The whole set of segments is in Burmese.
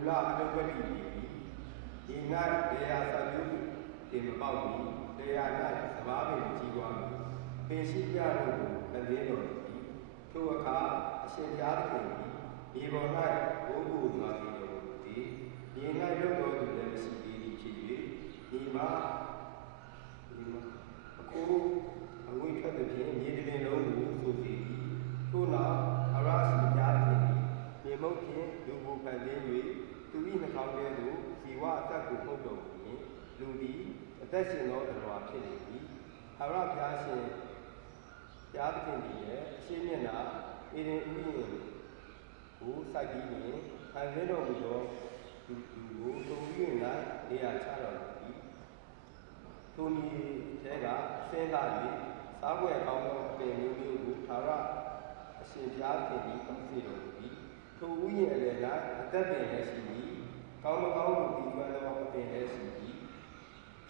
Ula ada beri ini, ingat dia satu တင်မပေါက်ပြီးတရား၌စဘာပင်ကြီးပွားပြီးပင်ရှိပြတို့ကိုအလင်းတော်သည်ထိုအခါအရှင်ဘုရားသခင်သည်မြေပေါ်၌ဘိုးဘိုးသွားပြီးတော်မူသည်မြေ၌လွတ်တော်သူလည်းမရှိသေးသည်ဖြစ်၍မြေမှာအခုအဝိထွက်သည်ဖြင့်မြေတစ်ပြင်လုံးကိုဆိုစီသည်ထို့နောက်အရရှိဘုရားသခင်သည်မြေမုတ်ဖြင့်လူကိုဖန်ဆင်း၍သူ၏နှာခေါင်းထဲသို့ဇီဝအသက်ကိုမှုတ်တော်မူ၏လူသည်အသက်ရှင်သောတရားဖြစ်နေသည်အရဘုရားရှင်ဘုရားသခင်သည်လည်းအရှင်းမျက်နှာဣရင်ဥယျာဉ်ကိုစိုက်ပြီးလျှင်ဖန်ဆင်းတော်မူသောသူကိုသုံး၍၌နေရာချတော်မူသည်ထိုမြေထဲကဆင်းလာ၍စားပွဲကောင်းသောအပင်မျိုးမျိုးကိုသာရအရှင်ဘုရားသခင်သည်ကောင်းစေတော်မူသည်ထိုဥယျာဉ်အလယ်၌အသက်ပင်လည်းရှိသည်ကောင်းမကောင်းကိုတည်ကျွမ်းသောအပင်လည်းရှိသည်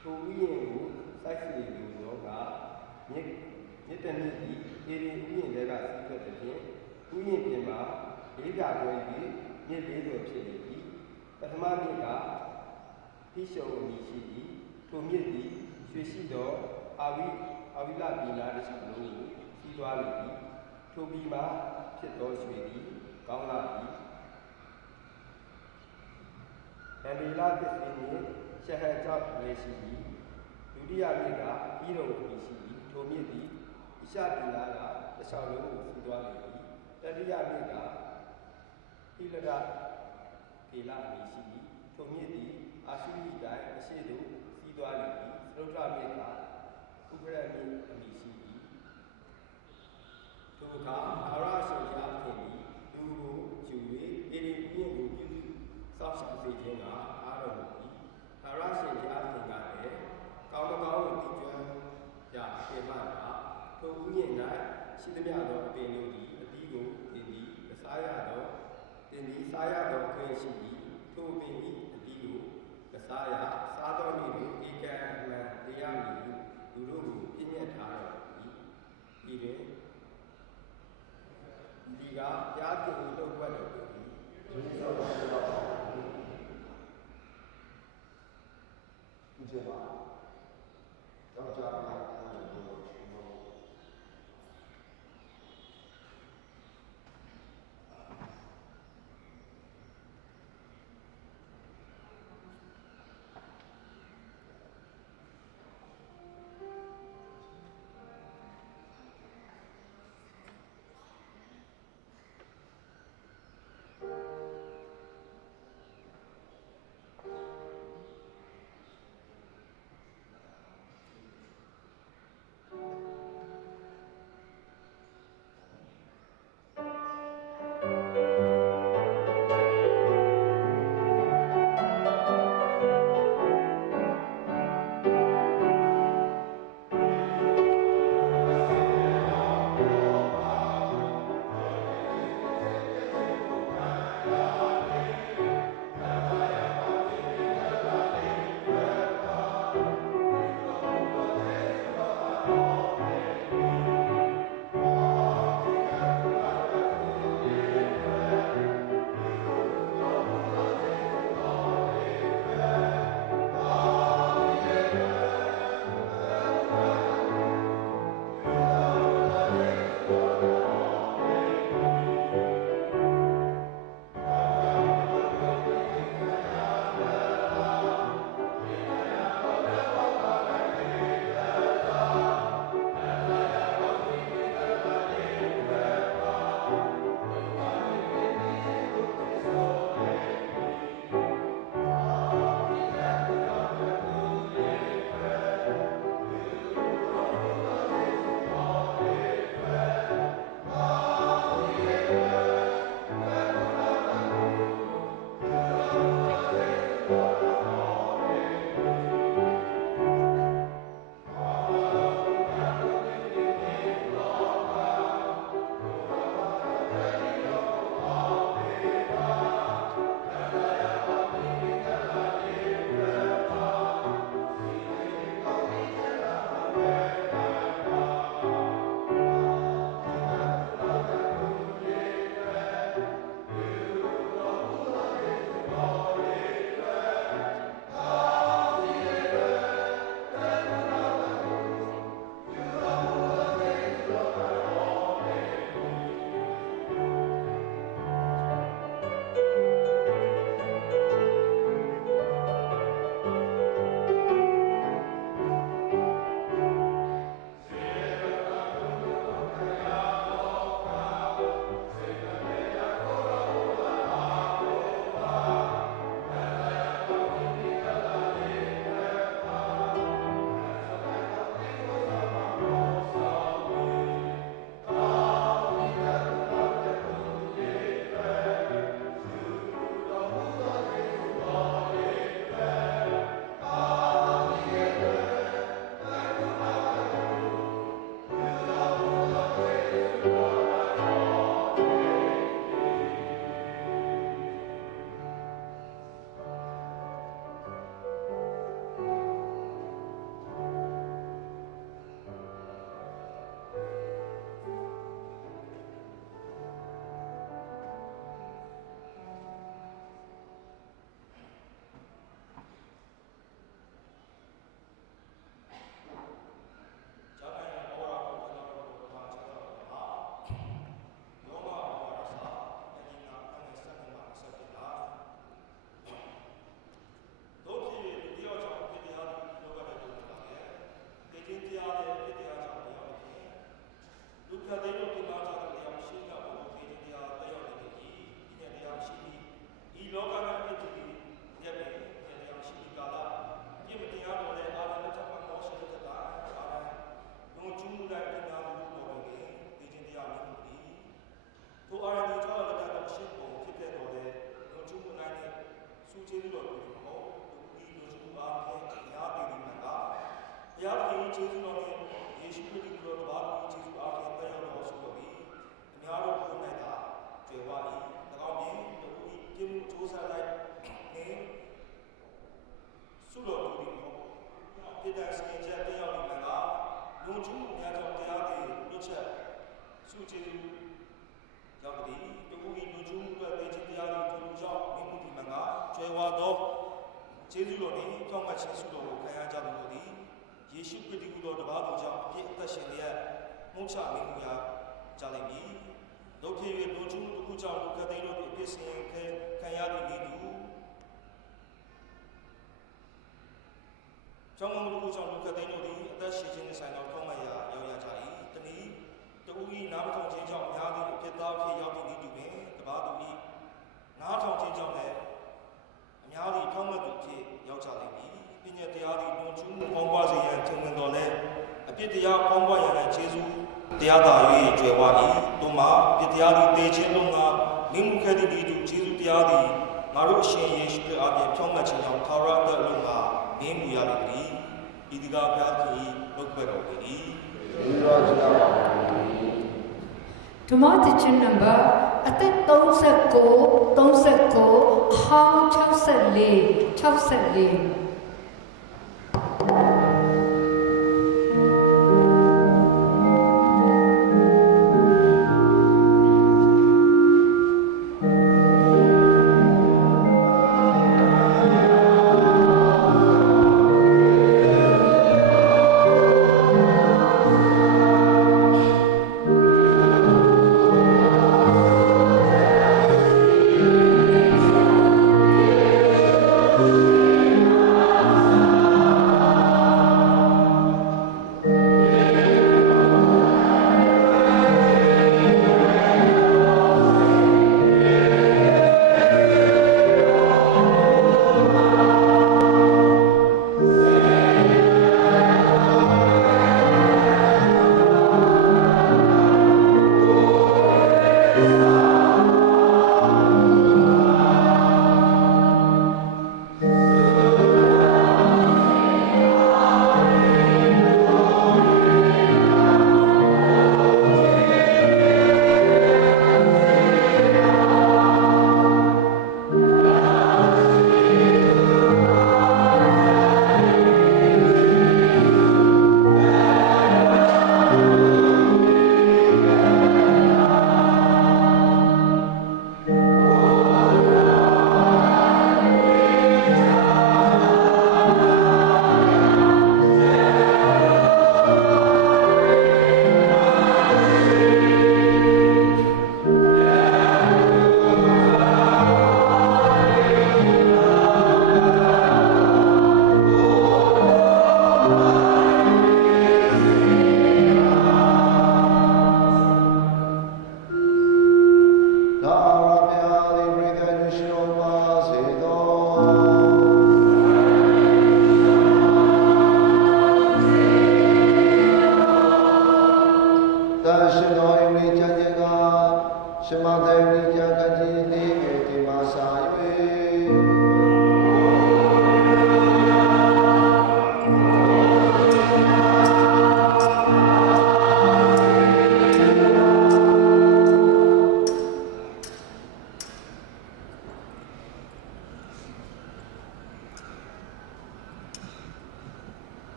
ထိုဥယျာဉ်ကိုစိုက်စေလိုသောကမြစ်တနည်းသည်ဧရင်ဥယျာဉ်ထဲကစီးထွက်သည်ဖြင့်ဥယျာဉ်ပြင်မှာလေးပြပွဲ၍မြစ်လေးစွယ်ဖြစ်နေသည်ပထမမြစ်ကဖိရှုံအမည်ရှိသည်ထိုမြစ်သည်ရွှေရှိသောအာဝိလပြည်နာတစ်ခုလုံးကိုစီးသွားလေသည်ထိုပြည်မှာဖြစ်သောရွှေသည်ကောင်းလာသည်ဗန္ဒီလသစ္စေနှင့်ရှဟန်ကြောင့်လည်းရှိသည်ဒုတိယမြစ်ကပြီးတော်မူရှိသည်ထိုမြစ်သည်ဣရှပြည်နာကတစ်လျှောက်လုံးကိုစီးသွားလေသည်တတိယမြစ်ကဣလဒကေလအမည်ရှိသည်ထိုမြစ်သည်အာရှုရိတိုင်းအရှိသို့စီးသွားလေသည်သရုတ်မြစ်ကဥပရမြစ်အမည်ရှိသည်ထိုအခါအာရရှင်ဘုရားသခင်သည်လူကိုယူ၍ဧရိဥယျာဉ်ကိုပြုစုစောင့်ရှောက်စေခြင်းကအားတော်မူသည်အာရရှင်ဘုရားသခင်ကလည်းကောင်းမကောင်းကိုတည်ကျွမ်းရာအပေမှတာထိုဥယျာဉ်၌ရှိသမျှသောအပင်တို့သည်အသီးကိုတင်သည်စားရသောတင်သည်စားရသောအခွင့်ရှိသည်ထိုပင်၏အသီးကိုစားရစားသောနေ့ကိုဧကံအမှန်တရားမည်လူတို့ကိုပြည့်ညတ်ထားတော်မူသည်ဤတွင်ဒီကဘုရားသခင်လှုပ်ွက်တော်မူသည်ကျေးဇူးတော်ပါဘုရားဒီကျပါတော့ကြာပါ ကိုစားလိုက်နေဆုတော်တူဒီပေါ့ပြတဲ့စင်ချက်တရားဒီမှာလုံချုံများကြောင့်တရားတွေလွတ်ချက်ဆုကျေးဇူးရောက်သည်တူဤလုံချုံအတွက်တေချင်တရားတွေတူကြောင့်မိမှုဒီမှာကျွဲဝါသောကျေးဇူးတော်နှင့်ကြောင့်မှချင်းဆုတော်ကိုခံရကြလို့သည်ယေရှုခရစ်တည်းသောတပါးတော်ကြောင့်အပြည့်အသက်ရှင်လျက်မှုချမိမှုရာကြလိမ့်မည်တို့ဖြစ်၍လုံချုံတစ်ခုကြောင့်လူကတိတို့သည်အပြည့်စင်ခဲခံရသည်နည်းတူကျောင်းတော်တို့ကြောင့်လူကတိတို့သည်အသက်ရှင်ခြင်းနဲ့ဆိုင်သောထောက်မှတ်ရာရောက်ရကြ၏တနည်းတူဤနားမထောင်ခြင်းကြောင့်များသည်အပြစ်သားဖြစ်ရောက်သည်နည်းတူပင်တပါးသူ၏နားထောင်ခြင်းကြောင့်လည်းအများသည်ထောက်မှတ်သူဖြစ်ရောက်ကြလိမ့်မည်ပညာတရားသည်လုံချုံပေါင်းပွားစေရန်ထင်ဝင်တော်လဲအပြစ်တရားပေါင်းပွားရန်ခြေဆုတရားသာ၍ကျွယ်ဝ၏သို့မှပြတရားသည်တေခြင်းလုံးကမိမှုခဲ့သည့်ဤသူခြေဆုတရားသည်ငါတို့အရှင်ယေရှုခရစ်အားဖြင့်ဖြောင့်မတ်ခြင်းကြောင့်သာရအသက်လုံးကမင်းမူရလိမ့်မည်ဤဒီကဘုရားခင်၏လုပ်ပဲတော်ပေ၏ဓမ္မသစ်ချင်းနံပါတ်အသက်39အဟောင်း64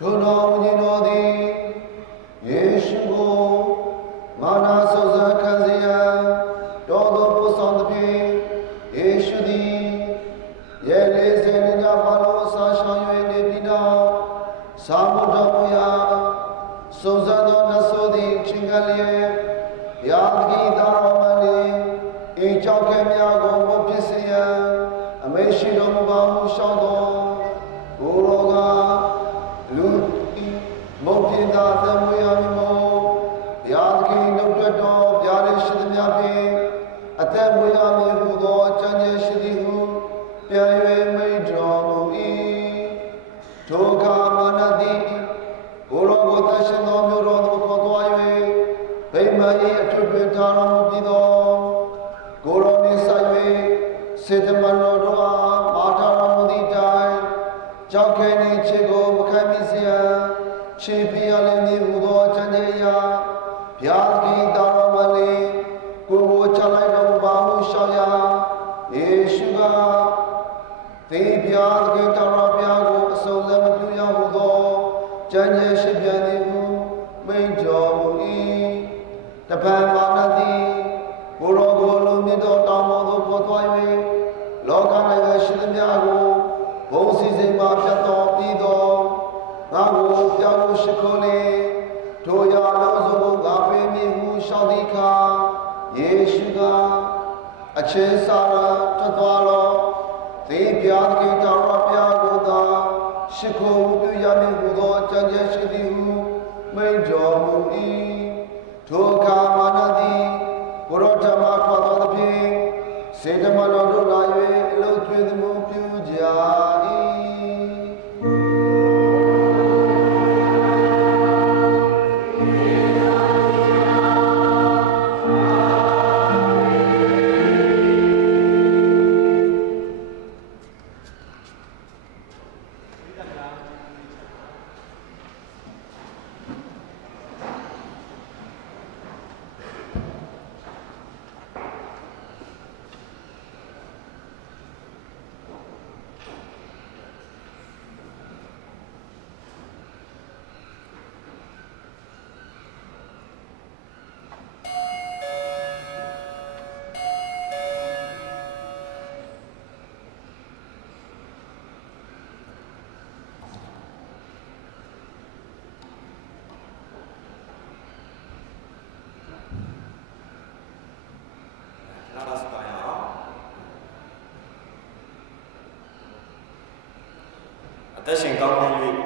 ထိုတော်မူခြင်းတော်သည်ယေရှုကိုမာနဆုပ်စားခံစေရန်တော်သောပို့ဆောင်သဖြင့်ယေရှုသည်ယေလေစေနညပါတော်ဆာရှောင်း၍နေပြီးနောက်သာမတော်မူရာစုံစမ်းသောနတ်ဆိုသည်ချင်းကလျက်ရာသကိသာတော်မလီဤကြောင့်ကဲများကိုမဖြစ်စေရန်အမိန့်ရှိတော်မူပါမူရှောင်းတော်ဘုရောကလူမုတ်ပြင်းသာသမွေရမည်မို့ဘုရားသခင်နှုတ်ထွက်တော်ဗျာဒိတ်ရှိသမျှဖြင့်အသက်မွေရမည်ဟုသောအကြံဉာဏ်ရှိသည်ဟုပြန်၍မိန့်တော်မူ၏ထိုအခါမာနသည်ကိုရောကိုသရှင်သောမြို့တော်သို့ခေါ်သွား၍ဗိမာန်၏အထွတ်တွင်ထားတော်မူပြီးသော ကသင်ပြားသခင်တော်ရပြားကိုအစုံစမ်းမပြုရဟုသောကြံ့ကြဲရှိပြန်သည်ဟုမိန့်တော်မူ၏တပံမာနသည်ကိုရောကိုလုံးမြတ်တော်တောင်းပေါ်သို့ခေါ်သွား၍လောကနိုင်ငံရှိသမျှကိုဘုံစည်းစိမ်မှဖြတ်တော်ပြီးသောငါကိုပြောင်းလို့ရှိခိုးလေထိုရာလုံးစုံကိုငါပေးမည်ဟုရှောက်သည့်အခါယေရှုကအချင်းစာရထွက်သွားတော့သင်ပြားသခင်တော်ရပြားကိုသာရှိခိုးပြုရမည်ဟုသောကြံ့ကြဲရှိသည်ဟုမိန့်တော်မူ၏ထိုအခါမာနသည်ဘုရောဓမ္မခေါ်တော်သဖြင့်စေတမတော်တို့လာ၍အလုပ်ကျွေးသမှုပြုကြ၏သက်ရှင်ကောင်းတဲ့၍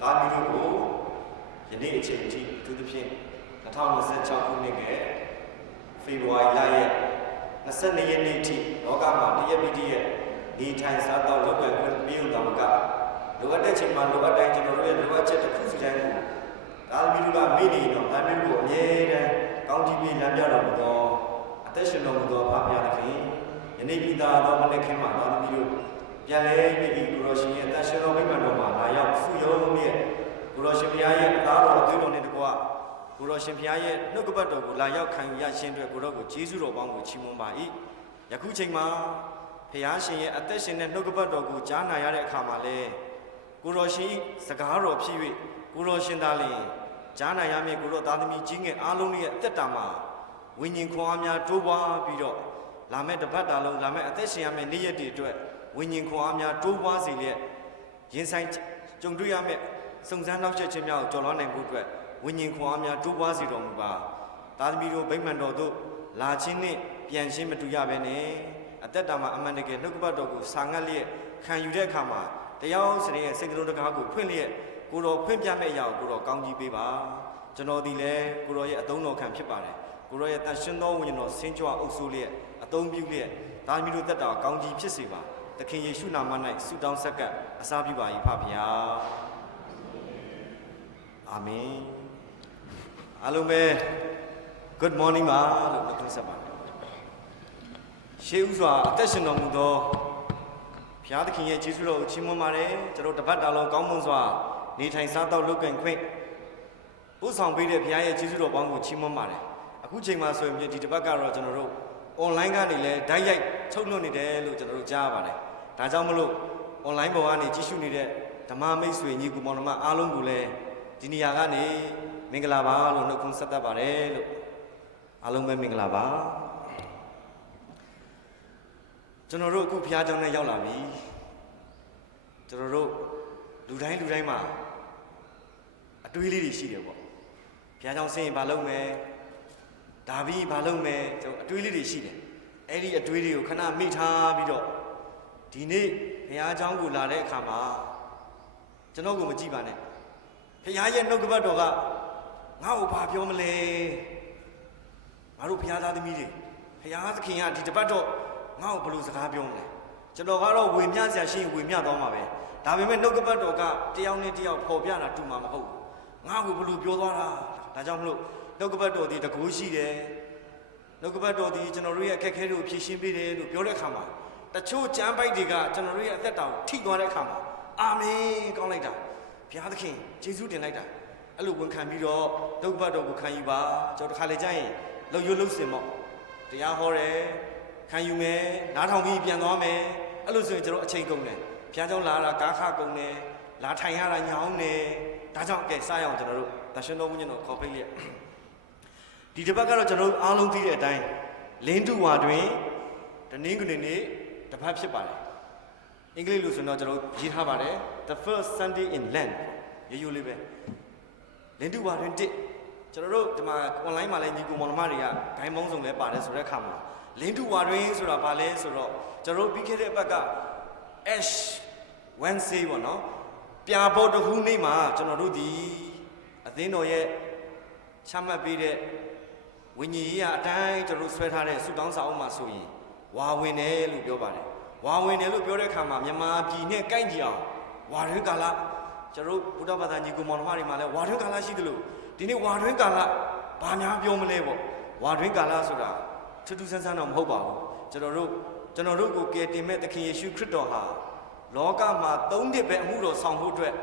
ဒါမျိုးကိုယနေ့အချိန်ထိသူသဖြင့်2026ခုနှစ်ကဖေဖော်ဝါရီလရဲ့22ရက်နေ့ထိလောကမှာတရက်ပြီးတရက်နေထိုင်စားသောလုပ်ကိုင်ခွင့်ပြုတော်မူကလိုအပ်တဲ့ချိန်မှာလိုအပ်တိုင်းကျွန်တော်တို့ရဲ့လိုအပ်ချက်တစ်ခုစီတိုင်းကိုဒါမျိုးကမိနေတော့ဒါမျိုးကိုအမြဲတမ်းကောင်းချီးပေးလမ်းပြတော်မူသောအသက်ရှင်တော်မူသောဖခင်သခင်ယနေ့ပြည်သားတော်မနေ့ခင်မှာဒါမျိုးပြန်လဲပြီးကိုရောရှင်ရဲ့တန်ရှင်တော်မိမ္မာတော်မှာလာရောက်စုရုံးရဲ့ကိုရောရှင်ဘုရားရဲ့အသားတော်အသွေးတော်နဲ့တကွာကိုရောရှင်ဘုရားရဲ့နှုတ်ကပတ်တော်ကိုလာရောက်ခံယူရခြင်းအတွက်ကိုရောကိုကျေးဇူးတော်ပေါင်းကိုချီးမွမ်းပါ၏ယခုချိန်မှာဘုရားရှင်ရဲ့အသက်ရှင်တဲ့နှုတ်ကပတ်တော်ကိုကြားနာရတဲ့အခါမှာလဲကိုရောရှင်စကားတော်ဖြစ်၍ကိုရောရှင်သားလင်ကြားနာရမည့်ကိုရောသားသမီးကြီးငယ်အားလုံးရဲ့အသက်တာမှာဝိညာဉ်ခွန်အားများတိုးပွားပြီးတော့လာမယ့်တစ်ပတ်တာလုံးလာမယ့်အသက်ရှင်ရမယ့်နေ့ရက်တွေအတွက်ဝိညာဉ်ခွန်အားများတိုးပွားစေလျက်ရင်ဆိုင်ကြုံတွေ့ရမယ့်စုံစမ်းနှောက်ယှက်ခြင်းများကိုကျော်လွှားနိုင်ဖို့အတွက်ဝိညာဉ်ခွန်အားများတိုးပွားစေတော်မူပါသားသမီးတို့ဗိမာန်တော်သို့လာခြင်းနှင့်ပြန်ခြင်းမတူရဘဲနဲ့အသက်တာမှာအမှန်တကယ်နှုတ်ကပတ်တော်ကိုစာငတ်လျက်ခံယူတဲ့အခါမှာတရားစရိရဲ့စိတ်ကလေးတကားကိုဖွင့်လျက်ကိုတော်ဖွင့်ပြမယ့်အရာကိုကိုတော်ကောင်းကြီးပေးပါကျွန်တော်ဒီလည်းကိုတော်ရဲ့အသုံးတော်ခံဖြစ်ပါတယ်ကိုတော်ရဲ့တန်ရှင်းသောဝိညာဉ်တော်ဆင်းကြွအုပ်စိုးလျက်အသုံးပြုလျက်သားသမီးတို့သက်တာကောင်းကြီးဖြစ်စေပါသခင်ယေရှုနာမ၌ဆုတောင်းဆက်ကပ်အစားပြုပါ၏ဖခင်အာမင်အားလုံးပဲ good morning ပါလို့နှုတ်ခွန်းဆက်ပါတယ်ရှေးဥစွာအသက်ရှင်တော်မူသောဘုရားသခင်ရဲ့ကျေးဇူးတော်ကိုချီးမွမ်းပါတယ်ကျွန်တော်တပတ်တာလုံးကောင်းမွန်စွာနေထိုင်စားသောက်လုပ်ကိုင်ခွင့်ပို့ဆောင်ပေးတဲ့ဘုရားရဲ့ကျေးဇူးတော်ပေါင်းကိုချီးမွမ်းပါတယ်အခုချိန်မှာဆိုရင်ဒီတပတ်ကတော့ကျွန်တော်တို့ online ကနေလည်းဓာတ်ရိုက်ထုတ်လွှင့်နေတယ်လို့ကျွန်တော်တို့ကြားရပါတယ်ဒါကြောင့်မလို့ online ပေါ်ကနေကြည့်ရှုနေတဲ့ဓမ္မမိတ်ဆွေညီကိုမောင်နှမအားလုံးကိုလည်းဒီနေရာကနေမင်္ဂလာပါလို့နှုတ်ခွန်းဆက်တတ်ပါတယ်လို့အားလုံးပဲမင်္ဂလာပါကျွန်တော်တို့အခုဘုရားကျောင်းနဲ့ရောက်လာပြီကျွန်တော်တို့လူတိုင်းမှာအတွေးလေးတွေရှိတယ်ပေါ့ဘုရားကျောင်းဆင်းရင်ဘာလုပ်မယ်ဒါပြီးဘာလုပ်မယ်ကျွန်တော်အတွေးလေးတွေရှိတယ်အဲ့ဒီအတွေးတွေကိုခဏမိထားပြီးတော့ဒီနေ့ဘုရားကျောင်းကိုလာတဲ့အခါမှာကျွန်တော်ကိုမကြည့်ပါနဲ့ဘုရားရဲ့နှုတ်ကပတ်တော်ကငါ့ကိုဘာပြောမလဲငါတို့ဘုရားသားသမီးတွေဘုရားသခင်ကဒီတပတ်တော့ငါ့ကိုဘယ်လိုစကားပြောမလဲကျွန်တော်ကတော့ဝေမျှစရာရှိရင်ဝေမျှသွားမှာပဲဒါပေမဲ့နှုတ်ကပတ်တော်ကတယောက်နဲ့တယောက်ပေါ်ပြတာတူမှာမဟုတ်ဘူးငါ့ကိုဘယ်လိုပြောသွားတာဒါကြောင့်မလို့နှုတ်ကပတ်တော်ဒီတကူရှိတယ်နှုတ်ကပတ်တော်ဒီကျွန်တော်တို့ရဲ့အခက်အခဲတွေကိုဖြေရှင်းပေးတယ်လို့ပြောတဲ့အခါမှာတချို့ကြမ်းပိုက်တွေကကျွန်တော်တို့ရဲ့အသက်တာကိုထိသွားတဲ့အခါမှာအာမင်ကောင်းလိုက်တာဘုရားသခင်ယေရှုတင်လိုက်တာအဲ့လိုဝန်ခံပြီးတော့နှုတ်ကပတ်တော်ကိုခံယူပါကျွန်တော်တစ်ခါလေကြာရင်လှုပ်ရွလှုပ်စင်ပေါ့တရားဟောတယ် ခံယူမယ်နားထောင်ပြီးပြန်သွားမယ်အဲ့လိုဆိုရင်ကျွန်တော်အချိန်ကုန်တယ်ဘုရားကျောင်းလာတာကားခကုန်တယ်လာထိုင်ရတာညောင်းတယ်ဒါကြောင့်ကဲစားရအောင်ကျွန်တော်တို့တရှင်တော်ဝိညာဉ်တော်ခေါ်ဖိတ်လိုက်ဒီတစ်ပတ်ကတော့ကျွန်တော်တို့အားလုံးသိတဲ့အတိုင်းလင်းတူဝါတွင်တနင်္ဂနွေနေ့တစ်ပတ်ဖြစ်ပါတယ်အင်္ဂလိပ်လိုဆိုတော့ကျွန်တော်ရေးထားပါတယ် the first Sunday in Lent ရိုးရိုးလေးပဲလင်းတူဝါတွင်တစ်ကျွန်တော်တို့ဒီမှာ online မှာလည်းညီကိုမောင်နှမတွေကဂိုင်းမုံစုံလဲပါတယ်ဆိုတဲ့အခါမှာလင်းတူဝါတွင်ဆိုတာဘာလဲဆိုတော့ကျွန်တော်တို့ပြီးခဲ့တဲ့ဘက်က Ash Wednesday ပေါ့နော်ပြာပေါ်တစ်ခုနေ့မှာကျွန်တော်တို့ဒီအသင်းတော်ရဲ့ချမှတ်ပေးတဲ့ဝိညာဉ်ရေးအတိုင်းကျွန်တော်တို့ဆွဲထားတဲ့ဆုတောင်းစာအုပ်မှာဆိုရင်ဝါဝင်တယ်လို့ပြောပါတယ်ဝါဝင်တယ်လို့ပြောတဲ့အခါမှာမြန်မာပြည်နဲ့ကိုက်ကြည့်အောင်ဝါတွင်းကာလကျွန်တော်တို့ဘုရားဘာသာညီကိုမောင်နှမတွေမှာလည်းဝါတွင်းကာလရှိသလိုဒီနေ့ဝါတွင်းကာလဘာများပြောမလဲပေါ့ဝါတွင်းကာလဆိုတာထူးထူးဆန်းဆန်းတော့မဟုတ်ပါဘူးကျွန်တော်တို့ကိုကယ်တင်မဲ့သခင်ယေရှုခရစ်တော်ဟာလောကမှာ၃နှစ်ပဲအမှုတော်ဆောင်ဖို့အတွက်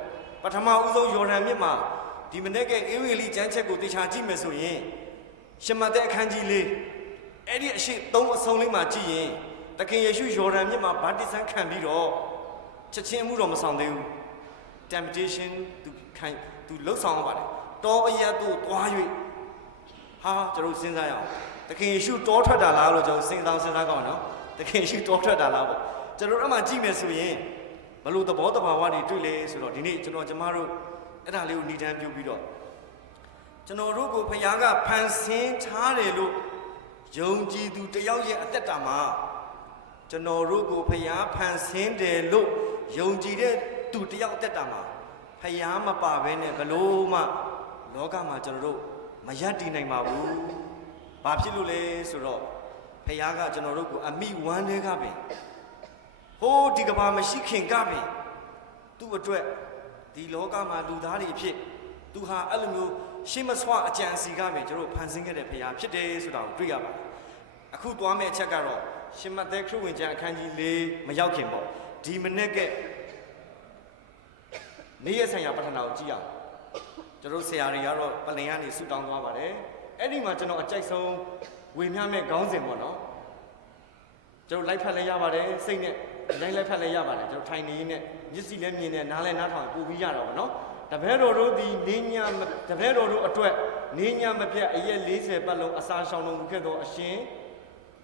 ပထမဦးဆုံးယော်ဒန်မြစ်မှာဒီမနေ့ကဧဝံဂေလိကျမ်းချက်ကိုတေချာကြည့်မယ်ဆိုရင်ရှမသက်အခန်းကြီး၄အဲ့ဒီအရှိ၃အဆုံးလေးမှာကြည့်ရင်သခင်ယေရှုယော်ဒန်မြစ်မှာဗတ္တိဇံခံပြီးတော့ချက်ချင်းအမှုတော်မဆောင်သေးဘူး temptation သူလှုပ်ဆောင်ရပါတယ်တောအရတ်တို့တွား၍ဟာကျွန်တော်စဉ်းစားရအောင်သခင်ယေရှုတောထွက်တာလားလို့ကျွန်တော်စဉ်းစားကောင်းနော်သခင်ယေရှုတောထွက်တာလားပေါ့ကျွန်တော်အမှကြည့်မယ်ဆိုရင်ဘလို့သဘောတဘာဝတွေတွေ့လဲဆိုတော့ဒီနေ့ကျွန်တော်ကျမတို့အဲ့ဒါလေးကိုဏ္ဍန်ပြုပြီးတော့ကျွန်တော်တို့ကိုဖခင်ကဖန်ဆင်းထားတယ်လို့ယုံကြည်သူတယောက်ရဲ့အသက်တာမှာကျွန်တော်တို့ကိုဖခင်ဖန်ဆင်းတယ်လို့ယုံကြည်တဲ့သူတယောက်အသက်တာမှာဖခင်မပါဘဲနဲ့ဘလို့မှလောကမှာကျွန်တော်တို့မရပ်တည်နိုင်ပါဘူး။ဘာဖြစ်လို့လဲဆိုတော့ဖခင်ကကျွန်တော်တို့ကိုအမိဝမ်းထဲကပင်ဟိုးဒီကဘာမရှိခင်ကပင်သူ့အတွက်ဒီလောကမှာလူသားတွေအဖြစ်သူဟာအဲ့လိုမျိုးရှေးမဆွအကြံစီကပင်ကျွန်တော်ဖန်ဆင်းခဲ့တဲ့ဖခင်ဖြစ်တယ်ဆိုတာကိုတွေ့ရပါတယ်။အခုသွားမယ့်အချက်ကတော့ရှင်မသက်ခရစ်ဝင်ကျမ်းအခန်းကြီး၄မရောက်ခင်ပေါ့ဒီမနေ့ကနေ့ရက်ဆိုင်ရာပထနာကိုကြည့်အောင်ကျွန်တော်ဆရာတွေကတော့ပလင်ကနေဆူတောင်းသွားပါတယ်အဲ့ဒီမှာကျွန်တော်အကြိုက်ဆုံးဝေမျှမဲ့ခေါင်းစဉ်ပေါ့နော်ကျွန်တော်လိုက်ဖက်လဲရပါတယ်စိတ်နဲ့လိုက်ဖက်လဲရပါတယ်ကျွန်တော်ထိုင်နေနဲ့မျက်စိလည်းမြင်နဲ့နားလည်းနားထောင်ပို့ပြီးရတော့ဗောနော်တပည့်တော်တို့ဒီနေညာတပည့်တော်တို့အတွက်နေညာမပြတ်အရက်40ပတ်လုံးအစာရှောင်တော်မူခဲ့သောအရှင်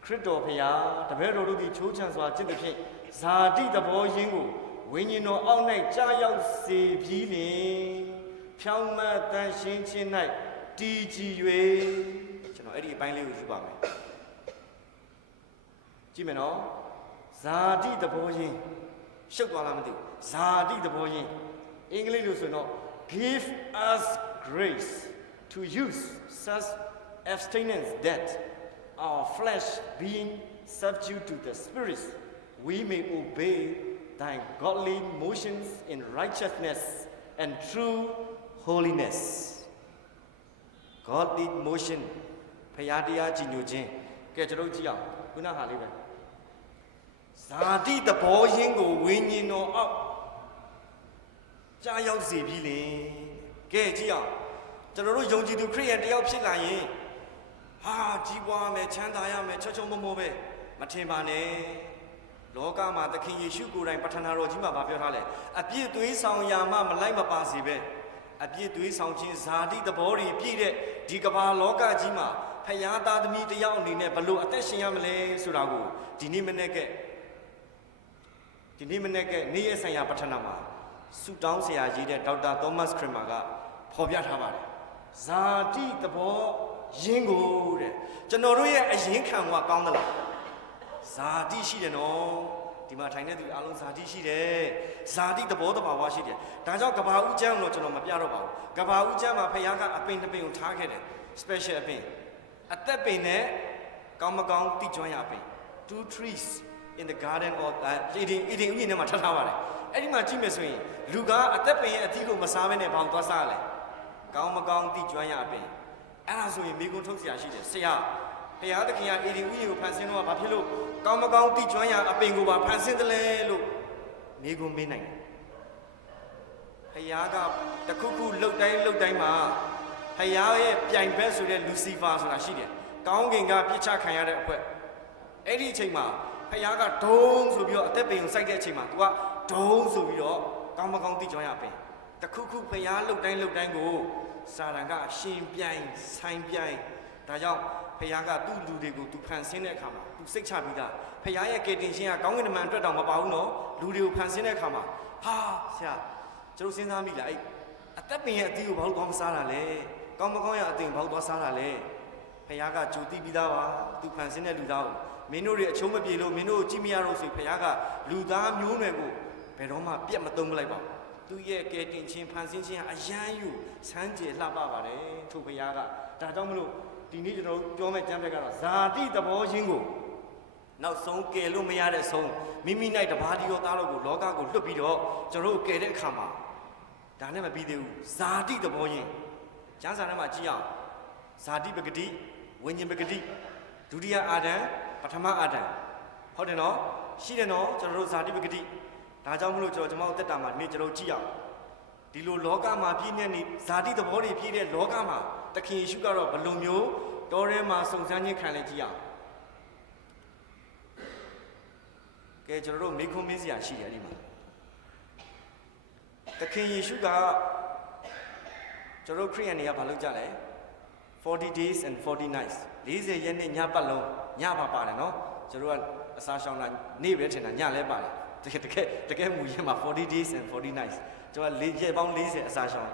ခရစ်တော်ဖရာတပည့်တော်တို့ဒီချိုးချံစွာจิตသဖြင့်ဇာတိသဘောရင်းကိုဝိညာဉ်တော်အောက်၌ကြာရောက်စေပြီးလင်ဖြောင်းမတ်တန်ရှင်းခြင်း၌တည်ကြည်၍ကျွန်တော်အဲ့ဒီအပိုင်းလေးကိုယူပါမယ်ကြည့်မယ်နော်ဇာတိသဘောရင်းရှုပ်သွားလားမသိဘူးဇာတိသဘောရင်းအင်္ဂလိပ်လိုဆိုတော့ give us grace to use such abstinence that our flesh being subdued to the spirit we may obey thy godly motions in righteousness and true holiness godly motion ဖရာတရားကြည်ညိုခြင်းကဲကျွန်တော်ကြည့်အောင်ခုနဟာလေးပဲဇာတိသဘောရင်းကိုဝိညာဉ်တော်အောက်ကြားရောက်စေပြီလေကဲကြည့်အောင်ကျွန်တော်တို့ယုံကြည်သူခရစ်ယာန်တယောက်ဖြစ်လာရင်ဟာကြီးပွားမယ်ချမ်းသာရမယ်ချောချောမောမောပဲမထင်ပါနဲ့လောကမှာသခင်ယေရှုကိုယ်တိုင်ပထနာတော်ကြီးမှာပြောထားလဲအပြည့်သွေးဆောင်ရာမှမလိုက်မပါစေပဲအပြည့်သွေးဆောင်ခြင်းဇာတိသဘောတွေပြည့်တဲ့ဒီကမ္ဘာလောကကြီးမှာဖယားသားသမီးတယောက်အနေနဲ့ဘလို့အသက်ရှင်ရမလဲဆိုတာကိုဒီနေ့မနေ့ကနေ့ရက်ဆိုင်ရာပထနာမှာဆူတောင်းဆရာကြီးတဲ့ဒေါက်တာသောမတ်ခရစ်မာကဖော်ပြထားပါတယ်ဇာတိသဘောရင်းကိုတဲ့ကျွန်တော်တို့ရဲ့အရင်ခံကကောင်းသလားဇာတိရှိတယ်နော်ဒီမှာထိုင်နေသူအားလုံးဇာတိရှိတယ်ဇာတိသဘောတဘာဝရှိတယ်ဒါကြောင့်ကဘာဦးကျမ်းကိုကျွန်တော်မပြတော့ပါဘူးကဘာဦးကျမ်းမှာဖခင်ကအပင်တစ်ပင်ကိုထားခဲ့တယ် special အပင်အသက်ပင်နဲ့ကောင်းမကောင်းတိကျွမ်းရပင် two trees in the garden of eating ဥယျာဉ်ထဲမှာထားပါတယ်အဲ့ဒီမှာကြည့်မယ်ဆိုရင်လူကအသက်ပင်ရဲ့အသီးကိုမစားဘဲနဲ့ဘာလို့သွားစားလဲကောင်းမကောင်းတိကျွမ်းရပင်အဲ့ဒါဆိုရင်မိကုံထုတ်เสียရှိတယ်ဆရာဘုရားသခင်ကအေဒီဥယျာဉ်ကိုဖန်ဆင်းတော့ဘာဖြစ်လို့ကောင်းမကောင်းတိကျွမ်းရအပင်ကိုပါဖန်ဆင်းတယ်လဲလို့မိကုံမေးနိုင်တယ်ဘုရားကတခုခုလှုပ်တိုင်းမှာဘုရားရဲ့ပြိုင်ဘက်ဆိုတဲ့လူစီဖာဆိုတာရှိတယ်ကောင်းကင်ကပြစ်ချခံရတဲ့အဖွဲ့ အဲ့ဒီအချိန်မှာဖခင်ကဒုံဆိုပြီးတော့အသက်ပင်ကိုစိုက်တဲ့အချိန်မှာ तू ကဒုံဆိုပြီးတော့ကောင်းမကောင်းသိကြောင်းရပင်တခုခုဖခင်လှုပ်တိုင်းကိုစာရန်ကရှင်ပြိုင်ဆိုင်ပြိုင်ဒါကြောင့်ဖခင်ကသူ့လူတွေကို तू ဖန်ဆင်းတဲ့အခါမှာ तू စိတ်ချပြီးသားဖခင်ရဲ့ကယ်တင်ရှင်ကကောင်းကင်တမန်အတွက်တောင်မပါဘူးနော်လူတွေကိုဖန်ဆင်းတဲ့အခါမှာဟာဆရာကျွန်တော်စဉ်းစားမိလားအဲ့အသက်ပင်ရဲ့အသီးကိုဘာလို့သွားမစားတာလဲကောင်းမကောင်းရအသင်ဘာလို့သွားစားတာလဲဖခင်ကကြိုသိပြီးသားပါသူဖန်ဆင်းတဲ့လူသားကိုမင်းတို့တွေအချုံးမပြေလို့မင်းတို့ကိုကြည့်မရတော့ဆိုဖခင်ကလူသားမျိုးနွယ်ကိုဘယ်တော့မှပြတ်မသုံးမလိုက်ပါဘူးသူရဲ့ကယ်တင်ခြင်းဖန်ဆင်းခြင်းအယမ်းယူစမ်းကြယ်လှပပါတယ်ထိုဖခင်ကဒါကြောင့်မလို့ဒီနေ့ကျွန်တော်ပြောမယ့်ကျမ်းဖက်ကတော့ဇာတိသဘောချင်းကိုနောက်ဆုံးကယ်လို့မရတဲ့ဆုံးမိမိ၌တပါးတည်းသောသားတော်ကိုလောကကိုလွတ်ပြီးတော့ကျွန်တော်တို့ကယ်တဲ့အခါမှာဒါနဲ့မပြီးသေးဘူးဇာတိသဘောချင်းကျမ်းစာထဲမှာကြည့်အောင်ဇာတိပဂတိဝိညာဉ်ပဂတိဒုတိယအာဒံပထမအာဒံဟုတ်တယ်နော်ရှိတယ်နော်ကျွန်တော်တို့ဇာတိပဂတိဒါကြောင့်မလို့ကျွန်တော်တက်တာမှာဒီနေ့ကျွန်တော်ကြည့်အောင်ဒီလိုလောကမှာပြည့်နေဇာတိသဘောတွေပြည့်တဲ့လောကမှာသခင်ယေရှုကတော့ဘယ်လိုမျိုးတော်ထဲမှာစုံစမ်းခြင်းခံလဲကြည့်အောင်ကဲကျွန်တော်တို့မိခွန်းမင်းစရာရှိတယ်အဲ့ဒီမှာသခင်ယေရှုကကျွန်တော်ခရစ်ယာန်တွေကဘာလုပ်ကြလဲ40 days and 40 nights 40ရက်နေ့ညပတ်လုံးညပါပါတယ်နော်ကျွန်တော်ကအစားရှောင်တာနေ့ပဲထင်တာညလည်းပါတယ်တကယ်မူရင်းမှာ40 days and 40 nights ကျွန်တော်ရက်ပေါင်း40အစားရှောင်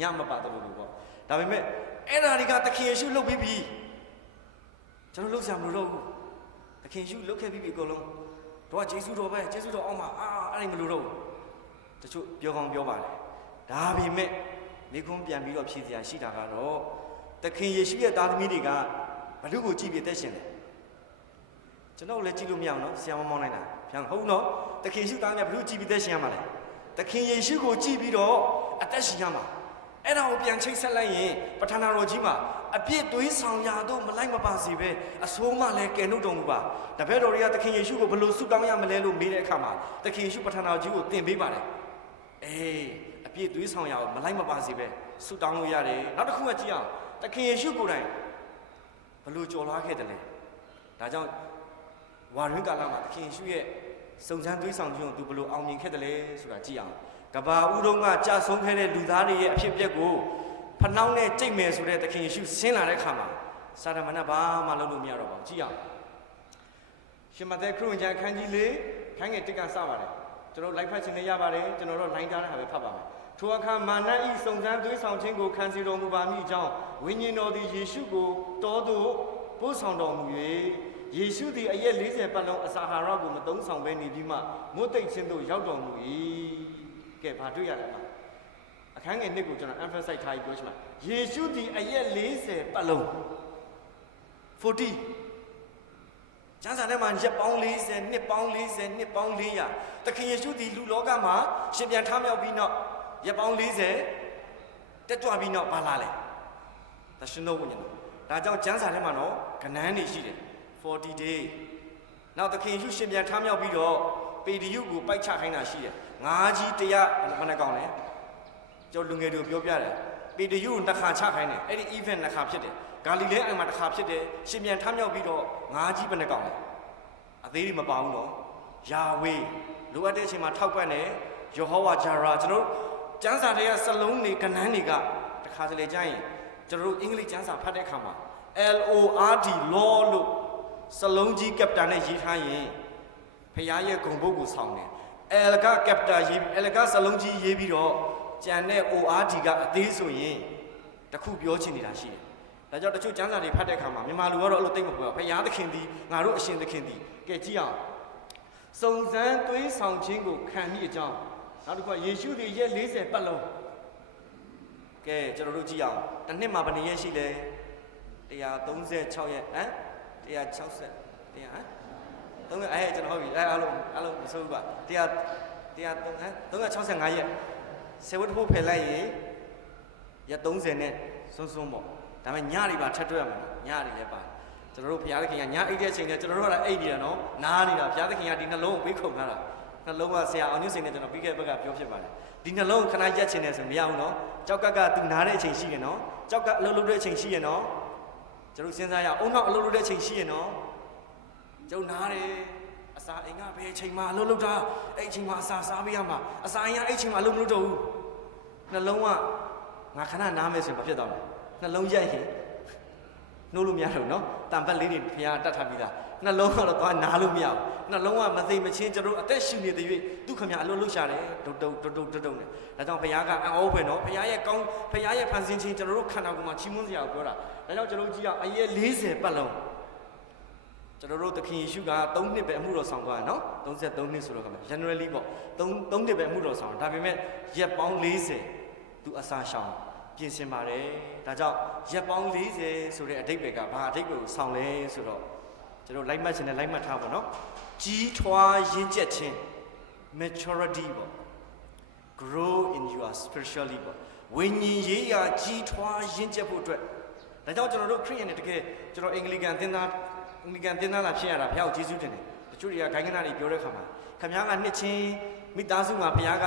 ညမပါတယ်လို့ပေါ့ဒါပေမဲ့အဲ့ဒါတွေကသခင်ယေရှုလုပ်ပြီးပြီကျွန်တော်လုပ်စရာမလိုတော့ဘူးသခင်ယေရှုလုပ်ခဲ့ပြီးပြီအကုန်လုံးတော့ယေရှုတော်ပဲယေရှုတော်အောက်မှာအဲ့ဒီမလိုတော့ဘူးတချို့ပြောကောင်းပြောပါတယ်ဒါပေမဲ့မိခွန်းပြန်ပြီးတော့ဖြည့်စရာရှိတာကတော့သခင်ယေရှုရဲ့သားသမီးတွေကဘ누구ကိုကြည့်ပြီးသက်ရှင်တယ်ကျွန်တော်လည်းကြည့်လို့မရအောင်နော်ဆရာမမောင်းနိုင်တာဗျာဟုတ်နော်သခင်ယေရှုသားကဘ누구ကြည့်ပြီးသက်ရှင်ရမှာလဲသခင်ယေရှုကိုကြည့်ပြီးတော့အသက်ရှင်ရမှာအဲ့ဒါကိုပြန်ချိတ်ဆက်လိုက်ရင်ပဌာနာတော်ကြီးမှာအပြစ်သွေးဆောင်ရာတို့မလိုက်မပါစေပဲအဆိုးမှလည်းကယ်နှုတ်တော်မူပါတပည့်တော်တွေကသခင်ယေရှုကိုဘယ်လိုဆုတောင်းရမလဲလို့မေးတဲ့အခါမှာသခင်ယေရှုပဌာနာတော်ကြီးကိုသင်ပေးပါတယ်အပြစ်သွေးဆောင်ရာကိုမလိုက်မပါစေပဲဆုတောင်းလို့ရတယ်နောက်တစ်ခုမှကြည့်အောင်သခင်ယေရှုကိုယ်တိုင်ဘယ်လိုကြော်လွှားခဲ့တယ်လဲဒါကြောင့်ဝါရင်းကာလမှာသခင်ယေရှုရဲ့စုံစမ်းသွေးဆောင်ခြင်းကိုသူဘယ်လိုအောင်မြင်ခဲ့တယ်လဲဆိုတာကြည့်အောင်ကဘာဦးတုံးကကြာဆုံးခဲ့တဲ့လူသားတွေရဲ့အဖြစ်အပျက်ကိုဖနှောင်းနဲ့ကြိတ်မယ်ဆိုတဲ့သခင်ယေရှုဆင်းလာတဲ့အခါမှာစာရမဏေဘာမှလုပ်လို့မရတော့ပါဘူးကြည့်အောင်ရှင်မဿဲခရစ်ဝင်ကျမ်းအခန်းကြီး၄ခန်းငယ်1ကစပါတယ်ကျွန်တော်လိုက်ဖတ်ခြင်းလည်းရပါတယ်ကျွန်တော်တို့လိုင်းထားတဲ့ဟာပဲဖတ်ပါမယ်ထိုအခါမာနဤစုံစမ်းသွေးဆောင်ခြင်းကိုခံစီတော်မူပါမည်အကြောင်းဝိညာဉ်တော်သည်ယေရှုကိုတောသို့ပို့ဆောင်တော်မူ၍ယေရှုသည်အရက်40ပတ်လုံးအစာအာဟာရကိုမသုံးဆောင်ဘဲနေပြီးမှမွတ်သိပ်ခြင်းသို့ရောက်တော်မူ၏ကဲဘာတွေ့ရလဲမှာအခန်းငယ်1ကိုကျွန်တော် emphasize ထားပြီးပြောချင်ပါယေရှုသည်အရက်40ပတ်လုံး40ကျမ်းစာထဲမှာရက်ပေါင်း40နှစ်ပေါင်း40နှစ်ပေါင်း400သခင်ယေရှုသည်လူလောကမှာရှင်ပြန်ထမြောက်ပြီးနောက်ရက်ပေါင်း40တက်ကြွပြီးနောက်ဘာလာလဲသရှင်တော်ဝိညာဉ်ဒါကြောင့်ကျမ်းစာထဲမှာတော့ခဏန်းနေရှိတယ်40 day နောက်သခင်ယေရှုရှင်ပြန်ထမြောက်ပြီးတော့ပေတရုကိုပိုက်ချခိုင်းတာရှိတယ်ငါးကြီးတရားမနှကောင်လဲကျော်လူငယ်တို့ပြောပြတယ်ပေတရုကိုနှစ်ခါချခိုင်းတယ်အဲ့ဒီ event နှစ်ခါဖြစ်တယ်ဂါလိလဲအိမ်မှာတစ်ခါဖြစ်တယ်ရှင်ပြန်ထမြောက်ပြီးတော့ငါးကြီးဘယ်နှကောင်လဲအသေးတွေမပါဘူးနော်ယာဝေလိုအပ်တဲ့အချိန်မှာထောက်ပံ့တယ်ယေဟောဝါဂျာရာကျွန်တော်ကျမ်းစာတွေကစလုံးတွေကဏ္ဍတွေကတခါတလေကြာရင်ကျွန်တော်တို့အင်္ဂလိပ်ကျမ်းစာဖတ်တဲ့အခါမှာ LORD law လို့စလုံးကြီးကပ်တာနဲ့ရေးထားရင်ဖခင်ရဲ့ဂုဏ်ပုဒ်ကိုဆောင်တယ် L ကကပ်တာရေး L ကစလုံးကြီးရေးပြီးတော့ကျန်တဲ့ ORD ကအသေးဆိုရင်တခုပြောချင်နေတာရှိတယ်ဒါကြောင့်တချို့ကျမ်းစာတွေဖတ်တဲ့အခါမှာမြန်မာလူကတော့အဲ့လိုသိမပေါ်ဘူးဖခင်သခင်သည်ငါတို့အရှင်သခင်သည်ကဲကြည့်အောင်စုံစမ်းသွေးဆောင်ခြင်းကိုခံမိအကြောင်းနောက်တစ်ခုကယေရှုသည်ရက်40ပတ်လုံးကဲကျွန်တော်တို့ကြည့်အောင်တစ်နှစ်မှာဘယ်နှစ်ရက်ရှိလဲ136ရက်160တရားသုံးအဲ့ကျွန်တော်ဟုတ်ပြီအဲ့အားလုံးမစိုးဘူးပါ365ရက်ဆေဝတ်ဖို့ဖယ်လိုက်ရင်ရက်30နဲ့စွန်းစွန်းပေါ့ဒါပေမဲ့ညတွေပါထပ်တွက်ရမယ်ညတွေလည်းပါကျွန်တော်တို့ဘုရားသခင်ကညအိတ်တဲ့အချိန်နဲ့ကျွန်တော်တို့ကအိတ်နေတာနော်နားနေတာဘုရားသခင်ကဒီနှလုံးကိုပေးခုန်ထားတာနှလုံးကဆရာအောင်ညွှန်စိန်နဲ့ကျွန်တော်ပြီးခဲ့ဘက်ကပြောဖြစ်ပါတယ်ဒီနှလုံးခဏရက်ချင်တယ်ဆိုမရဘူးနော်ကြောက်ကသူနားတဲ့အချိန်ရှိရနော်ကြောက်ကအလုပ်လုပ်တဲ့အချိန်ရှိရနော်ကျွန်တော်စဉ်းစားရအောင်အုံနောက်အလုပ်လုပ်တဲ့အချိန်ရှိရနော် ကျုံနာတယ်အစာအိမ်ကဘယ်အချိန်မှအလုပ်လုပ်တာအဲ့အချိန်မှအစာစားပေးရမှာအစာအိမ်ကအဲ့အချိန်မှအလုပ်မလုပ်တော့ဘူးနှလုံးကငါခဏနားမယ်ဆိုရင်ဘာဖြစ်သွားလဲနှလုံးရက်ရင်နှိုးလို့မရတော့နော်တန်ပတ်လေးတွေဖျားတတ်ထားပြီးသားနှလုံးကတော့သွားနားလို့မရဘူးနှလုံးကမသိမချင်းကျွန်တော်အသက်ရှင်နေတဲ့၍သူခမအလုပ်လုပ်ရှာတယ်တုတ်တုတ်နဲ့ဒါကြောင့်ဘုရားကအံ့ဩဖွယ်နော်ဘုရားရဲ့ကောင်းဘုရားရဲ့ဖန်ဆင်းခြင်းကျွန်တော်တို့ခန္ဓာကိုယ်မှာချီးမွမ်းစရာကိုပြောတာဒါကြောင့်ကျွန်တော်ကြည့်အောင်အရက်40ပတ်လုံးကျွန်တော်တို့သခင်ယေရှုက3နှစ်ပဲအမှုတော်ဆောင်သွားတယ်နော်33နှစ်ဆိုတော့ခမ generally ပေါ့3နှစ်ပဲအမှုတော်ဆောင်ဒါပေမဲ့ရက်ပေါင်း40သူအစာရှောင်ပြင်ဆင်ပါတယ်ဒါကြောင့်ရက်ပေါင်း40ဆိုတဲ့အဓိပ္ပာယ်ကဘာအဓိပ္ပာယ်ကိုဆောင်လဲဆိုတော့ကျွန်တော်လိုက်မှတ်ခြင်းနဲ့လိုက်မှတ်ထားပါနော်ကြီးထွားရင့်ကျက်ခြင်း maturity ပေါ့ grow in your spiritually ပေါ့ဝိညာဉ်ရေးရာကြီးထွားရင့်ကျက်ဖို့အတွက်ဒါကြောင့်ကျွန်တော်တို့ခရစ်ယာန်တွေတကယ်ကျွန်တော်အင်္ဂလိကန်သင်သားလာဖြစ်ရတာဘုရားကိုကျေးဇူးတင်တယ်တချို့တွေကဂိုင်းကနာတွေပြောတဲ့ခါမှာခင်ဗျားကနှစ်ချင်းမိသားစုမှာဘုရားက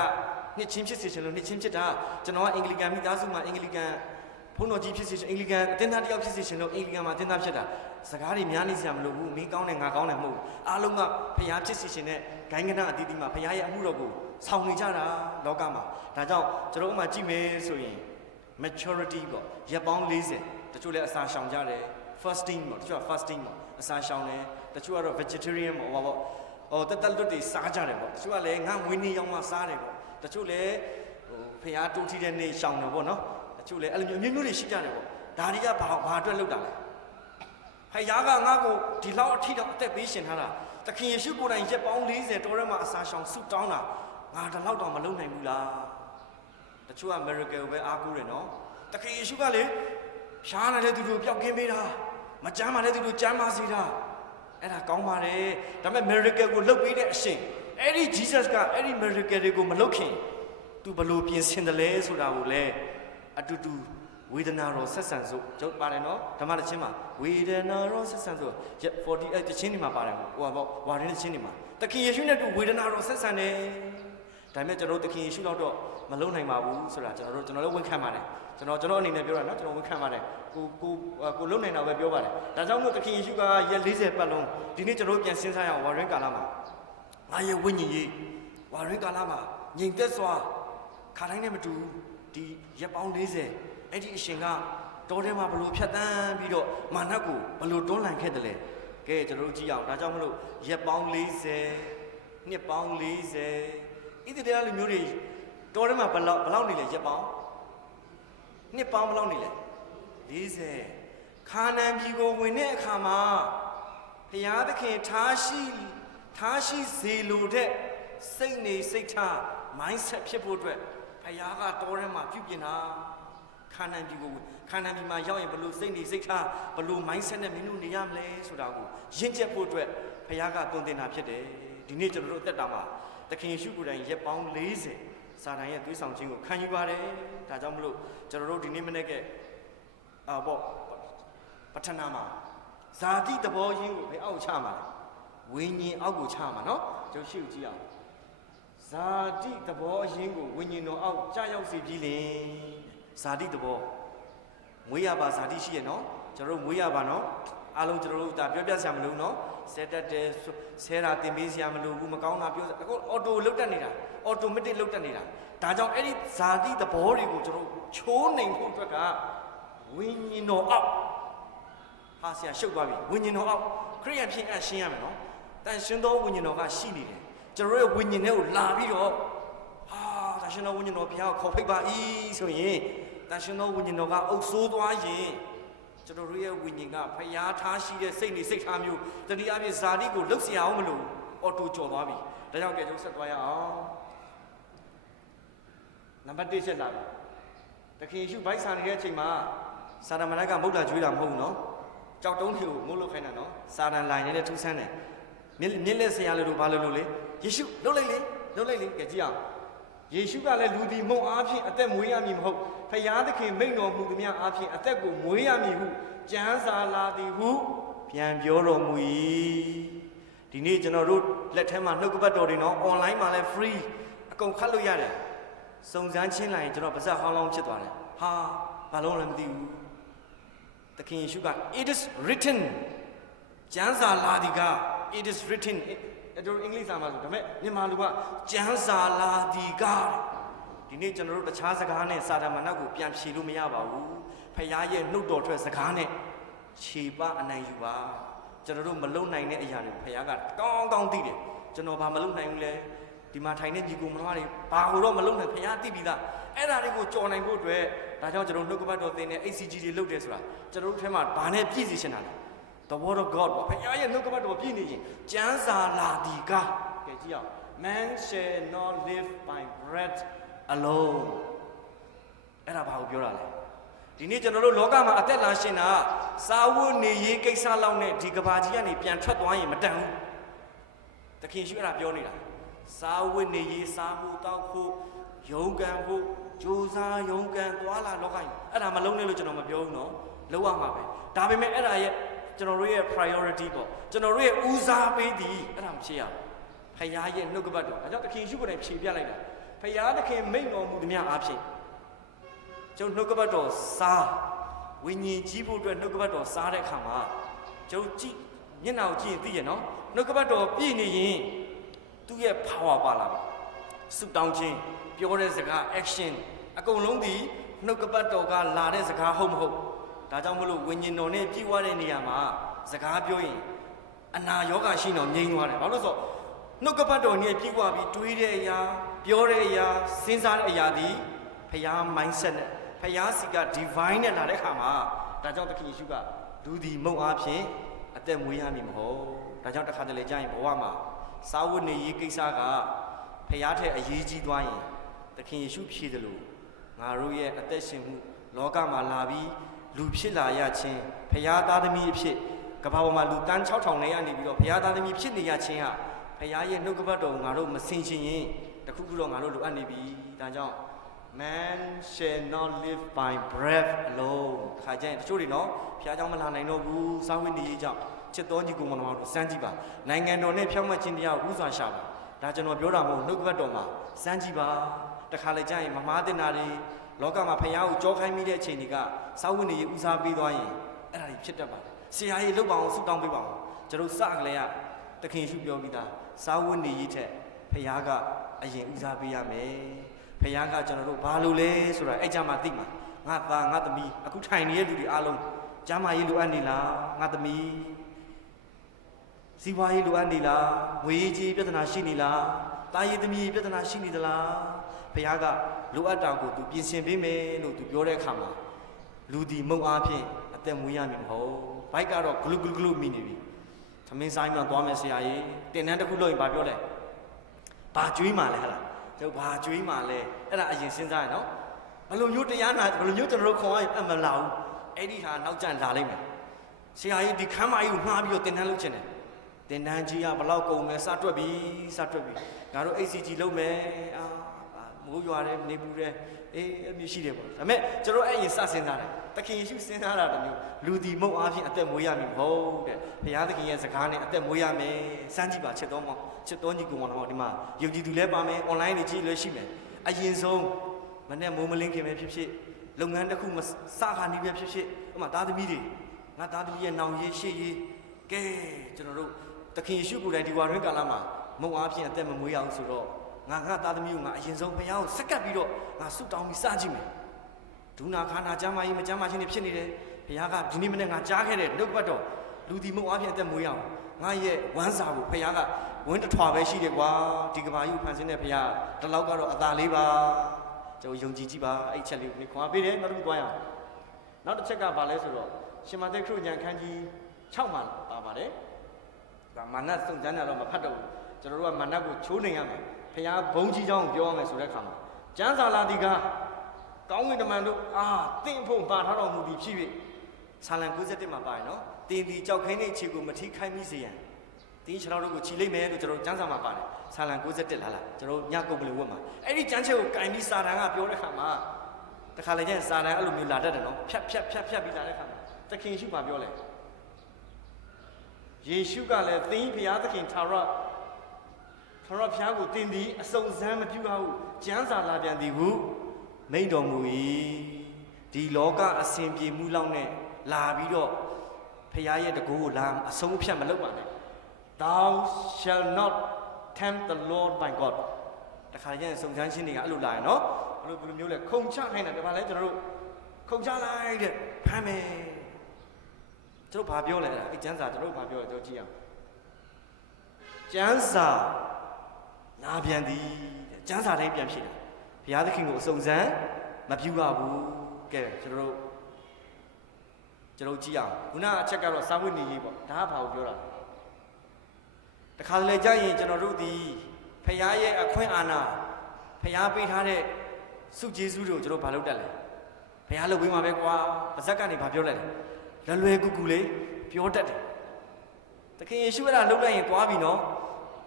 နှစ်ချင်းဖြစ်စေချင်လို့နှစ်ချင်းဖြစ်တာကျွန်တော်ကအင်္ဂလိကန်မိသားစုမှာအင်္ဂလိကန်ဘုန်းတော်ကြီးဖြစ်စေချင်အင်္ဂလိကန်အသင်းသားတယောက်ဖြစ်စေချင်လို့အင်္ဂလိကန်မှာအသင်းသားဖြစ်တာစကားတွေများနေစရာမလိုဘူးမင်းကောင်းတယ်ငါကောင်းတယ်မဟုတ်ဘူးအားလုံးကဘုရားဖြစ်စေချင်တဲ့ဂိုင်းကနာအတီးတီးမှာဘုရားရဲ့အမှုတော်ကိုဆောင်နေကြတာလောကမှာဒါကြောင့်ကျွန်တော်ဥမာကြည့်မယ်ဆိုရင် maturity ပေါ့ရက်ပေါင်း40တချို့လည်းအစာရှောင်ကြတယ် fasting ပေါ့တချို့က fasting ပေါ့အစာရှောင်တယ်တချို့ကတော့ vegetarian ပေါ့တက်လွတ်တွေစားကြတယ်ပေါ့တချို့ကလည်းငါမွေးနေ့ရောက်မှစားတယ်ပေါ့တချို့လည်းဖျားတိုးထီးတဲ့နေ့ရှောင်တယ်ပေါ့နော်တချို့လည်းအဲ့လိုမျိုးတွေရှိကြတယ်ပေါ့ဒါတွေကဘာအတွက်လုပ်တာလဲဖျားကငါ့ကိုဒီလောက်အထိတော့အသက်ပေးရှင်ထားတာသခင်ယေရှုကိုယ်တိုင်ရက်ပေါင်း40တော်ထဲမှာအစာရှောင်ဆုတောင်းတာငါတော့တော့မလုပ်နိုင်ဘူးလားတချို့က miracle ပဲအားကိုးတယ်နော်သခင်ယေရှုကလေဖြားနေတဲ့သူတို့ပျောက်ကင်းပေးတာမကြမ်းပါတဲ့သူတို့ကြမ်းပါစေတာအဲ့ဒါကောင်းပါတယ်ဒါပေမဲ့ miracle ကိုလုပ်ပေးတဲ့အရှင်အဲ့ဒီ Jesus ကအဲ့ဒီ miracle တွေကိုမလုပ်ခင်သူဘလို့ပြင်ဆင်တယ်လဲဆိုတာကိုလည်းအတူတူဝေဒနာရောဆက်ဆံစို့ကျုပ်ပါတယ်နော်ဓမ္မတခြင်းမှာဝေဒနာရောဆက်ဆံစို့48တခြင်းတွေမှာပါတယ်ဟိုပါဝါရင်းတခြင်းတွေမှာသခင်ယေရှုနဲ့တူဝေဒနာရောဆက်ဆံတယ်ဒါပေမဲ့ကျွန်တော်သခင်ယေရှုတော့မလုံနိုင်ပါဘူးဆိုတာကျွန်တော်လည်းဝန်ခံပါတယ်ကျွန်တော်အနေနဲ့ပြောတာနော်ကျွန်တော်ဝန်ခံပါတယ်ကိုလုံနိုင်တာပဲပြောပါတယ်ဒါကြောင့်မို့သခင်ယေရှုကရက်40ပတ်လုံးဒီနေ့ကျွန်တော်ပြန်စဉ်းစားရအောင်ဝါရင်းကာလမှာငါရဲ့ဝိညာဉ်ရေးဝါရင်းကာလမှာငြိမ်သက်စွာခါတိုင်းနဲ့မတူဒီရက်ပေါင်း40အဲ့ဒီအရှင်ကတောထဲမှာဘလို့ဖြတ်တန်းပြီးတော့မာနကိုဘလို့တွန်းလှန်ခဲ့တယ်လဲကဲကျွန်တော်ကြည့်အောင်ဒါကြောင့်မလို့ရက်ပေါင်း40နှစ်ပေါင်း40ဣသရေလလူမျိုးတွေတောထဲမှာဘလောက်နေလဲရက်ပေါင်းနှစ်ပေါင်းဘလောက်နေလဲ40ခါနန်ပြည်ကိုဝင်တဲ့အခါမှာဘုရားသခင်ထားရှိစေလိုတဲ့စိတ်နေစိတ်ထား mindset ဖြစ်ဖို့အတွက်ဘုရားကတောထဲမှာပြုပြင်တာခါနန်ပြည်မှာရောက်ရင်ဘလို့စိတ်နေစိတ်ထားဘလို့ mindset နဲ့မင်းတို့နေရမလဲဆိုတာကိုရင့်ကျက်ဖို့အတွက်ဘုရားကတွင်တင်တာဖြစ်တယ်ဒီနေ့ကျွန်တော်တို့အသက်တာမှာသခင်ယေရှုကိုယ်တိုင်ရက်ပေါင်း40စာတန်ရဲ့သွေးဆောင်ခြင်းကိုခံယူပါတယ်ဒါကြောင့်မလို့ကျွန်တော်တို့ဒီနေ့မနေ့ကပထနာမှာဇာတိသဘောရင်းကိုဘယ်အောက်ချမှာလဲဝိညာဉ်အောက်ကိုချမှာနော်ကျွန်တော်ရှေ့ကိုကြည့်အောင်ဇာတိသဘောရင်းကိုဝိညာဉ်တော်အောက်ကြာရောက်စေပြီးလင်ဇာတိသဘောမွေးရပါဇာတိရှိရနော်ကျွန်တော်တို့မွေးရပါနော်အားလုံးကျွန်တော်တို့ဒါပြောပြစရာမလိုနော်ဆဲတက်တယ်ဆဲတာတင်ပေးစရာမလိုဘူးမကောင်းတာပြောအခုအော်တိုလုတ်တက်နေတာအော်တိုမက်တစ်လုတ်တက်နေတာဒါကြောင့်အဲ့ဒီဇာတိသဘောတွေကိုကျွန်တော်ချိုးနှိမ်ဖို့အတွက်ကဝိညာဉ်တော်အောက်ဟာဆရာရှုပ်သွားပြီဝိညာဉ်တော်အောက်ခရိယန်ဖြစ်အရှင်းရမယ်နော်တန်ရှင်သောဝိညာဉ်တော်ကရှိနေတယ်ကျွန်တော်ရဲ့ဝိညာဉ်ထဲကိုလာပြီးတော့တန်ရှင်သောဝိညာဉ်တော်ဘုရားကိုခေါ်ဖိတ်ပါ၏ဆိုရင်တန်ရှင်သောဝိညာဉ်တော်ကအုပ်ဆိုးသွားရင်ကျွန်တော်တို့ရဲ့ဝိညာဉ်ကဖျားထားရှိတဲ့စိတ်နေစိတ်ထားမျိုးတနည်းအားဖြင့်ဇာတိကိုလှုပ်ရှားအောင်မလို့အော်တိုကျော်သွားပြီဒါကြောင့်ကြိုးဆက်သွားရအောင်နံပါတ်1ချက်လာပြီတခင်ယေရှုဗိုက်ဆာနေတဲ့အချိန်မှာစာတမဏေကမုတ်တာကျွေးတာမဟုတ်ဘူးနော်ကြောက်တုံးထီကိုမိုးလုတ်ခိုင်းတာနော်စာတန်လိုင်းနေတဲ့ထူးဆန်းတယ်မြင့်လက်ဆရာလို့ဘာလို့လေယေရှုလှုပ်လိုက်လေကြည့်အောင်ယေရှုကလည်းလူဒီမုံအားဖြင့်အသက်မွေးရမည်မဟုတ်ဖျားသခင်မိန့်တော်မူသည်များအားဖြင့်အသက်ကိုမွေးရမည်ဟုကျမ်းစာလာသည်ဟုပြန်ပြောတော်မူ၏ဒီနေ့ကျွန်တော်တို့လက်ထဲမှာနှုတ်ကပတ်တော်တွေနော် online မှာလည်း free အကုန်ခတ်လို့ရတယ်စုံစမ်းချင်းလိုက်ရင်ကျွန်တော်ပါဇက်ဟောင်းလောင်းဖြစ်သွားတယ်ဟာဘာလို့လဲမသိဘူးသခင်ယေရှုက it is written ကျမ်းစာလာသည်က it is written တို့အင်္ဂလိပ်စာမှာဆိုဒါပေမဲ့မြန်မာလူကကျမ်းစာလာဒီကဒီနေ့ကျွန်တော်တို့တခြားစကားနဲ့စာတမန်ကိုပြန်ဖြေလို့မရပါဘူးဖခင်ရဲ့နှုတ်တော်ထွက်စကားနဲ့ခြေပအနိုင်ယူပါကျွန်တော်တို့မလုံနိုင်တဲ့အရာတွေကိုဖခင်ကကောင်းကောင်းသိတယ်ကျွန်တော်ဘာမလုံနိုင်ဘူးလဲဒီမှာထိုင်နေညီကိုမတော်တွေဘာလို့တော့မလုံနိုင်ဖခင်သိပြီးသားအဲ့ဒါတွေကိုကြော်နိုင်ဖို့အတွက်ဒါကြောင့်ကျွန်တော်နှုတ်ကပတ်တော်သင်တဲ့ ACG တွေလုပ်တယ်ဆိုတာကျွန်တော်တို့ထဲမှာဘာနဲ့ပြည့်စုံနေတာလဲ The word of God ဖခင်ရဲ့နှုတ်ကပတ်တော်ပြည့်နေရင်ကျမ်းစာလာဒီကကဲကြည့်အောင် Man shall not live by bread alone အဲ့ဒါဘာကိုပြောတာလဲဒီနေ့ကျွန်တော်တို့လောကမှာအသက်လာရှင်တာစာဝတ်နေရေးကိစ္စလောက်နဲ့ဒီကဘာကြီးကနေပြန်ထွက်သွားရင်မတန်ဘူးသခင်ရှိအဲ့ဒါပြောနေတာစာဝတ်နေရေးစားဖို့တောက်ဖို့ယုံကန်ဖို့ကြိုးစားယုံကန်သွားလာလောကကြီးအဲ့ဒါမလုံးနဲ့လို့ကျွန်တော်မပြောဘူးနော်လုံးဝမှာပဲဒါပေမဲ့အဲ့ဒါရဲ့ကျွန်တော်တို့ရဲ့ priority ပေါ့ကျွန်တော်တို့ရဲ့ဦးစားပေးသည်အဲ့ဒါမဖြစ်ရဘူးဖခင်ရဲ့နှုတ်ကပတ်တော်အဲကြောင့်သခင်ရှိကိုယ်တိုင်ဖြေပြလိုက်တာဖခင်သခင်မိန့်တော်မူသည်များအားဖြင့်ကျွန်တော်နှုတ်ကပတ်တော်စားဝိညာဉ်ကြီးဖို့အတွက်နှုတ်ကပတ်တော်စားတဲ့အခါမှာကျွန်တော်ကြည့်မျက်နှာကိုကြည့်ရင်သိရနော်နှုတ်ကပတ်တော်ပြည့်နေရင်သူ့ရဲ့ power ပါလာပြီဆုတောင်းခြင်းပြောတဲ့စကား action အကုန်လုံးဒီနှုတ်ကပတ်တော်ကလာတဲ့စကားဟုတ်မဟုတ်ဒါကြောင့်မလို့ဝိညာဉ်တော်နဲ့ပြည့်ဝတဲ့နေရာမှာစကားပြောရင်အနာရောဂါရှိတော့ငြိမ်းသွားတယ်ဘာလို့ဆိုနှုတ်ကပတ်တော်နဲ့ပြည့်ဝပြီးတွေးတဲ့အရာပြောတဲ့အရာစဉ်းစားတဲ့အရာဒီဖခင် mindset နဲ့ဖခင်စီက divine နဲ့လာတဲ့အခါမှာဒါကြောင့်သခင်ယေရှုကလူဒီမုံအားဖြင့်အသက်မွေးရမည်မဟုတ်ဒါကြောင့်တစ်ခါတလေကြာရင်ဘဝမှာစာဝတ်နေရေးကိစ္စကဖခင်ထက်အရေးကြီးသွားရင်သခင်ယေရှုဖြည့်တယ်လို့ငါတို့ရဲ့အသက်ရှင်မှုလောကမှာလာပြီးလူဖြစ်လာရခြင်းဖခင်သားသမီးအဖြစ်ကမ္ဘာပေါ်မှာလူတန်း6000နဲ့ရနေပြီးတော့ဖခင်သားသမီးဖြစ်နေရခြင်းဟာဖခင်ရဲ့နှုတ်ကပတ်တော်ငါတို့မစင်ချင်ရင်တခုခုတော့ငါတို့လိုအပ်နေပြီဒါကြောင့် Man shall not live by bread alone ခါကျရင်တချို့တွေနော်ဖခင်ကြောင့်မလာနိုင်တော့ဘူးစာဝတ်နေရေးကြောင့်ချစ်တော်ညီကိုမတော်တို့စမ်းကြည့်ပါနိုင်ငံတော်နဲ့ဖြောင့်မတ်ခြင်းတရားကိုဥစွာရှာပါဒါကျွန်တော်ပြောတာမဟုတ်နှုတ်ကပတ်တော်မှာစမ်းကြည့်ပါတခါလေကြာရင်မမားတင်တာတွေလောကမှာဖခင်ကိုကြောခိုင်းမိတဲ့အချိန်တွေကစာဝတ်နေရေးဥစားပေးသွားရင်အဲ့ဒါတွေဖြစ်တတ်ပါတယ်ဆရာကြီးလုပ်ပါအောင်ဆုတောင်းပေးပါအောင်ကျွန်တော်စကလေးကတခင်ရှုပြောပြီးသားစာဝတ်နေရေးထက်ဖခင်ကအရင်ဥစားပေးရမယ်ဖခင်ကကျွန်တော်တို့ဘာလို့လဲဆိုတာအဲ့ကြမှာသိမှာငါသားငါသမီးအခုထိုင်နေတဲ့လူတွေအားလုံးကျမ်းမာရေးလိုအပ်နေလားငါသမီးစီးပွားရေးလိုအပ်နေလားငွေရေးကြေးပြဿနာရှိနေလားတာရေးသမီးပြဿနာရှိနေသလားဖခင်ကလိုအပ်တာကိုသူပြင်ဆင်ပေးမယ်လို့သူပြောတဲ့အခါမှာလူဒီမုံအားဖြင့်အသက်မွေးရမည်မဟုတ်ဘိုက်ကတော့ဂလုဂလုမိနေပြီသမင်းဆိုင်မှာသွားမယ်ဆရာကြီးတင်တန်းတစ်ခုလို့ရင်ဘာပြောလဲဘာကျွေးမှလဲဟလားကျုပ်ဘာကျွေးမှလဲအဲ့ဒါအရင်စဉ်းစားရနော်ဘယ်လိုမျိုးတရားနာဘယ်လိုမျိုးကျွန်တော်တို့ခေါ်ရအမလာဘူးအဲ့ဒီဟာနောက်ကျလာလိမ့်မယ်ဆရာကြီးဒီခမ်းမကြီးကိုငှားပြီးတော့တင်တန်းလုပ်ချင်တယ်တင်တန်းကြီးကဘယ်လောက်ကုန်လဲစတွက်ပြီးငါတို့ ACG လုပ်မယ်မိုးရွာတယ်နေပူတယ်အေးအမျိုးရှိတယ်ပေါ့ဒါပေမဲ့ကျွန်တော်အဲ့ရင်စစဉ်းစားတယ်သခင်ယေရှုစဉ်းစားတာတမျိုးလူဒီမုံအားဖြင့်အသက်မွေးရမည်မဟုတ်တဲ့ဘုရားသခင်ရဲ့စကားနဲ့အသက်မွေးရမယ်စမ်းကြည့်ပါချစ်တော်ညီကိုမောင်တော်ဒီမှာယုံကြည်သူလည်းပါမယ် online တွေကြည့်လည်းရှိမယ်အရင်ဆုံးမနဲ့မိုးမလင်းခင်ပဲဖြစ်လုပ်ငန်းတစ်ခုမစခါနေပဲဖြစ်ဥမာသားသမီးတွေငါသားသမီးရဲ့နောင်ရေးရှေ့ရေးကဲကျွန်တော်တို့သခင်ယေရှုကိုယ်တိုင်ဒီဝါတွင်ကာလမှာမုံအားဖြင့်အသက်မမွေးရအောင်ဆိုတော့ငါသားသမီးကိုငါအရင်ဆုံးဘုရားကိုစက္ကပ်ပြီးတော့ငါဆုတောင်းပြီးစကြည့်မယ်ဒုနာခါနာကျမ်းမာရေးမကျမ်းမာခြင်းတွေဖြစ်နေတယ်ဘုရားကဒီနေ့မနေ့ငါကြားခဲ့တဲ့နှုတ်ကပတ်တော်လူဒီမုံအားဖြင့်အသက်မွေးရအောင်ငါရဲ့ဝမ်းစာကိုဘုရားကဝင်းတထွာပဲရှိတယ်ကွာဒီကဘာကြီးကိုဖန်ဆင်းတဲ့ဘုရားတလောက်ကတော့အသာလေးပါကျွန်တော်ယုံကြည်ကြည့်ပါအဲ့ချက်လေးကိုခွန်အားပေးတယ်နောက်တစ်ခုသွားရအောင်နောက်တစ်ချက်ကဘာလဲဆိုတော့ရှင်မသက်ခရစ်ယာန်ခန်းကြီး6မှာပါပါတယ်ဒါမာနစုံစမ်းတာတော့မဖတ်တော့ဘူးကျွန်တော်တို့ကမာနကိုချိုးနေရမယ်ဖခင်ဘုံကြီးเจ้าကိုပြောရမယ်ဆိုတဲ့အခါမှာကျမ်းစာလာဒီကကောင်းကင်တမန်တို့တင့်ဖို့ပါထားတော်မူပြီးဖြစ်၍ဆာလံ91မှာပါရနော်တင်ဒီကြောက်ခိုင်းတဲ့ခြေကိုမထိခိုက်မိစေရန်တင်းခြေတော်တို့ကိုခြိလိုက်မယ်လို့ကျွန်တော်ကျမ်းစာမှာပါတယ်ဆာလံ91လာကျွန်တော်ညကုတ်ပလင်ဝတ်မှာအဲ့ဒီကျမ်းချက်ကိုကင်ပြီးစာတန်ကပြောတဲ့အခါမှာတခါလေကျရင်စာတန်အဲ့လိုမျိုးလာတတ်တယ်နော်ဖြတ်ပြီးလာတဲ့အခါမှာသခင်ရှုပါပြောလဲယေရှုကလည်းသင်ဘုရားသခင်ထာဝရဖျားကိုတင်သည်အစုံစမ်းမပြုရဟုကျမ်းစာလာပြန်သည်ဟုမိန့်တော်မူ၏ဒီလောကအစဉ်ပြေမှုလောက်နဲ့လာပြီးတော့ဖျားရဲ့တကူကိုလာအဆုံးဖြတ်မလုပ်ပါနဲ့ thou shall not tempt the Lord thy God တခါကျရင်စုံစမ်းခြင်းတွေကအဲ့လိုလာရင်နော်ဘယ်လိုမျိုးလဲခုံချခိုင်းတာတခါလဲကျွန်တော်တို့ခုံချလိုက်တဲ့ဖမ်းမယ်ကျွန်တော်ဘာပြောလဲအဲ့ကျမ်းစာကျွန်တော်ဘာပြောလဲကျွန်တော်ကြည့်အောင်ကျမ်းစာနာပြန်သည်ကျမ်းစာတိုင်းပြန်ဖြစ်တယ်ဘုရားသခင်ကိုအစုံစမ်းမပြုရဘူးကဲကျွန်တော်ကြည့်အောင်ခုနအချက်ကတော့စာဝတ်နေရေးပေါ့ဒါကဘာကိုပြောတာတခါတလေကြာရင်ကျွန်တော်တို့ဒီဖခင်ရဲ့အခွင့်အာဏာဖခင်ပေးထားတဲ့စုကျေးဇူးတွေကိုကျွန်တော်ဘာလုပ်တတ်လဲဖခင်လုပ်ပေးမှာပဲကွာပါဇက်ကနေဘာပြောလိုက်လဲလွယ်ကူကူလေးပြောတတ်တယ်သခင်ယေရှုအဲ့ဒါလုပ်လိုက်ရင်သွားပြီနော်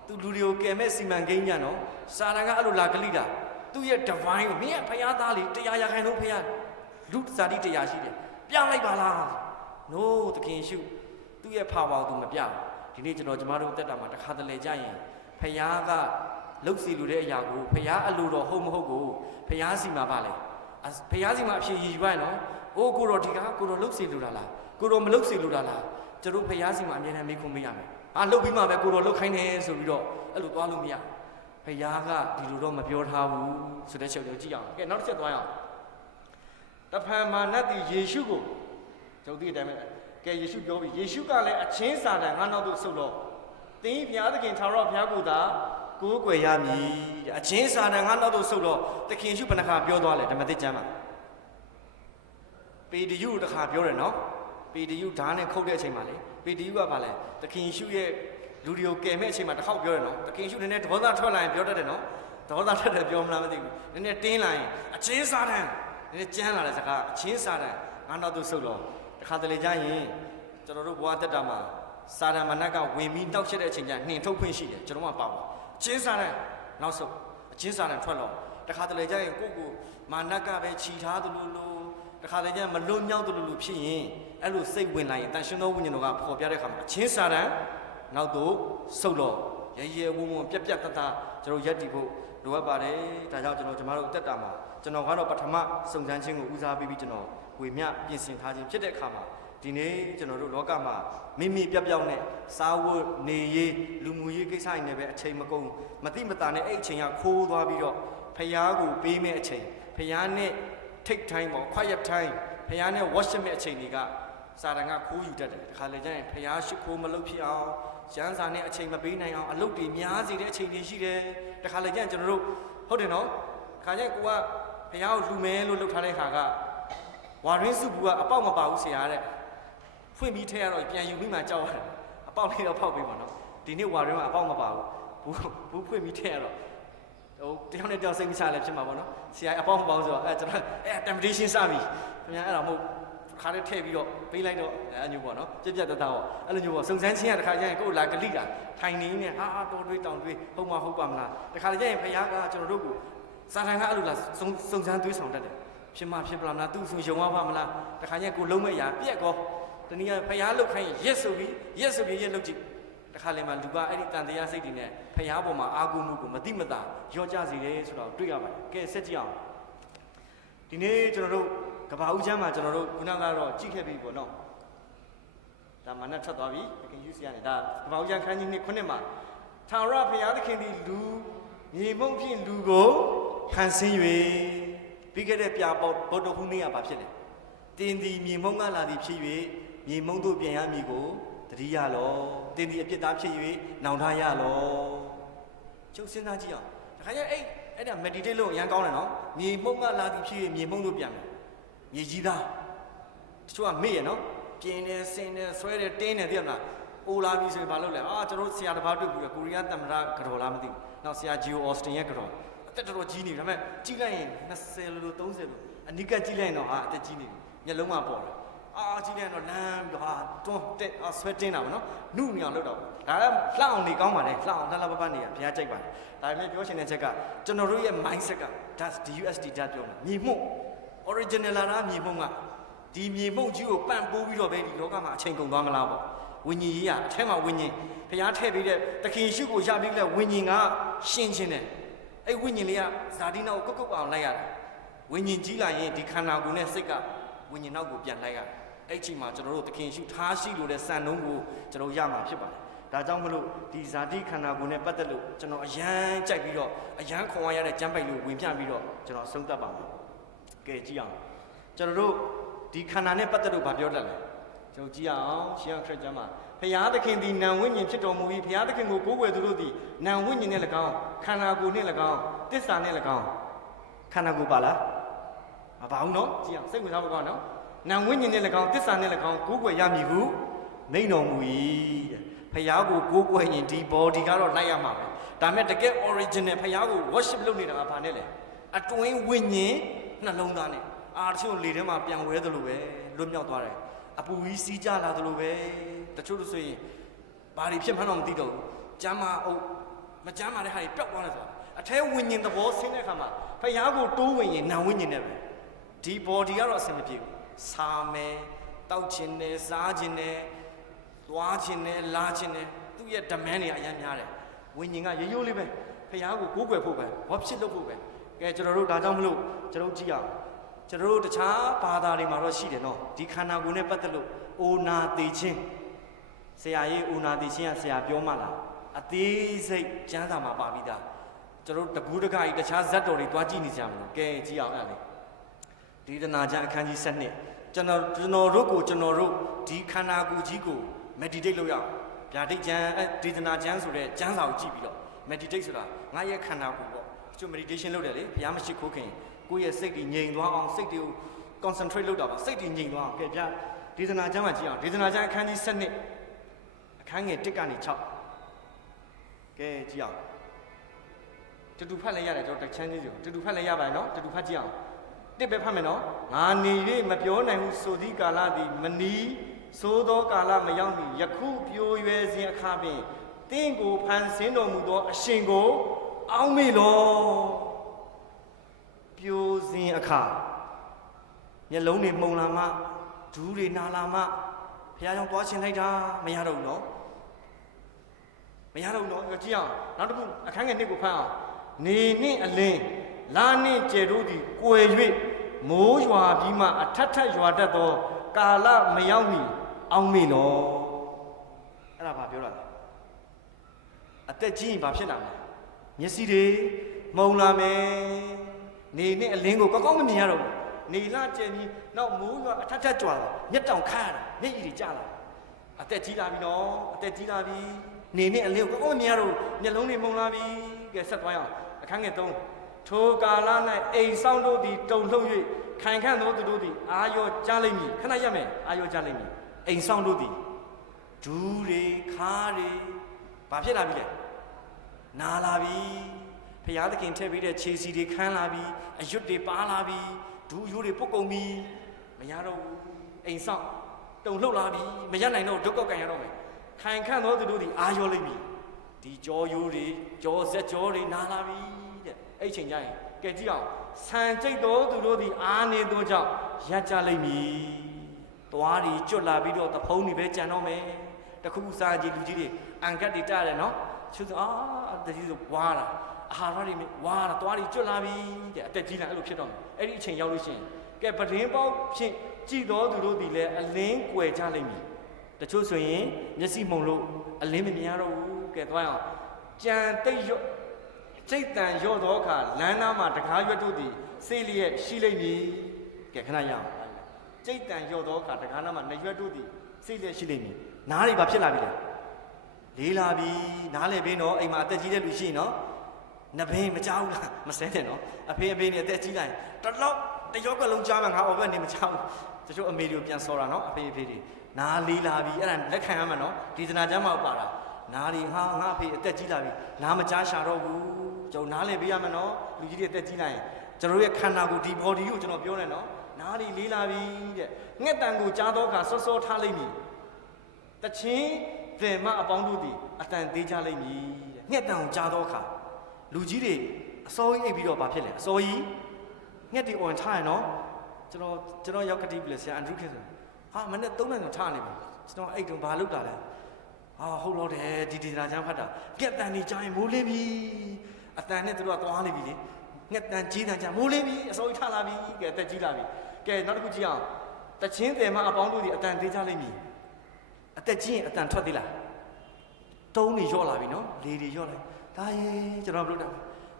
သူလူတွေကိုကယ်မဲ့စီမံကိန်းညာနော်စာတန်ကအဲ့လိုလာကလိတာသူ့ရဲ့ divine ကိုမင်းကဖခင်သားလေးတရားရခိုင်လို့ဖခင်လူဇာတိတရားရှိတယ်ပြလိုက်ပါလား no သခင်ယေရှုသူ့ရဲ့ power ကိုသူမပြဘူးဒီနေ့ကျွန်တော်ကျမတို့တက်တာမှာတစ်ခါတလေကြာရင်ဖခင်ကလှုပ်စီလူတဲ့အရာကိုဖခင်အလိုတော်ဟုတ်မဟုတ်ကိုဖခင်စီမှာပါလေဖခင်စီမှာအဖြစ်ရည်ရွယ်နော်အိုးကိုတော်ဒီကကိုတော်လှုပ်စီလူတာလားကိုတော်မလှုပ်စီလူတာလားကျွန်တော်ဖခင်စီမှာအမြဲတမ်းမေးခွန်းမေးရမယ်လှုပ်ပြီးမှပဲကိုတော်လှုပ်ခိုင်းတယ်ဆိုပြီးတော့အဲ့လိုသွားလို့မရဖခင်ကဒီလိုတော့မပြောထားဘူးဆိုတဲ့ချက်ကိုကြည့်အောင်ကဲနောက်တစ်ချက်သွားရအောင်တဖန်မာနတိယေရှုကိုကျွန်တော်ဒီအတိုင်းပဲကဲယေရှုပြောပြီးယေရှုကလည်းအချင်းစာတန်ငါနောက်သို့ဆုတ်တော့သင်ဘုရားသခင်ထာဝရဘုရားကိုသာကိုးကွယ်ရမည်အချင်းစာတန်ငါနောက်သို့ဆုတ်တော့သခင်ယေရှုဘယ်နှခါပြောသွားလဲဓမ္မသစ်ကျမ်းမှာပေတရုတစ်ခါပြောတယ်နော်ပေတရုဓာတ်နဲ့ခုတ်တဲ့အချိန်မှာလေပေတရုကဘာလဲသခင်ယေရှုရဲ့လူတွေကိုကယ်မဲ့အချိန်မှာတစ်ခေါက်ပြောတယ်နော်သခင်ယေရှုနည်းနည်းဒေါသထွက်လာရင်ပြောတတ်တယ်နော်ဒေါသထွက်တယ်ပြောမလားမသိဘူးနည်းနည်းတင်းလာရင်အချင်းစာတန်နည်းနည်းကြမ်းလာတဲ့စကားအချင်းစာတန်ငါနောက်သို့ဆုတ်တော့တစ်ခါတလေကြာရင်ကျွန်တော်တို့ဘဝတက်တာမှာစာတန်မနက်ကဝင်ပြီးတောက်ချက်တဲ့အချိန်ကျနှင်ထုတ်ခွင့်ရှိတယ်ကျွန်တော်ကပါပါအချင်းစာတန်နောက်ဆုံးအချင်းစာတန်ထွက်တော့တစ်ခါတလေကြာရင်ကိုယ့်မာနကပဲခြိထားသလိုလိုတစ်ခါတလေကြာမလွတ်မြောက်သလိုလိုဖြစ်ရင်အဲ့လိုစိတ်ဝင်လာရင်တန်ရှင်သောဝိညာဉ်တော်ကပေါ်ပြတဲ့အခါမှာအချင်းစာတန်နောက်သို့ဆုတ်တော့ရဲဝုံပြက်တသားကျွန်တော်ရက်တည်ဖို့လိုအပ်ပါတယ်ဒါကြောင့်ကျွန်တော်တို့တက်တာမှာကျွန်တော်ကတော့ပထမစုံစမ်းခြင်းကိုဦးစားပေးပြီးကျွန်တော်ဝေမျှပြင်ဆင်ထားခြင်းဖြစ်တဲ့အခါမှာဒီနေ့ကျွန်တော်တို့လောကမှာမိမိပြပြောင်းနဲ့စားဝတ်နေရေးလူမှုရေးကိစ္စတွေနဲ့ပဲအချိန်မကုန်မတိမတာနဲ့အဲ့အချိန်ကခိုးသွားပြီးတော့ဖျားကိုပေးမဲ့အချိန်ဖျားနဲ့ထိတ်ထိုင်းပေါ့ quiet time ဖျားနဲ့ worship မဲ့အချိန်တွေကစာတန်ကခိုးယူတတ်တယ်ဒီခါလေကျရင်ဖျားရှိခိုးမလုပ်ဖြစ်အောင်ရန်စာနဲ့အချိန်မပေးနိုင်အောင်အလုပ်တွေများစေတဲ့အချိန်တွေရှိတယ်ဒီခါလေကျရင်ကျွန်တော်တို့ဟုတ်တယ်နော်ခါကျရင်ကိုကဖျားကိုလူမဲလို့လုပ်ထားတဲ့ခါကဝါရင်းစုဘူးကအပေါက်မပါဘူးဆရာတဲ့ဖွင့်ပြီးထဲရတော့ပြန်ယူပြီးမှကြောက်ရတယ်အပေါက်လေးတော့ဖောက်ပေးပါနော်ဒီနေ့ဝါရင်းကအပေါက်မပါဘူးဖွင့်ပြီးထဲရတော့ဟိုတယောက်နဲ့တယောက်စိတ်မချလည်းဖြစ်မှာပေါ့နော်ဆရာအပေါက်မပါဘူးဆိုတော့ကျွန်တော်temptation စပြီခင်ဗျာအဲ့ဒါမဟုတ်ခါလေးထည့်ပြီးတော့ပေးလိုက်တော့အဲ့လိုပေါ့နော်ပြက်တတ်တော့အဲ့လိုမျိုးပေါ့စုံစမ်းခြင်းကတခါကျရင်ကိုယ်လာဂလိတာထိုင်နေနေတော်တွေးတောင်တွေးဟုတ်မှာဟုတ်ပါမလားတခါကျရင်ဖခင်ကကျွန်တော်တို့ကိုစာတန်ကအဲ့လိုလာစုံစမ်းတွေးဆောင်တတ်တယ်ဖြစ်မှဖြစ်ပလားမလားသူ့ဆိုယုံပါမလားတခါကျရင်ကိုလုံးမဲ့ရာပြက်ကောတနည်းဖျားလုတ်ခိုင်းရက်ဆိုပြီးရက်လုတ်ကြည့်တခါလေမှလူကအဲ့ဒီတန်တရားစိတ်တွေနဲ့ဖျားပေါ်မှာအာကုမှုကိုမတိမတာရောကြစေတယ်ဆိုတော့တွေ့ရပါတယ်ကဲဆက်ကြည့်အောင်ဒီနေ့ကျွန်တော်တို့ကဘာဦးချမ်းမှာကျွန်တော်တို့ခုနကတော့ကြည့်ခဲ့ပြီပေါ့နော်ဒါမနက်ထွက်သွားပြီသခင်ယူစီကနေဒါကဘာဦးချမ်းခန်းကြီးနှစ်ခုနှစ်မှာထာဝရဘုရားသခင်သည်လူမြေမုံဖြင့်လူကိုဖန်ဆင်း၍ပြီးခဲ့တဲ့ပြပေါဗုဒ္ဓဟူးနေ့ကဘာဖြစ်လဲတင်းဒီမြေမုံကလာသည်ဖြစ်၍မြေမုံတို့ပြန်ရမည်ကိုတတိယလောတင်းဒီအပြစ်သားဖြစ်၍နောင်တရလောချုပ်စဉ်းစားကြည့်အောင်ဒါခါကျအဲ့ဒါ meditate လို့အရင်ကောင်းတယ်နော်မြေမုံကလာသည်ဖြစ်၍မြေမုံတို့ပြန်မယ်မြေကြီးသားတချို့ကမေ့ရနော်ပြင်းနေစင်နေဆွဲတယ်တင်းတယ်သိရမလားအိုလာပြီဆိုရင်ဘာလုပ်လဲကျွန်တော်ဆရာတစ်ပါးတွေ့ပြီးတော့ကိုရီးယားသမ္မတကြော်လားမသိဘူးနောက်ဆရာဂျီယိုအော်စတင်ရဲ့ကြော်အသက်တော်ကြီးနေပြီဒါပေမဲ့ကြီးလိုက်ရင်20လို့30လို့အနိကကြီးလိုက်ရင်တော့အသက်ကြီးနေပြီမျက်လုံးကပေါ်တယ်ကြီးလိုက်ရင်တော့လမ်းပြီးတွန်းတက်ဆွဲတင်းတာပေါ့နော်နှုတ်နေအောင်လုပ်တော့ဒါလည်းလှအောင်နေကောင်းပါလေလှအောင်လှလှပပနေရဘုရားကြိုက်ပါတယ်ဒါပေမဲ့ပြောချင်တဲ့ချက်ကကျွန်တော်တို့ရဲ့ mindset က DUSD ဓာတ်ပြောတာမြေမှု original လာတာမြေမှုကဒီမြေမှုကြီးကိုပန့်ပိုးပြီးတော့ပဲဒီလောကမှာအချိန်ကုန်သွားမလားပေါ့ဝိညာဉ်ကြီးကအထက်မှာဝိညာဉ်ဘုရားထည့်ပေးတဲ့သခင်ရှုကိုရပြီးလဲဝိညာဉ်ကရှင်းခြင်းတယ်အဲ့ဝိညာဉ်လေးကဇာတိနောက်ကိုကုတ်အောင်လိုက်ရတာဝိညာဉ်ကြီးလာရင်ဒီခန္ဓာကိုယ်နဲ့စိတ်ကဝိညာဉ်နောက်ကိုပြန်လိုက်ရတယ်အဲ့ချိန်မှာကျွန်တော်တို့သခင်ရှုထားရှိလို့တဲ့စံနှုန်းကိုကျွန်တော်ရမှာဖြစ်ပါတယ် ဒါကြောင့်မလို့ဒီဇာတိခန္ဓာကိုယ်နဲ့ပတ်သက်လို့ကျွန်တော်အရန်ကြိုက်ပြီးတော့အရန်ခွန်အားရတဲ့ကျမ်းပိုက်လို့ဝင်ပြပြီးတော့ကျွန်တော်ဆုံးသက်ပါမယ်ကဲကြည့်အောင်ကျွန်တော်တို့ဒီခန္ဓာနဲ့ပတ်သက်လို့ဗာပြောတတ်လဲကျွန်တော်ကြည့်အောင်ရှင်းအောင်ခရစ်ကျမ်းမှာဖရာသခင်သည်နာမ်ဝိညာဉ်ဖြစ်တော်မူပြီးဖရာသခင်ကိုကိုးကွယ်သူတို့သည်နာမ်ဝိညာဉ်နဲ့၎င်းခန္ဓာကိုယ်နဲ့၎င်းတစ္ဆာနဲ့၎င်းခန္ဓာကိုယ်ပါလားမပါဘူးနော်ကြည့်အောင်စိတ်ဝင်စားဖို့ကောင်းနော်နာမ်ဝိညာဉ်နဲ့၎င်းတစ္ဆာနဲ့၎င်းကိုးကွယ်ရမည်ဟုမိန့်တော်မူ၏တဲ့ဖရာကိုကိုးကွယ်ရင်ဒီ body ကတော့လိုက်ရမှာပဲဒါမဲ့တကယ် original ဖရာကို worship လုပ်နေတာကဘာနဲ့လဲအတွင်းဝိညာဉ်နှလုံးသားနဲ့အာတချို့လေထဲမှာပြန်ဝဲသလိုပဲလွတ်မြောက်သွားတယ်အပူကြီးစီးကြလာသလိုပဲတချို့တို့ဆိုရင်ဘာတွေဖြစ်မှန်းတော့မသိတော့ဘူးကျမ်းမာအုပ်မကျမ်းမာတဲ့ဟာတွေပျောက်သွားတယ်ဆိုတာအထဲဝိညာဉ်သဘောဆင်းတဲ့အခါမှာဖရာကိုတိုးဝင်ရင်နာဝိညာဉ်နဲ့ပဲဒီ body ကတော့အဆင်မပြေဘူးစားမယ်တောက်ခြင်းနဲ့စားခြင်းနဲ့သွားခြင်းနဲ့လာခြင်းနဲ့သူ့ရဲ့ demand တွေအများများတယ်ဝိညာဉ်ကရိုးရိုးလေးပဲဖရာကိုကိုးကွယ်ဖို့ပဲဘာဖြစ်လို့ဖို့ပဲကဲကျွန်တော်တို့ဒါကြောင့်မလို့ကျွန်တော်ကြည့်အောင်ကျွန်တော်တို့တခြားဘာသာတွေမှာတော့ရှိတယ်နော်ဒီခန္ဓာကိုယ်နဲ့ပတ်သက်လို့အိုနာသေးခြင်းဆရာကြီးအိုနာသေးခြင်းကဆရာပြောမှလားအသေးစိတ်ကျမ်းစာမှာပါပြီးသားကျွန်တော်တို့တကူးတကကြီးတခြားဇတ်တော်တွေတွားကြည့်နေကြမှာနော်ကဲကြည့်အောင်အဲ့ဒါလေဒေသနာကျမ်းအခန်းကြီး7ကျွန်တော်တို့ဒီခန္ဓာကိုယ်ကြီးကို meditate လုပ်ရအောင်ဗျာဒိတ်ကျမ်းဒေသနာကျမ်းဆိုတဲ့ကျမ်းစာကိုကြည့်ပြီးတော့ meditate ဆိုတာငါရဲ့ခန္ဓာကိုယ်ပေါ့ကျွန်တော် meditation လုပ်တယ်လေဘုရားမရှိခိုးခင်ကိုယ့်ရဲ့စိတ်တွေငြိမ်သွားအောင်စိတ်တွေကို concentrate လုပ်တာပါစိတ်တွေငြိမ်သွားအောင်ကဲဗျာဒေသနာကျမ်းမှာကြည့်အောင်ဒေသနာကျမ်းအခန်းကြီး7အခန်းငယ်1ကနေ6ကဲကြည့်အောင်တူဖတ်လိုက်ရတယ်ကျွန်တော်တစ်ချမ်းချင်းစီတူဖတ်လိုက်ရပါနော်တူဖတ်ကြည့်အောင်တစ်ပဲဖတ်မယ်နော်ငါနေ၍မပြောနိုင်ဘူးဆိုသည့်ကာလသည်မနီးသို့သောကာလမရောက်မီယခုပြိုရွယ်စဉ်အခါပင်တင့်ကိုဖန်ဆင်းတော်မူသောအရှင်ကိုအောက်မေ့လောပြိုစဉ်အခါမျက်လုံးတွေမှုန်လာမှဒူးတွေနာလာမှဘုရားကြောင့်တွားချင်လိုက်တာမရတော့ဘူးနော်မရတော့ဘူးနော်ကြည့်အောင်နောက်တစ်ခုအခန်းငယ်1ကိုဖတ်အောင်နေနှင့်အလင်းလာနှင့်ကျယ်တို့သည်ကွယ်၍မိုးရွာပြီးမှအထက်ထက်ရွာတတ်သောကာလမရောက်မီအောက်မေ့လောအဲ့ဒါဘာပြောတာလဲအသက်ကြီးရင်ဘာဖြစ်လာမလဲမျက်စိတွေမှုန်လာမယ်နေနဲ့အလင်းကိုကောင်းကောင်းမမြင်ရတော့ဘူးနေလာကျယ်ပြီးနောက်မိုးရွာအထက်ထက်ကြွားလာမျက်တောင်ခါရတာမျက်ရည်တွေကျလာအသက်ကြီးလာပြီနော်အသက်ကြီးလာပြီနေနဲ့အလင်းကိုကောင်းကောင်းမမြင်ရတော့မျက်လုံးတွေမှုန်လာပြီကဲဆက်သွားရအောင်အခန်းငယ်3ထိုကာလ၌အိမ်ဆောင်တို့သည်တုန်လှုပ်၍ခိုင်ခန့်သောသူတို့သည်အာရောကြလိမ့်မည်ခဏရမယ်အာရောကြလိမ့်မည်အိမ်ဆောင်တို့သည်ဒူးတွေခါးတွေဘာဖြစ်လာပြီလဲနာလာပြီဖျားသခင်ထည့်ပေးတဲ့ခြေစီတွေခန်းလာပြီအရွတ်တွေပါလာပြီဒူးရိုးတွေပုတ်ကုန်ပြီမရတော့ဘူးအိမ်ဆောင်တုန်လှုပ်လာပြီမရနိုင်တော့ဒုက္ခကန်ရတော့မယ်ခိုင်ခန့်သောသူတို့သည်အာရောလိမ့်မည်ဒီကြောရိုးတွေကြောဆက်ကြောတွေနာလာပြီတဲ့အဲ့ချိန်ကျရင်ကဲကြည့်အောင်ဆန်ကျိတ်သောသူတို့သည်အားနေသောကြောင့်ရပ်ကြလိမ့်မည်သွားတွေကျွတ်လာပြီးတော့တဖုံးတွေပဲကြံတော့မယ်တခုခုစားကြည့်လူကြီးတွေအန်ကတ်တွေတားတယ်နော်ချူတကြီးဆိုဝါတာအာဟာရတွေဝါတာသွားတွေကျွတ်လာပြီတဲ့အသက်ကြီးလာအဲ့လိုဖြစ်တော့မယ်အဲ့ဒီအချိန်ရောက်လို့ရှိရင်ကဲပဒင်းပေါက်ဖြင့်ကြည်တော်သူတို့သည်လည်းအလင်းကွယ်ကြလိမ့်မည်တချို့ဆိုရင်မျက်စိမှုန်လို့အလင်းမမြင်ရတော့ဘူးကဲသွားအောင်ကြံတိတ်ရော့စိတ်တန်ရော့သောအခါလမ်းသားမှာတကားရွက်တို့သည်စိတ်လျက်ရှိလိမ့်မည်ကဲခဏရအောင်စိတ်တန်ရော့သောအခါတကားနားမှာနှရွက်တို့သည်စိတ်လျက်ရှိလိမ့်မည်နားတွေဘာဖြစ်လာပြီလဲလေးလာပြီနားလေဘေးနော်အိမ်မှာအသက်ကြီးတဲ့လူရှိနော်နဘင်းမကြောက်ဘူးလားမဆဲနဲ့နော်အဖေနဲ့အသက်ကြီးလိုက်တလောက်တရောက်ကလုံးကြားမှာငါအော်ဘက်နေမကြောက်ဘူးတချို့အမေတွေကိုပြန်စော်တာနော်အဖေတွေနားလေးလာပြီအဲ့ဒါလက်ခံရမှာနော်ဒီသနာကျမ်းမှာပါတာနားတွေဟာငါအဖေအသက်ကြီးလာပြီနားမကြားရှာတော့ဘူးကျွန်တော်နားလေပေးရမယ်နော်လူကြီးတွေအသက်ကြီးလာရင်ကျွန်တော်ရဲ့ခန္ဓာကိုယ်ဒီ body ကိုကျွန်တော်ပြောနေနော်နားတွေလေးလာပြီတဲ့ငှက်တန်ကိုကြားတော့အခါစောစောထားလိုက်မည်တချင်းဗေမအပေါင်းတို့သည်အတန်သေးကြလိမ့်မည်တဲ့ငှက်တန်ကိုကြားတော့အခါလူကြီးတွေအစောကြီးအိပ်ပြီးတော့ဘာဖြစ်လဲအစောကြီးငှက်တွေអွန်ထားရနော်ကျွန်တော်ရောက်ကတိပြီလေဆရာအန်ဒရူးခေဆိုဟာမနေ့3နိုင်ထားနေပြီကျွန်တော်အိတ်တုံဘာလုပ်တာလဲဟာဟုတ်တော့တယ်ဒီဒေသနာကျမ်းဖတ်တာငှက်တန်တွေကြားရင်မိုးလင်းပြီအတန်နဲ့သူတို့ကသွားနေပြီလေငှက်တန်ကြီးတန်ကြားမိုးလင်းပြီအစောကြီးထားလာပြီကဲတက်ကြီးလာပြီကဲနောက်တစ်ခုကြည့်အောင်တချင်းတယ်မအပေါင်းတို့ဒီအတန်သေးကြလိမ့်မည်အသက်ကြီးရင်အတန်ထွက်သေးလား တုံးတွေရော့လာပြီနော်လေတွေရော့လိုက်ဒါရဲ့ကျွန်တော်ဘလို့တာ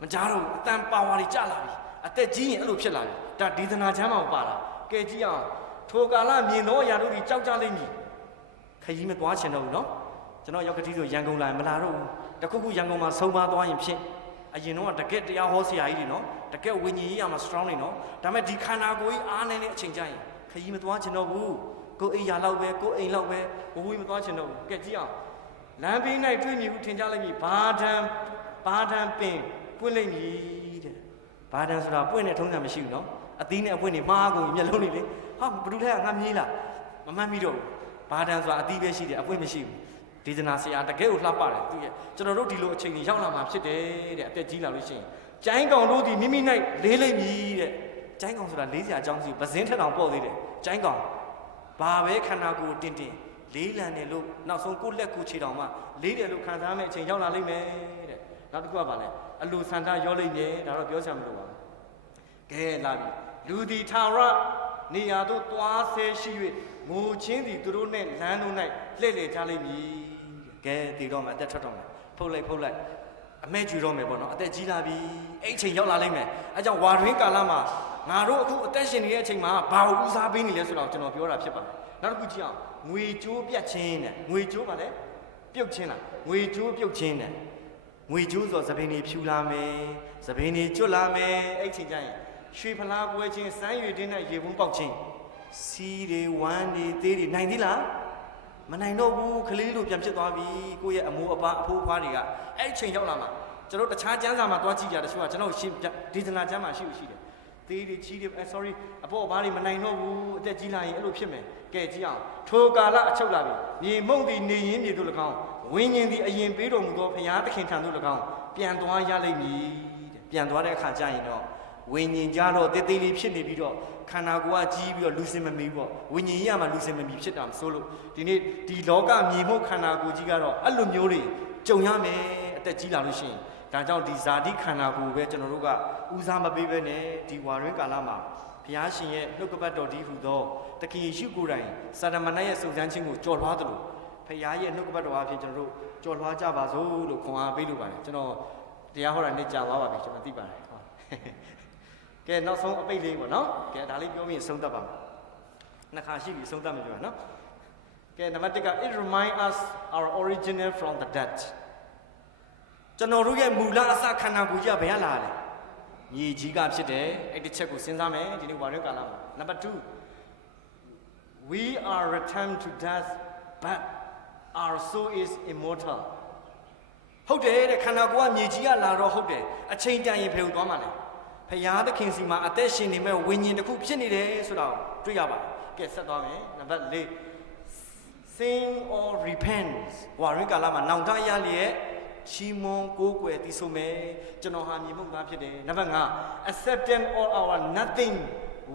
မကြားတော့အတန်ပါဝါတွေကျလာပြီအသက်ကြီးရင်အဲ့လိုဖြစ်လာပြီဒါဒေသနာချမ်းမှာပါလာကဲကြည့်အောင်ထိုကာလမြင်သောအရာတို့ဒီကြောက်ကြလိမ့်မည်ခရီးမသွားချင်တော့ဘူးနော်ကျွန်တော်ရောက်ကတိဆိုရန်ကုန်လာမလာတော့ဘူးတခုခုရန်ကုန်မှာဆုံးပါသွားရင်ဖြစ်အရင်တော့တကက်တရားဟောဆရာကြီးတွေနော်တကက်ဝိညာဉ်ရေးရမှာ strong နေနော်ဒါပေမဲ့ဒီခန္ဓာကိုယ်ကြီးအားနေတဲ့အချိန်ကျရင်ခရီးမသွားချင်တော့ဘူးကိုယ်အိမ်ရာလောက်ပဲကိုယ်အိမ်လောက်ပဲဘဝမသွားချင်တော့ဘူးကဲကြည့်အောင်လမ်းဘေး၌တွေ့မြင်ဘူးထင်ကြလိမ့်မည်ဘာဒံပင်ပွင့်လိမ့်မည်တဲ့ဘာဒံဆိုတာပွင့်တဲ့ထုံးစံမရှိဘူးနော်အသီးနဲ့အပွင့်နေမှားကုန်မျက်လုံးနေလေဟာဘယ်သူလဲငါမြေးလားမမှတ်မိတော့ဘူးဘာဒံဆိုတာအသီးပဲရှိတယ်အပွင့်မရှိဘူးဒေသနာဆရာတကယ်ကိုလှပတယ်သူရဲ့ကျွန်တော်တို့ဒီလိုအချိန်ကြီးရောက်လာမှဖြစ်တယ်တဲ့အသက်ကြီးလာလို့ရှိရင်ကျိုင်းကောင်တို့ဒီမိမိ၌လေးလိမ့်မည်တဲ့ကျိုင်းကောင်ဆိုတာလေးစရာအကြောင်းစီပဇင်းထက်တောင်ပေါ့သေးတယ်ကျိုင်းကောင်ဘာပဲခန္ဓာကိုယ်တင်လေးလံတယ်လို့နောက်ဆုံးကိုယ့်လက်ကိုယ်ခြေတောင်မှလေးတယ်လို့ခံစားမဲ့အချိန်ရောက်လာလိမ့်မယ်တဲ့နောက်တစ်ခုကပါလဲအလိုဆန္ဒရောလိမ့်မယ်ဒါတော့ပြောစရာမလိုပါဘူးကဲလာပြီလူဒီထာဝရနေရာသို့သွားဆဲရှိ၍ငိုချင်းသည်သူတို့နဲ့လမ်းတို့၌လှည့်လည်ကြလိမ့်မည်ကဲတည်တော့မှအသက်ထွက်တော့မှဖုတ်လိုက်အမဲကျူတော့မယ်ပေါ့နော်အသက်ကြီးလာပြီအဲ့အချိန်ရောက်လာလိမ့်မယ်အဲကြောင့်ဝါရင်းကာလမှာငါတို့အခုအသက်ရှင်နေတဲ့အချိန်မှာဘာကိုဦးစားပေးနေလဲဆိုတော့ကျွန်တော်ပြောတာဖြစ်ပါတယ်နောက်တစ်ခုကြည့်အောင်ငွေကြိုးပြတ်ခြင်းတဲ့ငွေကြိုးပါလေပြုတ်ခြင်းလားငွေကြိုးပြုတ်ခြင်းတဲ့ငွေကြိုးဆိုသပင်တွေဖြူလာမယ်သပင်တွေကျွတ်လာမယ်အဲ့ချိန်ကျရင်ရွှေဖလားပွဲခြင်းစမ်းရွေတင်းနဲ့ရေပုံးပေါက်ခြင်းစီးတွေဝမ်းတွေသေးတွေနိုင်သေးလားမနိုင်တော့ဘူးကလေးလိုပြန်ဖြစ်သွားပြီကိုယ့်ရဲ့အမိုးအပါအဖိုးအဖွားတွေကအဲ့ချိန်ရောက်လာမှာကျွန်တော်တခြားကျမ်းစာမှာတွားကြည့်ကြတချို့ကကျွန်တော်ရှင်းဒေသနာကျမ်းမှာရှိတယ်သေးတွေချီးတွေsorry အဖို့အပါးတွေမနိုင်တော့ဘူးအသက်ကြီးလာရင်အဲ့လိုဖြစ်မယ်ကဲကြည့်အောင်ထိုကာလအချုပ်လာပြီမြေမုံသည်နေရင်းမြေတို့၎င်းဝိညာဉ်သည်အရင်ပေးတော်မူသောဘုရားသခင်ထံသို့၎င်းပြန်သွားရလိမ့်မည်တဲ့ပြန်သွားတဲ့အခါကျရင်တော့ဝိညာဉ်ကြတော့တေးသေးလေးဖြစ်နေပြီးတော့ခန္ဓာကိုယ်ကကြီးပြီးတော့လူစင်မမီပေါ့ဝိညာဉ်ကြီးကမှလူစင်မမီဖြစ်တာမဆိုးလို့ဒီနေ့ဒီလောကမြေမှုခန္ဓာကိုယ်ကြီးကတော့အဲ့လိုမျိုးတွေကြုံရမယ်အသက်ကြီးလာလို့ရှိရင်ဒါကြောင့်ဒီဇာတိခန္ဓာကိုယ်ပဲကျွန်တော်တို့ကဦးစားမပေးဘဲနဲ့ဒီဝါရင်းကာလမှာဘုရားရှင်ရဲ့နှုတ်ကပတ်တော်ဒီဟူသောတခင်ယေရှုကိုယ်တိုင်စာတမဏေရဲ့စုံစမ်းခြင်းကိုကြော်လွှားသလိုဘုရားရဲ့နှုတ်ကပတ်တော်အဖြစ်ကျွန်တော်တို့ကြော်လွှားကြပါစို့လို့ခွန်အားပေးလိုပါတယ်ကျွန်တော်တရားဟောတာနဲ့ကြာသွားပါပြီကျွန်တော်သိပါတယ်ဟုတ်ကဲနောက်ဆုံးအပိတ်လေးပေါ့နော်ကဲဒါလေးပြောပြီးဆုံးသက်ပါမယ်နှစ်ခါရှိပြီဆုံးသက်မှာပြောရနော်ကဲနံပါတ်1က it remind us our original from the dead ကျွန်တော်တို့ရဲ့မူလအစခန္ဓာကိုယ်ကြီးကဘယ်ကလာလဲမြေကြီးကဖြစ်တယ်အဲ့ဒီချက်ကိုစဉ်းစားမယ်ဒီနေ့ဝါရကာလမှာနံပါတ်2 we are returned to death but our soul is immortal ဟုတ်တယ်တဲ့ခန္ဓာကိုယ်ကမြေကြီးကလာတော့ဟုတ်တယ်အချိန်တန်ရင်ဖယ်ကိုသွားမှာလဲဖယားသခင်စီမှာအသက်ရှင်နေမဲ့ဝိညာဉ်တစ်ခုဖြစ်နေတယ်ဆိုတာကိုတွေ့ရပါတယ်ကဲဆက်သွားမယ်နံပါတ်4 sin or repent ဝါရကာလမှာနောင်တရလျက်ချီးမွမ်းကိုးကွယ်တည်ဆိုမယ်ကျွန်တော်ဟာမြေမှုသားဖြစ်တယ်နံပါတ်5 acceptance all our nothing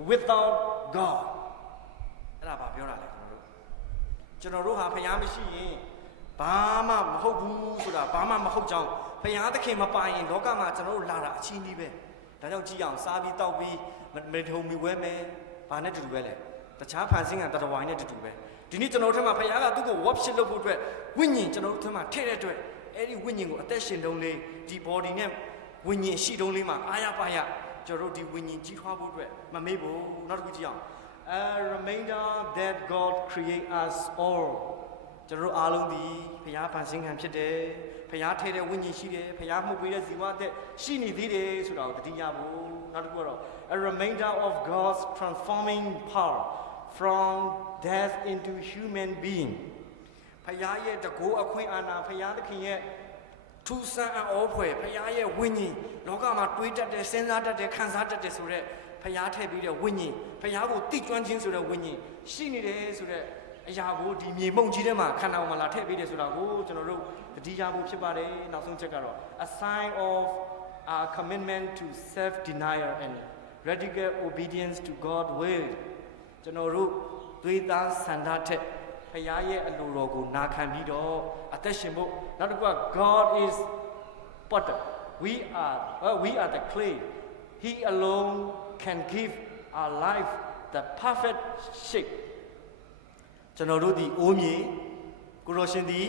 without God အဲ့ဒါဘာပြောတာလဲကျွန်တော်တို့ဟာဖယားမရှိရင်ဘာမှမဟုတ်ဘူးဆိုတာဘာမှမဟုတ်ကြောင်းဖယားသခင်မပါရင်လောကမှာကျွန်တော်တို့လာတာအချင်းကြီးပဲဒါကြောင့်ကြည့်အောင်စားပြီးတောက်ပြီးမထုံမီဝဲမယ်ဘာနဲ့တူတူပဲလဲတခြားဖန်ဆင်းကတတော်ဝိုင်းနဲ့တူတူပဲဒီနေ့ကျွန်တော်တို့ထက်မှာဖယားကသူ့ကို worship လုပ်ဖို့အတွက်ဝိညာဉ်ကျွန်တော်တို့ထက်မှာထည့်တဲ့အတွက်အဲ့ဒီဝိညာဉ်ကိုအသက်ရှင်တုံးလေးဒီ body နဲ့ဝိညာဉ်ရှိတုံးလေးမှာအာရပါရကျွန်တော်တို့ဒီဝိညာဉ်ကြီးထွားဖို့အတွက်မမေ့ဘူးနောက်တစ်ခုကြည့်အောင် a reminder that God create us all ကျွန်တော်တို့အားလုံးဒီဖယားဖန်ဆင်းခံဖြစ်တယ်ဖယားထဲတဲ့ဝိညာဉ်ရှိတယ်ဖယားမှုပေးတဲ့ဇီဝအသက်ရှိနေသေးတယ်ဆိုတာကိုတတိယဖို့နောက်တစ်ခုကတော့ a reminder of God's transforming power from death into human being ဖယားရဲ့တကူအခွင့်အာဏာဖယားသခင်ရဲ့ထူးဆန်းအောဖွဲ့ဖယားရဲ့ဝိညာဉ်လောကမှာတွေးတတ်တယ်စဉ်းစားတတ်တယ်ခံစားတတ်တယ်ဆိုတော့ဖယားထည့်ပြီးတဲ့ဝိညာဉ်ဖယားကိုတိကျွမ်းခြင်းဆိုတဲ့ဝိညာဉ်ရှိနေတယ်ဆိုတဲ့အရာကိုဒီမြေမှုန့်ကြီးထဲမှာခန္ဓာကိုယ်မှာလာထည့်ပေးတယ်ဆိုတာကိုကျွန်တော်တို့တတိယဖို့ဖြစ်ပါတယ်နောက်ဆုံးချက်ကတော့ a sign of our commitment to self denial and radical obedience to God's will ကျွန်တော်တို့သွေးသားဆန္ဒထက်ဖယားရဲ့အလိုတော်ကိုနာခံပြီးတော့အသက်ရှင်ဖို့နောက်တစ်ခုက God is potter we are the clay he alone can give our life the perfect shape ကျွန်တော်တို့ဒီအိုးမြေကိုရောရှင်ဒီ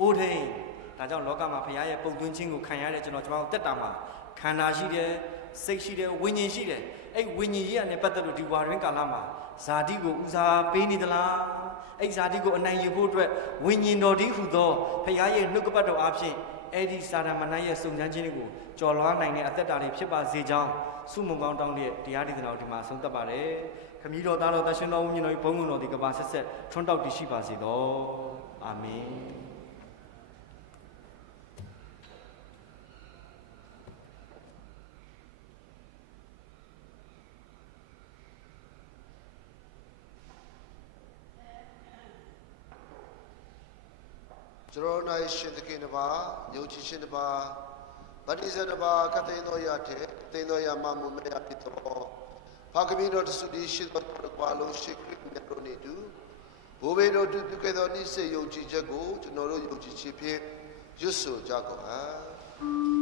အိုးထိန် ဒါကြောင့်လောကမှာဖခင်ရဲ့ပုံသွင်းခြင်းကိုခံရတဲ့ကျွန်တော်တို့တက်တာမှာခန္ဓာရှိတယ်စိတ်ရှိတယ်ဝိညာဉ်ရှိတယ်အဲ့ဝိညာဉ်ကြီးကနေပတ်သက်လို့ဒီဝါရင်းကာလမှာဇာတိကိုဦးစားပေးနေသလားအဲ့ဇာတိကိုအနိုင်ယူဖို့အတွက်ဝိညာဉ်တော်ဒီဟူသောဖခင်ရဲ့နှုတ်ကပတ်တော်အားဖြင့်အဲ့ဒီစာတမဏေရဲ့စုံစမ်းခြင်းတွေကိုကြော်လွှားနိုင်တဲ့အသက်တာတွေဖြစ်ပါစေကြောင်းဆုမွန်ကောင်းတောင်းတဲ့တရားဒေသနာကိုဒီမှာဆုံးသက်ပါတယ်ခမည်းတော်သားတော်တရှင်တော်ဝိညာဉ်တော်ဘုန်းတော်ဒီကဘာဆက်ဆက်ထွန်းတောက်တည်ရှိပါစေတော်အာမင်ကျွန်တော်နိုင်ရှင်သခင်တစ်ပါးယုံကြည်ရှင်တစ်ပါးဗတ္တိဇတစ်ပါးကတိန်တော်ရတဲ့တိန်တော်ရမှာမမရဖြစ်တော်ဖခင်တော်တဆုဒီရှိတော်ဘာလို့ရှိခရစ်မြတ်တော်နေတူဘိုးဘေတော်သူပြုခဲ့သောနေ့စေယုံကြည်ချက်ကိုကျွန်တော်တို့ယုံကြည်ခြင်းဖြင့်ရွတ်ဆိုကြကုန်ဟာ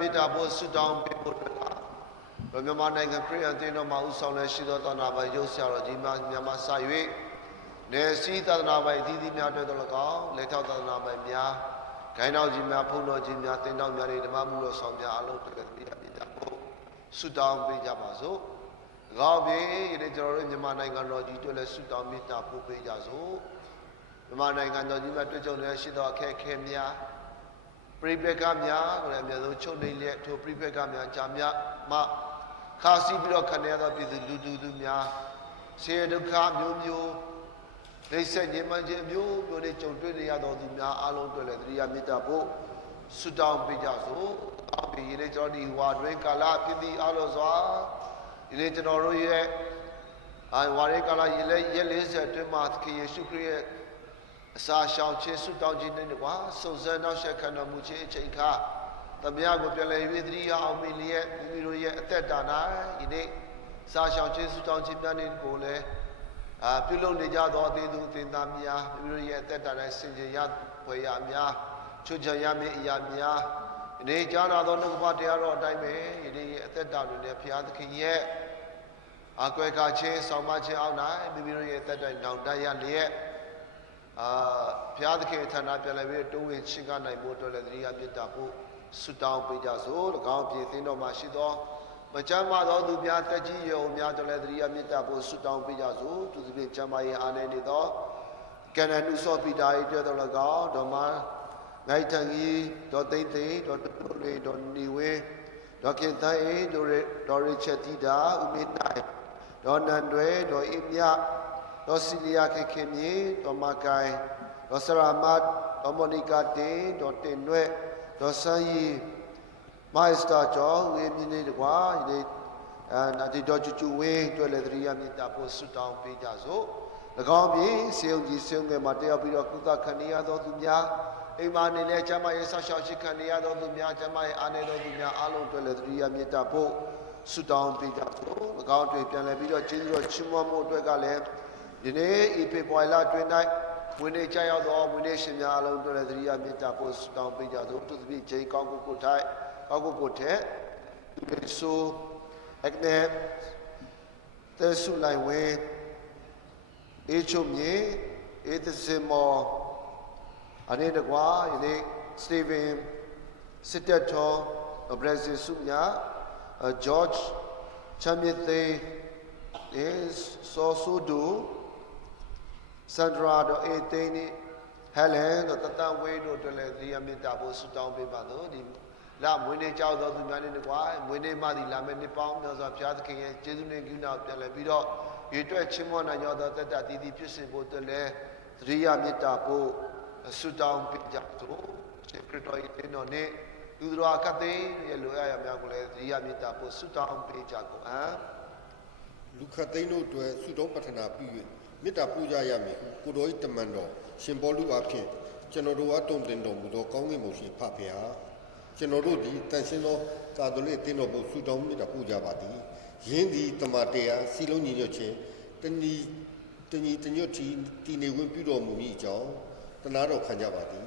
မေတ္တာပို့ဆုတောင်းပေးဖို့မြန်မာနိုင်ငံခရစ်ယာန်သင်းတော်မှာဦးဆောင်တဲ့ရှိသောသာသနာပိုင်ရုပ်ဆရာတော်ကြီးများမြန်မာစာ၍နယ်စည်းသာသနာပိုင်အသီးသီးများတွေ့တော်၎င်းလက်ထောက်သာသနာပိုင်များ ဂိုင်းတော်ကြီးများဖုန်းတော်ကြီးများတင်တော်များတွေဓမ္မမှုတော်ဆောင်များအလုံးတကယ်ပြရပြကြဖို့ဆုတောင်းပေးကြပါစို့။ကောင်းပြီဒီကျွန်တော်တို့မြန်မာနိုင်ငံတော်ကြီးတို့လည်းဆုတောင်းမေတ္တာပို့ပေးကြစို့။မြန်မာနိုင်ငံတော်ကြီးမှာတွေ့ကြုံနေတဲ့ရှိသောအခက်အခဲများပြိပက္ခများကိုလည်းအများဆုံးချုပ်နေလျက်ထိုပြိပက္ခများကြာမြမှခါစီပြီးတော့ခံရသောပြည်သူလူထုများဆင်းရဲဒုက္ခမျိုးမျိုးဒိတ်ဆက်ညင်မှန်ခြင်းမျိုးမျိုးတွေကြုံတွေ့နေရသောသူများအလုံးတွေ့လည်းသတိရမေတ္တာဖို့ဆုတောင်းပေးကြစို့။အောက်ပြီးဒီကျွန်တော်ဒီဝါတွင်ကာလပြည်သူအလုံးစွာဒီကျွန်တော်တို့ရဲ့ဝါရိကာလရက်40အတွင်းမှာသခင်ယေရှုခရစ်ရဲ့အစာရှောင်ခြင်းဆုတောင်းခြင်းနဲ့ကွာစုံစမ်းနောက်ဆက်ခံတော်မူခြင်းအချိန်ခါသမယကိုပြန်လည်၍သတိရအောင်မိလျက်မိမိတို့ရဲ့အသက်တာ၌ဒီနေ့စာရှောင်ခြင်းဆုတောင်းခြင်းများနဲ့ကိုလည်းပြုလုပ်နေကြသောအသေးသူအသင်သားများမိမိတို့ရဲ့အသက်တာ၌ဆင်ခြင်ရဖွယ်ရများချွတ်ချရမည့်အရာများဒီနေ့ကြားနာသောနှုတ်ကပတရားတော်အတိုင်းပဲဒီနေ့ရဲ့အသက်တာတွေနဲ့ဘုရားသခင်ရဲ့အကွယ်ကားခြင်းဆောင်မခြင်းအောက်၌မိမိတို့ရဲ့အသက်တာနောင်တရလျက်ဘုရားသခင်ဌာနပြန်လည်ပြီးတိုးဝင်ချင့်ကနိုင်ဖို့အတွက်လည်းသတိရမေတ္တာဖို့ဆုတောင်းပေးကြစို့၎င်းပြည်သင်တော်မှာရှိသောမချမ်းသာသောသူများတက်ကြီးရွယ်များတို့လည်းသတိရမေတ္တာဖို့ဆုတောင်းပေးကြစို့သူသဖြင့်ချမ်းသာရေးအားနည်းနေသောကန္နနုစောပိတာ၏တွေ့တော်၎င်းတော်မှာငိုက်ထန်ကြီးတော်သိမ့်သိမ့်တော်တူလေးတော်နေဝဲတော်ခင်တိုင်း၏တော်ရချက်တီတာဥမေနိုင်တော်နန်တွေတော်အိမြတော်စီလီယာခေခေမြေတော်မကိုင်တော်ဆရာမတ်တော်မိုနီကာတင်တော်တင်နွဲ့တော်ဆန်းရီမိုက်စတာကျော်ဝေမြင်းနေတကွာဒီနာတီတော်ချူဝင်းတွေ့လေသတိရမြတ်တာဖို့ဆုတောင်းပေးကြစို့၎င်းပြည်စေုံကြီးစေုံငယ်မှာတယောက်ပြီးတော့ကုသခံရသောသူများအိမ်မာနေလဲကျမရဲ့ဆောက်ရှောက်ရှိခံရသောသူများကျမရဲ့အားနေသောသူများအားလုံးတွေ့လေသတိရမြတ်တာဖို့ဆုတောင်းပေးကြစို့၎င်းတွေပြန်လဲပြီးတော့ကျေးဇူးတော်ချီးမွမ်းမှုအတွက်ကလည်းဒီနေ့ဤပေပွိုင်လာတွင်၌ဝိနည်းကြရောက်သောဝိနည်းရှင်များအလုံးတို့လည်းသတိရမေတ္တာပို့တောင်းပေးကြသို့သူသည်ဂျေကောင်းကိုထိုက်ကောင်းကိုထဲယေရှုအခနဲ့သေဆုလိုက်ဝဲအေချုံမြေအေသစေမောအနေတကွာယနေ့စတီဗင်စစ်တက်ထောဘရက်ဇီဆုညာဂျော့ဂျ်ချမ်မီသေဆိုဆူဒူစန္ဒရာတို့အေသိန်းဟဲလန်တို့တတဝေးတို့တွေ့လဲဒီအမြတ်တာဖို့ဆုတောင်းပေးပါတော့ဒီလာမွေးနေ့ကြောက်သောသူများနဲ့ကွာမွေးနေ့မှဒီလာမယ့်နှစ်ပေါင်းများစွာဘုရားသခင်ရဲ့ကျေးဇူးနဲ့ကရုဏာပြန်လဲပြီးတော့ရေတွက်ချင်းမွန်နိုင်သောတတတည်တည်ဖြစ်စေဖို့တွေ့လဲသတိရမြတ်တာဖို့ဆုတောင်းပေးကြသို့စေခရစ်တော်ရဲ့တော်နဲ့လူတော်ကတဲ့ရဲ့လိုရများကိုလည်းသတိရမြတ်တာဖို့ဆုတောင်းပေးကြကုန်လူခတ်သိန်းတို့အတွက်ဆုတောင်းပတ္ထနာပြု၍မေတ္တာပူဇော်ရမည်ကိုတော်၏တမန်တော်ရှင်ဘောလူအဖြစ်ကျွန်တော်တို့အတုံတင်တော်မူသောကောင်းကင်ဘုံရှင်ဖဖျားကျွန်တော်တို့သည်တန်ရှင်းသောသာသနာ့တင်းတော်ဘုဆုတောင်းမေတ္တာပူဇော်ပါသည်ယင်းသည်တမန်တရားစီလုံးညီညွတ်ခြင်းတဏီတညွတ်တီနေဝင်ပြုတော်မူမည်အကြောင်းတနာတော်ခံကြပါသည်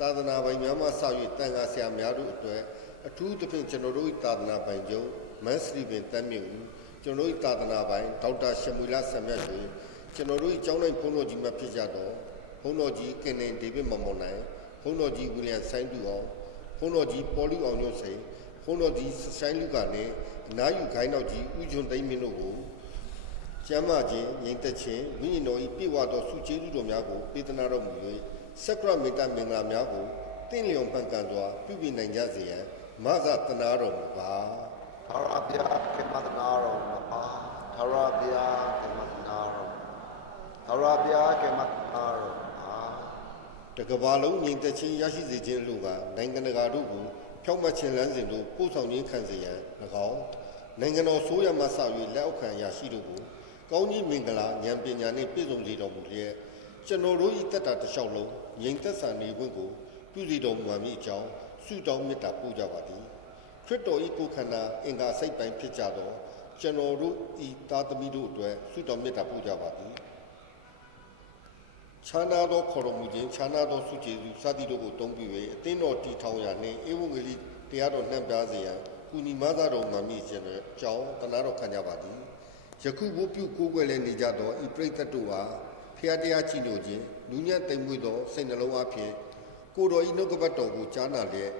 သာသနာပိုင်များမှစ၍တန်ခါဆရာများတို့အတွက်အထူးသဖြင့်ကျွန်တော်တို့၏သာသနာပိုင်ကျုံမန်းစတီဗင်တမ်းမြင့်ဦးကျွန်တော်၏သာသနာပိုင်ဒေါက်တာရှမွေလဆံမြတ်တွင်ကျွန်တော်တို့အကြောင်းတိုင်းဘုန်းတော်ကြီးများဖြစ်ကြတော့ဘုန်းတော်ကြီးကင်နင်ဒေးဗစ်မော်မော်နိုင်ဘုန်းတော်ကြီးဝီလျံဆိုင်းတူအောင်ဘုန်းတော်ကြီးပေါ်လီအောင်ညွန့်စိန်ဘုန်းတော်ကြီးဆိုင်လူကနဲ့အနားယူခိုင်းတော်ကြီးဥဂျွန်သိမ်းမင်းတို့ကိုကျမ်းမာခြင်းငြိမ်သက်ခြင်းဝိညာဉ်တော်၏ပြည့်ဝသောဆုကျေးဇူးတော်များကိုပေးသနာတော်မူ၍စက္ကရမေတ္တာမင်္ဂလာများကိုတင့်လျော်မှန်ကန်စွာပြုပြင်နိုင်ကြစေရန်မဆသနာတော်မူပါထာဝရဘုရားကေမတနာတော်မူပါထာဝရဘုရားကေမတနာတော်ထာဝရဘုရားကေမတနာတော်တကဘာလုံးငြိမ်သက်ခြင်းရရှိစေခြင်းလို့ကနိုင်ငံတကာတို့ကိုဖြောင့်မတ်ခြင်းလမ်းစဉ်တို့ပို့ဆောင်ခြင်းခံစေရန်၎င်းနိုင်ငံတော်ဆိုးရမှစ၍လက်အောက်ခံရရှိတို့ကိုကောင်းကြီးမင်္ဂလာဉာဏ်ပညာနှင့်ပြည့်စုံစေတော်မူလျက်ကျွန်တော်တို့၏တက်တာတစ်လျှောက်လုံးငြိမ်သက်စာနေခွင့်ကိုပြုစီတော်မူပါမည်အကြောင်းဆုတောင်းမေတ္တာပို့ကြပါသည်ခရစ်တော်၏ကိုယ်ခန္ဓာအင်္ဂါစိတ်ပိုင်းဖြစ်ကြသောကျွန်တော်တို့ဤသားသမီးတို့အတွက်ဆုတောင်းမေတ္တာပို့ကြပါသည်ခြားနာသောခေါ်တော်မူခြင်းခြားနာသောဆုကျေးဇူးစသည်တို့ကိုတုံးပြ၍အသင်းတော်တည်ထောင်ရာနှင့်ဧဝံဂေလိတရားတော်နှံ့ပြားစေရန်ကုညီမသားတော်မှမိခြင်းနဲ့ကြောင်းတနာတော်ခံကြပါသည်ယခုဘုပြုကိုးကွယ်လည်းနေကြသောဤပရိသတ်တို့ဟာဖျားတရားချီးညိုခြင်းလူညံ့တိမ်မွေ့သောစိတ်နှလုံးအဖြစ် ကိုတော်ဤနှုတ်ကပတ်တော်ကိုကြားနာလျက်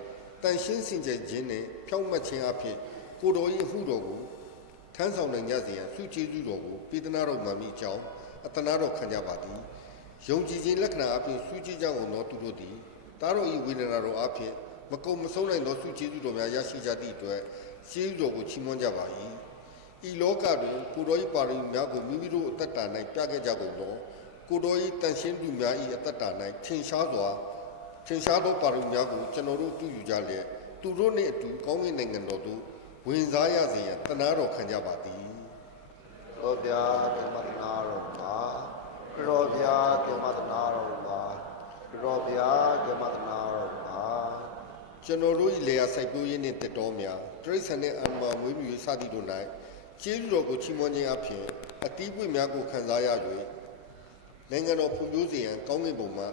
တန်ရှင်းစင်ကြယ်ခြင်းနှင့်ဖြောင့်မတ်ခြင်းအဖြစ်ကိုတော်ဤအမှုတော်ကိုထမ်းဆောင်နိုင်ကြစေရန်ဆုကျေးဇူးတော်ကိုပေးသနာတော်မှာမိကြောင်းအတနာတော်ခံကြပါသည်ယုံကြည်ခြင်းလက္ခဏာအပြင်ဆုကျေးကြကုန်သောသူတို့သည်တားတော်ဤဝေဒနာတော်အပြင်မကုံမဆုံးနိုင်သောဆုကျေးဇူးတော်များရရှိကြသည့်အတွက်ကျေးဇူးတော်ကိုချီးမွမ်းကြပါ၏ဤလောကတွင်ကိုတော်ဤပါရမီများကိုမိမိတို့အသက်တာ၌ပြခဲ့ကြကုန်သောကိုတော်ဤတန်ရှင်းသူများ၏အသက်တာ၌ထင်ရှားသောပါရမီများကိုကျွန်တော်တို့တူယူကြလျက်သူတို့နှင့်အတူကောင်းကင်နိုင်ငံတော်သို့ဝင်စားရစေရန်တနာတော်ခံကြပါသည်ရောဗျာကမတနာတော်မှာရောဗျာကမတနာတော်မှာရောဗျာကမတနာတော်မှာကျွန်တော်တို့၏လေယာစိုက်ပျိုးရေးနှင့်တက်တော်များတရိစ္ဆာန်နှင့်အမှန်မွေးမြူရေးစသည်တို့၌ကျေးဇူးတော်ကိုချီးမွမ်းခြင်းအပြင်အတီးပွင့်များကိုခံစားရ၍နိုင်ငံတော်ဖွံ့ဖြိုးစေရန်ကောင်းကင်ဘုံမှ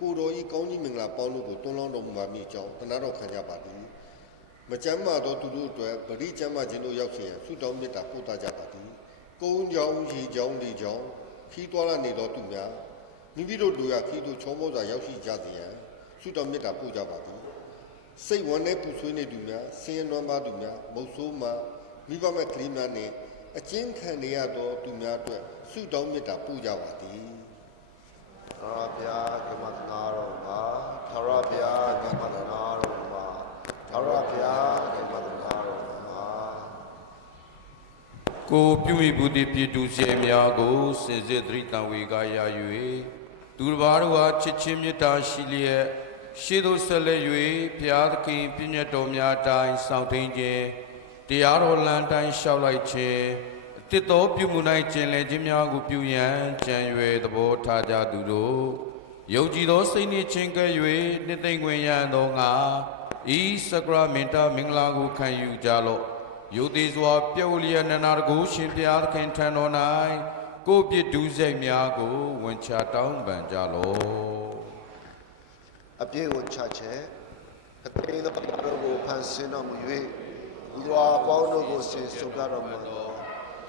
ကိုတော်ဤကောင်းကြီးမင်္ဂလာပေါင်းတို့ကိုတွန်းလောင်းတော်မူပါမည်ကြောင်းတနာတော်ခံကြပါသည်မကျမ်းမာသောသူတို့အတွက်ဗတိကျမ်းမာခြင်းတို့ရောက်စေရန်ဆုတောင်းမေတ္တာပို့သကြပါသည်ကုန်းကြောင်းရေကြောင်းလေကြောင်းခီးသွားလာနေသောသူများမိမိတို့လူရခီးတို့ချောမောစွာရောက်ရှိကြစေရန်ဆုတောင်းမေတ္တာပို့ကြပါသည်စိတ်ဝမ်းနဲ့ပူဆွေးနေသူများဆင်းရဲနွမ်းပါးသူများမုတ်ဆိုးမှမိဘမဲ့ကလေးများနှင့်အကျဉ်းခံနေရသောသူများအတွက်ဆုတောင်းမေတ္တာပို့ကြပါသည်ထာဝရဘုရားကမတနာတော်မှာထာဝရဘုရားကမတနာတော်မှာထာဝရဘုရားကမတနာတော်မှာကိုပြုမိဘူးတိပြည်သူစေများကိုစင်စစ်သတိတံဝေကရ၍သူတစ်ပါးတို့ဟာချစ်ချင်းမေတ္တာရှိလျက်ရှေးသို့ဆက်လက်၍ဘုရားသခင်ပြည့်ညတ်တော်များတိုင်းဆောင်ထိန်ခြင်းတရားတော်လမ်းတိုင်းလျှောက်လိုက်ခြင်းအတစ်တော်ပြုမှု၌ကျင်လည်ခြင်းများကိုပြုရန်ကြံရွယ်သဘောထားကြသူတို့ယုံကြည်သောစိတ်နှင့်ချင်းကပ်၍နှစ်သိမ့်ခွင့်ရသောငါဤစကရမင်တာမင်္ဂလာကိုခံယူကြလော့ယုတ်သေးစွာပြုတ်လျက်နန္နာတကုရှင်ဘုရားသခင်ထံတော်၌ကိုပြစ်ဒုစရိုက်များကိုဝန်ချတောင်းပန်ကြလော့အပြည့်ကိုချချက်အသိသောပတော်ကိုဖန်ဆင်းတော်မူ၍ဤတော်အပေါင်းတို့ကိုဆင်ဆုပ်ပြတော်မူသော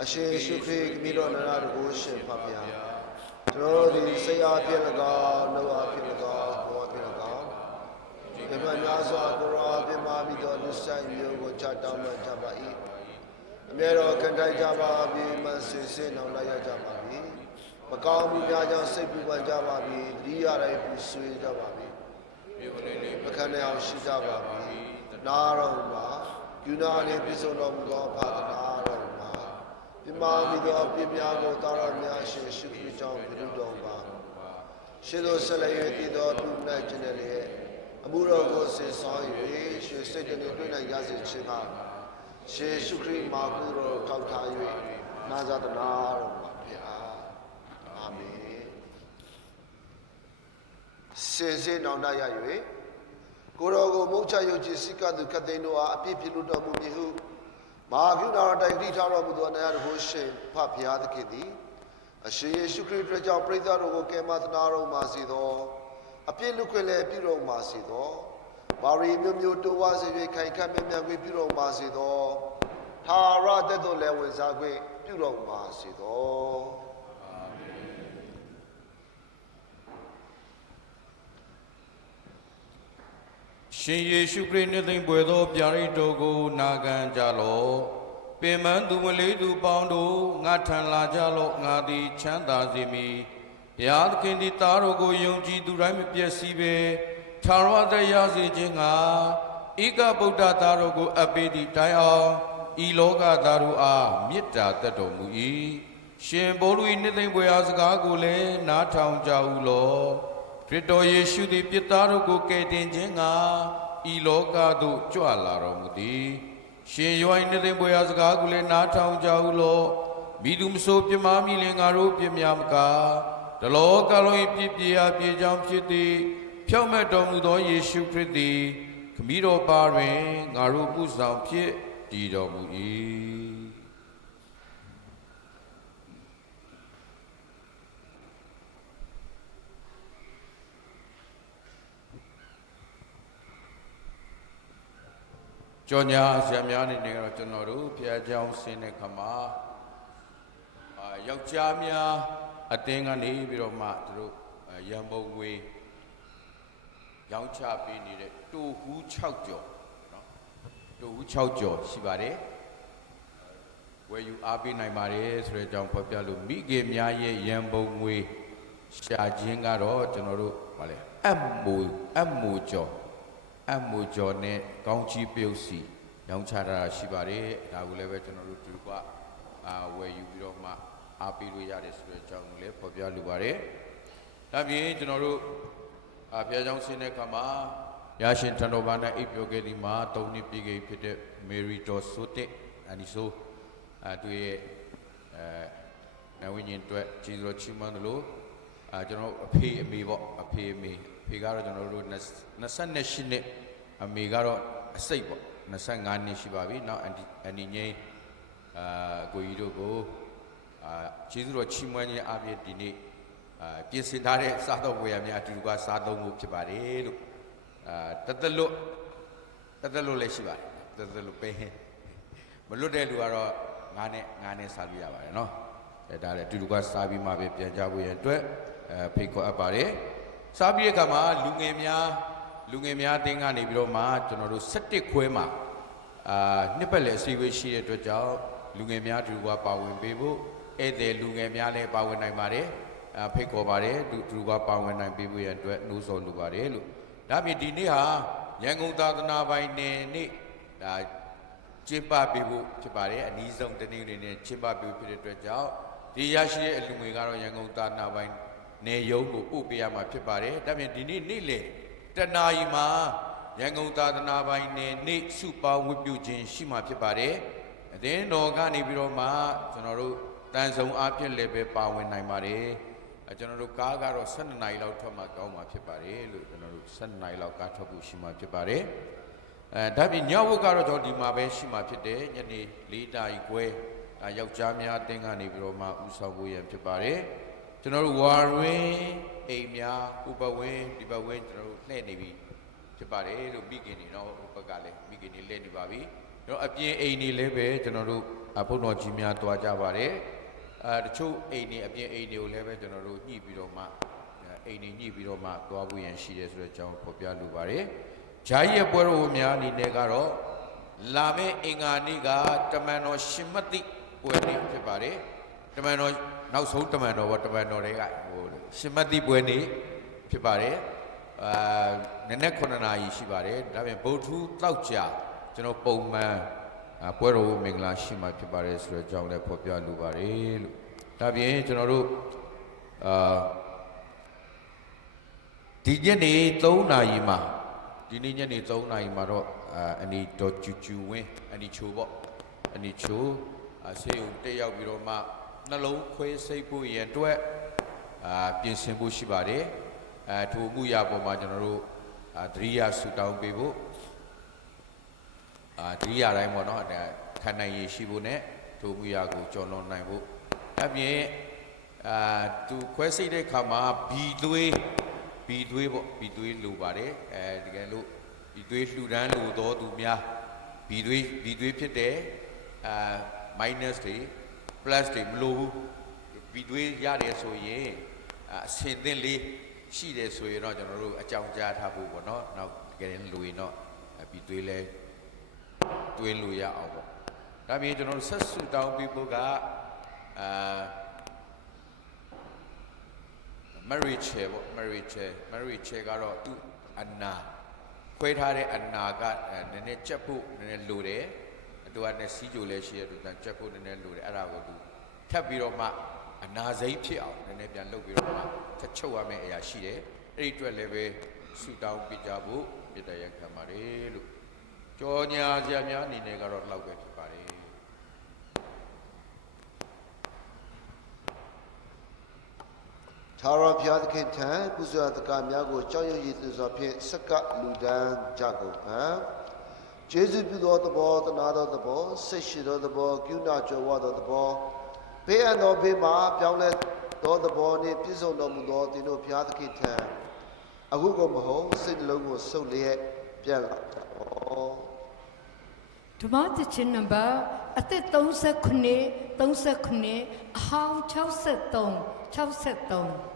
အရှင်ယေရှုခရစ်မိတော်နာတော်ကိုရှင်ဖပါကျွန်တော်ဒီစိတ်အားဖြင့်၎င်းနှုတ်အားဖြင့်၎င်းဘောအားဖြင့်၎င်းဒီကမှများစွာကိုရောအပြစ်မှာပြီးတော့လူဆိုင်မျိုးကိုချတောင်းပန်ကြပါ၏အမြဲတော်ခံထိုက်ကြပါပြီးမဆင်ဆင်းအောင်လိုက်ရကြပါပြီမကောင်းမှုများကြောင့်စိတ်ပူပန်ကြပါပြီဒီရတိုင်းပူဆွေးကြပါပြီမခံနိုင်အောင်ရှိကြပါပြီနာတော်မှာယူနာနှင့်ပြည့်စုံတော်မူသောဖခင်နာတော်မှာဒီမှာပြီးတော့ပြည့်များကိုတာတော်များရှင်ရှိခရစ်ကြောင့်ပြုတော်ပါရှင်တို့ဆက်လက်ရည်တော်ပြုနိုင်ခြင်းနဲ့အမှုတော်ကိုဆင်ဆောင်၍ရွှေစိတ်တည်းတွေ့နိုင်ရစေခြင်းကရှင်ရှုခရစ်မှာကိုတော်ထောက်ထား၍နာဇာတနာတော်မှာဖျားအာမင်စင်စစ်နောင်တရ၍ကိုတော်ကိုမုတ်ချယုတ်ကြည်စိကသူခတ်သိန်းတို့အားအပြည့်ပြလို့တော်မူမည်ဟုမဟာဂုဏတော်တိုင်တိထားတော်မူသောတရားတော်ကိုရှင်ဖဖျားသခင်သည်အရှင်ယေရှုခရစ်အတွက်ကြောင့်ပရိသတ်တို့ကိုကယ်မသနာတော်မှာစေသောအပြည့်လူခွင့်လည်းပြုတော်မှာစေသောဘာရီမျိုးမျိုးတိုးဝါစေ၍ခိုင်ခတ်မြတ်မြတ်ခွင့်ပြုတော်မှာစေသောထာဝရသက်သို့လည်းဝင်စားခွင့်ပြုတော်မှာစေသောရှင်ယေရှုခရစ်နှင့်သိမ့်ပွေသောဗျာဒိတ်တော်ကိုနာခံကြလော့ပင်မသူမလေးသူပေါင်းတို့ငါထံလာကြလော့ငါသည်ချမ်းသာစေမည်ဘုရားသခင်သည်သားတော်ကိုယုံကြည်သူတိုင်းမပျက်စီးပဲထာဝရတရားစေခြင်းငါဧကဗုဒ္ဓသားတော်ကိုအပ်ပေးသည့်တိုင်အောင်ဤလောကသားတို့အားမေတ္တာသက်တော်မူ၏ရှင်ဘောလူ၏နှင့်သိမ့်ပွေအားစကားကိုလည်းနားထောင်ကြဦးလော့ခရစ်တော်ယေရှုသည်ပြစ်သားတို့ကိုကယ်တင်ခြင်းငါဤလောကသို့ကြွလာတော်မူသည်ရှင်ယောဟန်နှင့်သိမ့်ပွေအားစကားကိုလည်းနားထောင်ကြဦးလော့မိသူမဆိုပြမားမိလင်ငါတို့ပြများမကားတလောကလုံး၏ပြည့်ပြည့်အားပြေကြောင်းဖြစ်သည်ဖြောင့်မတ်တော်မူသောယေရှုခရစ်သည်ခမည်းတော်ပါတွင်ငါတို့ပူဆောင်ဖြစ်တည်တော်မူ၏ကြောညာဆရာများအနေနဲ့ကတော့ကျွန်တော်တို့ဘုရားကျောင်းဆင်းတဲ့ခါမှာယောက်ျားများအတင်းကနေပြီးတော့မှသူတို့ရံပုံငွေ ရောင်းချပေးနေတဲ့တူဟူး6ကျော်နော်တူဟူး6ကျော်ရှိပါတယ်ဝယ်ယူအားပေးနိုင်ပါတယ်ဆိုတဲ့အကြောင်းဖော်ပြလို့မိခင်များရဲ့ရန်ပုံငွေရှာခြင်းကတော့ကျွန်တော်တို့ဗာလဲအမူကျော်နဲ့ကောင်းချီးပြုတ်စီရောင်းချတာရှိပါတယ်ဒါကိုလည်းပဲကျွန်တော်တို့ဒီကဝယ်ယူပြီးတော့မှအားပေးလို့ရတယ်ဆိုတဲ့အကြောင်းကိုလည်းဖော်ပြလိုပါတယ်ဒါပြင်ကျွန်တော်တို့ဘုရားကျောင်းဆင်းတဲ့အခါမှာရရှင်ထံတော်ဘာနဲ့အိပ်ပျော်ခဲ့ဒီမှာ3နှစ်ပြည့်ခဲ့ဖြစ်တဲ့မေရီတော်ဆိုတဲ့အန်ဒီဆိုသူရဲ့ဝိညာဉ်အတွက်ကျေးဇူးတော်ချီးမွမ်းတယ်လို့ကျွန်တော်အဖေအမေပေါ့အဖေကတော့ကျွန်တော်တို့28နှစ်အမေကတော့အစိတ်ပေါ့25နှစ်ရှိပါပြီနောက်အန်ဒီငိမ့်ကိုကြီးတို့ကိုကျေးဇူးတော်ချီးမွမ်းခြင်းအပြင်ဒီနေ့ပြင်ဆင်ထားတဲ့စားတော်ဝေရများအတူတူကစားသုံးဖို့ဖြစ်ပါတယ်လို့တသက်လို့လည်းရှိပါတယ်တသက်လို့ပဲမလွတ်တဲ့လူကတော့ငါနဲ့စားပြရပါတယ်နော်ဒါလည်းအတူတူကစားပြီးမှပဲပြန်ကြဖို့ရအတွက်ဖိတ်ခေါ်အပ်ပါတယ်စားပြီးတဲ့အခါမှာလူငယ်များအတင်းကနေပြီးတော့မှကျွန်တော်တို့17ခွဲမှာနှစ်ပတ်လည်အစည်းအဝေးရှိတဲ့အတွက်ကြောင့်လူငယ်များအတူတူကပါဝင်ပေးဖို့ဧည့်သည်လူငယ်များလည်းပါဝင်နိုင်ပါတယ်ဖိတ်ခေါ်ပါတယ်သူကပါဝင်နိုင်ပေးဖို့ရအတွက်နှိုးဆော်လိုပါတယ်လို့ဒါပြင်ဒီနေ့ဟာရန်ကုန်သာသနာပိုင်နယ်နေ့ဒါကျင်းပပေးဖို့ဖြစ်ပါတယ်အနည်းဆုံးတနေ့လေးနဲ့ကျင်းပပေးဖြစ်တဲ့အတွက်ကြောင့်ဒီရရှိတဲ့အလူငွေကတော့ရန်ကုန်သာသနာပိုင်နယ်ရုံးကိုပို့ပေးရမှာဖြစ်ပါတယ်ဒါပြင်ဒီနေ့နေ့လေတနာရီမှာရန်ကုန်သာသနာပိုင်နယ်နေ့စုပေါင်းဝတ်ပြုခြင်းရှိမှာဖြစ်ပါတယ်အသင်းတော်ကနေပြီးတော့မှကျွန်တော်တို့တန်ဆုံအားဖြင့်လည်းပဲပါဝင်နိုင်ပါတယ်ကျွန်တော်တို့ကားကတော့12နာရီလောက်ထွက်မှကောင်းမှာဖြစ်ပါတယ်လို့ကျွန်တော်တို့12နာရီလောက်ကားထွက်ဖို့ရှိမှာဖြစ်ပါတယ်ဒါပြင်ညဝတ်ကတော့ကျွန်တော်ဒီမှာပဲရှိမှာဖြစ်တယ်ညနေ4နာရီခွဲယောက်ျားများအတင်းကနေပြီးတော့မှဥဆောင်ဖို့ရဖြစ်ပါတယ်ကျွန်တော်တို့ဝါရင်းအိမ်များဥပဝင်းဒီဘဝင်းကျွန်တော်တို့လှည့်နေပြီဖြစ်ပါတယ်လို့မိခင်တွေတော့ဘက်ကလည်းမိခင်တွေလှည့်နေပါပြီကျွန်တော်အပြင်အိမ်တွေလည်းပဲကျွန်တော်တို့ဘုန်းတော်ကြီးများတွားကြပါတယ်တချို့အိမ်တွေအပြင်အိမ်တွေကိုလည်းပဲကျွန်တော်တို့ညှိပြီးတော့မှအိမ်တွေညှိပြီးတော့မှသွားဖို့ရန်ရှိတယ်ဆိုတဲ့အကြောင်းဖော်ပြလိုပါတယ်ဂျာကြီးရဲ့ပွဲတော်များအနေနဲ့ကတော့လာမယ့်အင်္ဂါနေ့ကတမန်တော်ရှင်မသိပွဲနေ့ဖြစ်ပါတယ်တမန်တော်နောက်ဆုံးတမန်တော်တွေကရှင်မသိပွဲနေ့ဖြစ်ပါတယ်နည်းနည်း9နာရီရှိပါတယ်ဒါပြင်ဗုဒ္ဓဟူးတောက်ကြကျွန်တော်ပုံမှန်ပွဲတော်မင်္ဂလာရှိမှဖြစ်ပါတယ်ဆိုတဲ့အကြောင်းလည်းဖော်ပြလိုပါတယ်လို့ဒါပြင်ကျွန်တော်တို့ဒီညနေ3နာရီမှာဒီနေ့ညနေ3နာရီမှာတော့အနီတော်ကျူဝင်းအနီချိုပေါ့အနီချိုဆေးရုံတက်ရောက်ပြီးတော့မှနှလုံးခွဲစိတ်ဖို့ရန်အတွက်ပြင်ဆင်ဖို့ရှိပါတယ်ထိုမှုရပေါ်မှာကျွန်တော်တို့သတိရဆူတောင်းပေးဖို့သတိရတိုင်းပေါ့နော်ခံနိုင်ရရှိဖို့နဲ့ထိုမှုရကိုကြော်လွန်နိုင်ဖို့အပြင်သူခွဲစိတ်တဲ့ခါမှာဘီသွေးလိုပါတယ်တကယ်လို့ဘီသွေးလှူဒန်းလိုတော့သူများဘီသွေးဖြစ်တယ်minus တွေ plus တွေမလိုဘူးဘီသွေးရတယ်ဆိုရင်အစင်သင်းလေးရှိတယ်ဆိုရင်တော့ကျွန်တော်တို့အကြောင်းကြားထားဖို့ပေါ့နော်နောက်တကယ်လို့ရင်တော့ဘီသွေးလဲတွင်းလို့ရအောင်ပေါ့ဒါပြင်ကျွန်တော်တို့ဆက်စုတောင်းပြီးဖို့ကmarriage ပေါ့ marriage ကတော့သူအနာခွဲထားတဲ့အနာကနည်းနည်းချက်ဖို့နည်းနည်းလိုတယ်သူကလည်းစီးကြိုလည်းရှိရတူချက်ဖို့နည်းနည်းလိုတယ်အဲ့ဒါကိုသူထပ်ပြီးတော့မှအနာစိတ်ဖြစ်အောင်နည်းနည်းပြန်လုပ်ပြီးတော့မှချက်ချုပ်ရမယ့်အရာရှိတယ်အဲ့ဒီအတွက်လည်းပဲစုတောင်းပြကြဖို့ပြတဲ့ရခံပါတယ်လို့ကြောညာစရာများအနေနဲ့ကတော့လောက်ပဲဖြစ်ပါတယ်ထာဝရဘုရားသခင်ထံပူဇော်တက္ကများကိုကြောက်ရွံ့ရည်သူစွာဖြင့်စက္ကလူဒန်းကြကုန်ဟံကျေးဇူးပြုသောသဘောတနာသောသဘောစိတ်ရှိသောသဘောကုဏကြွယ်ဝသောသဘောဘေးအန္တရာယ်ဘေးမှာပြောင်းလဲသောသဘောနှင့်ပြည့်စုံတော်မူသောသင်တို့ဘုရားသခင်ထံအခုကိုမဟုတ်စိတ်နှလုံးကိုဆုပ်လျက်ပြန်လာကြပါဓမ္မသစ်ချင်းနံပါတ်အသက်39အဟောင်း63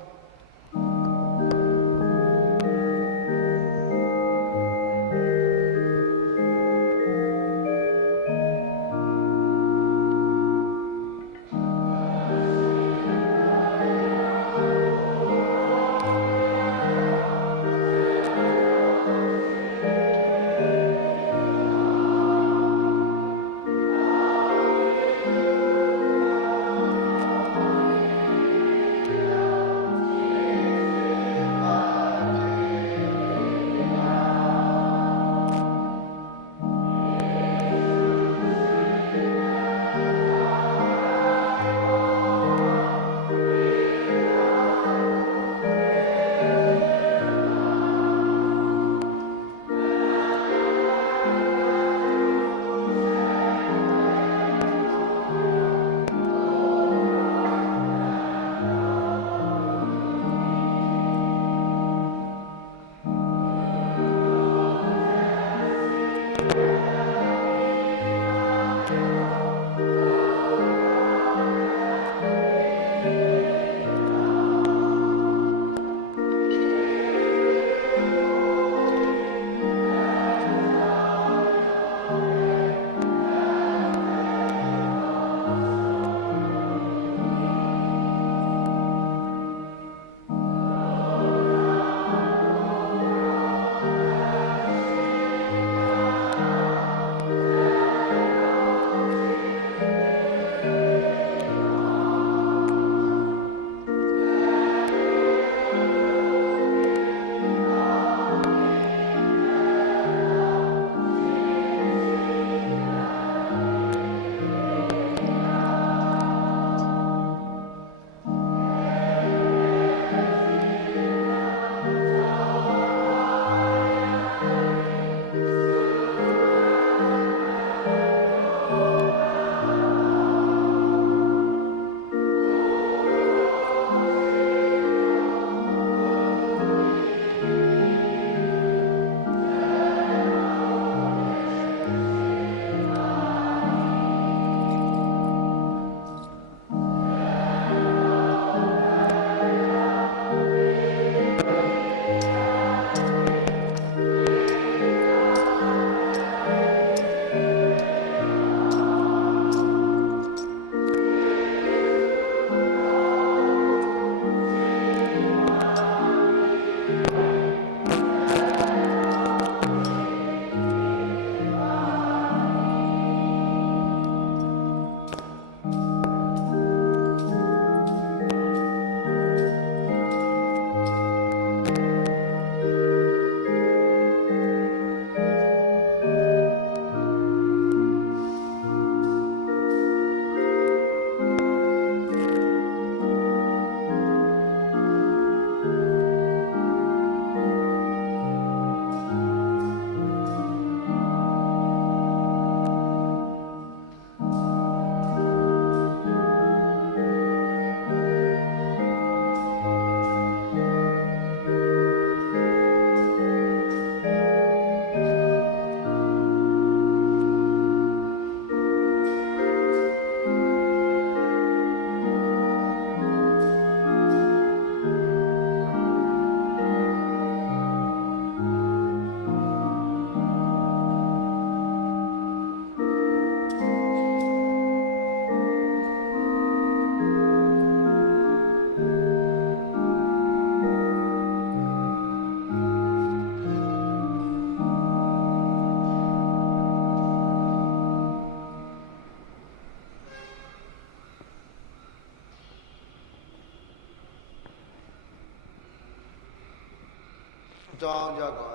တောင်းကြကွာ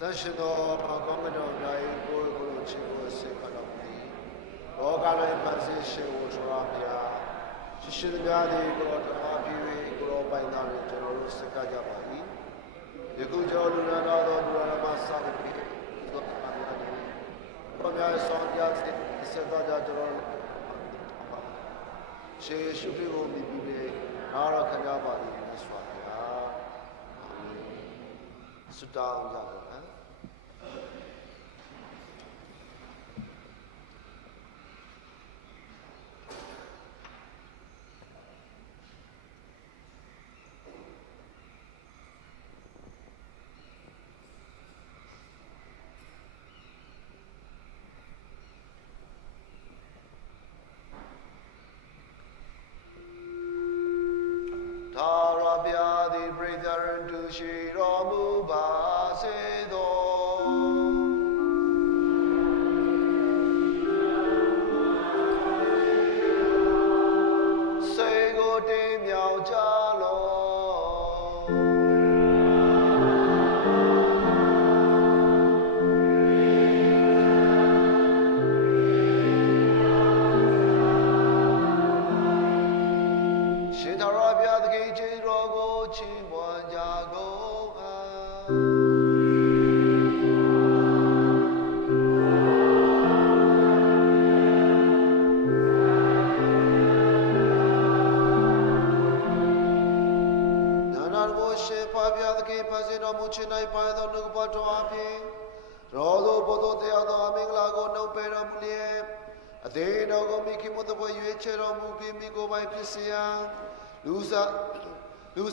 သရှိတော်ကောင်းကင်တော်များ၏ကိုယ်ကိုယ်ချစ်ကိုစိတ်ခတော်မူသည်လောကလုံးပတ်စီရှိဝဆိုရမြာရှိသမျှသည်ကိုယ်တော်အားပြု၍ကိုယ်တော်ပိုင်သားတွေကျွန်တော်တို့စက္ကကြပါ၏ယခုကျော်လူနာတော်လူနာမစာတိပိသောအမြတ်တော်ဘုရားဆောင်ပြတဲ့စက္ကကြကျွန်တော်ရှေးရှုပ်ကိုမြည်ပြီးနာရခံကြပါသည်မြတ်စွာဘုရားအာမင်ဆုတောင်းကြပါမယ်ရှိတော်မူပါစေသောစေကိုတင်မြောက်ကြလောရှင်သာရဘုရားသခင်ကျေးဇူးတော်ကိုချီးမွမ်းကြကုန်ချင်နိုင်ပါသောနှုတ်ပတ်တော်အဖြစ်ရောသောဘုဒ္ဓတရားသောအမင်္ဂလာကိုနှုတ်ပယ်တော်မူလျက်အသေးတော်ကိုမိခင်မတော်ရွေးချယ်တော်မူပြီးမိကိုယ်ပိုင်ဖြစ်စေရန်လူ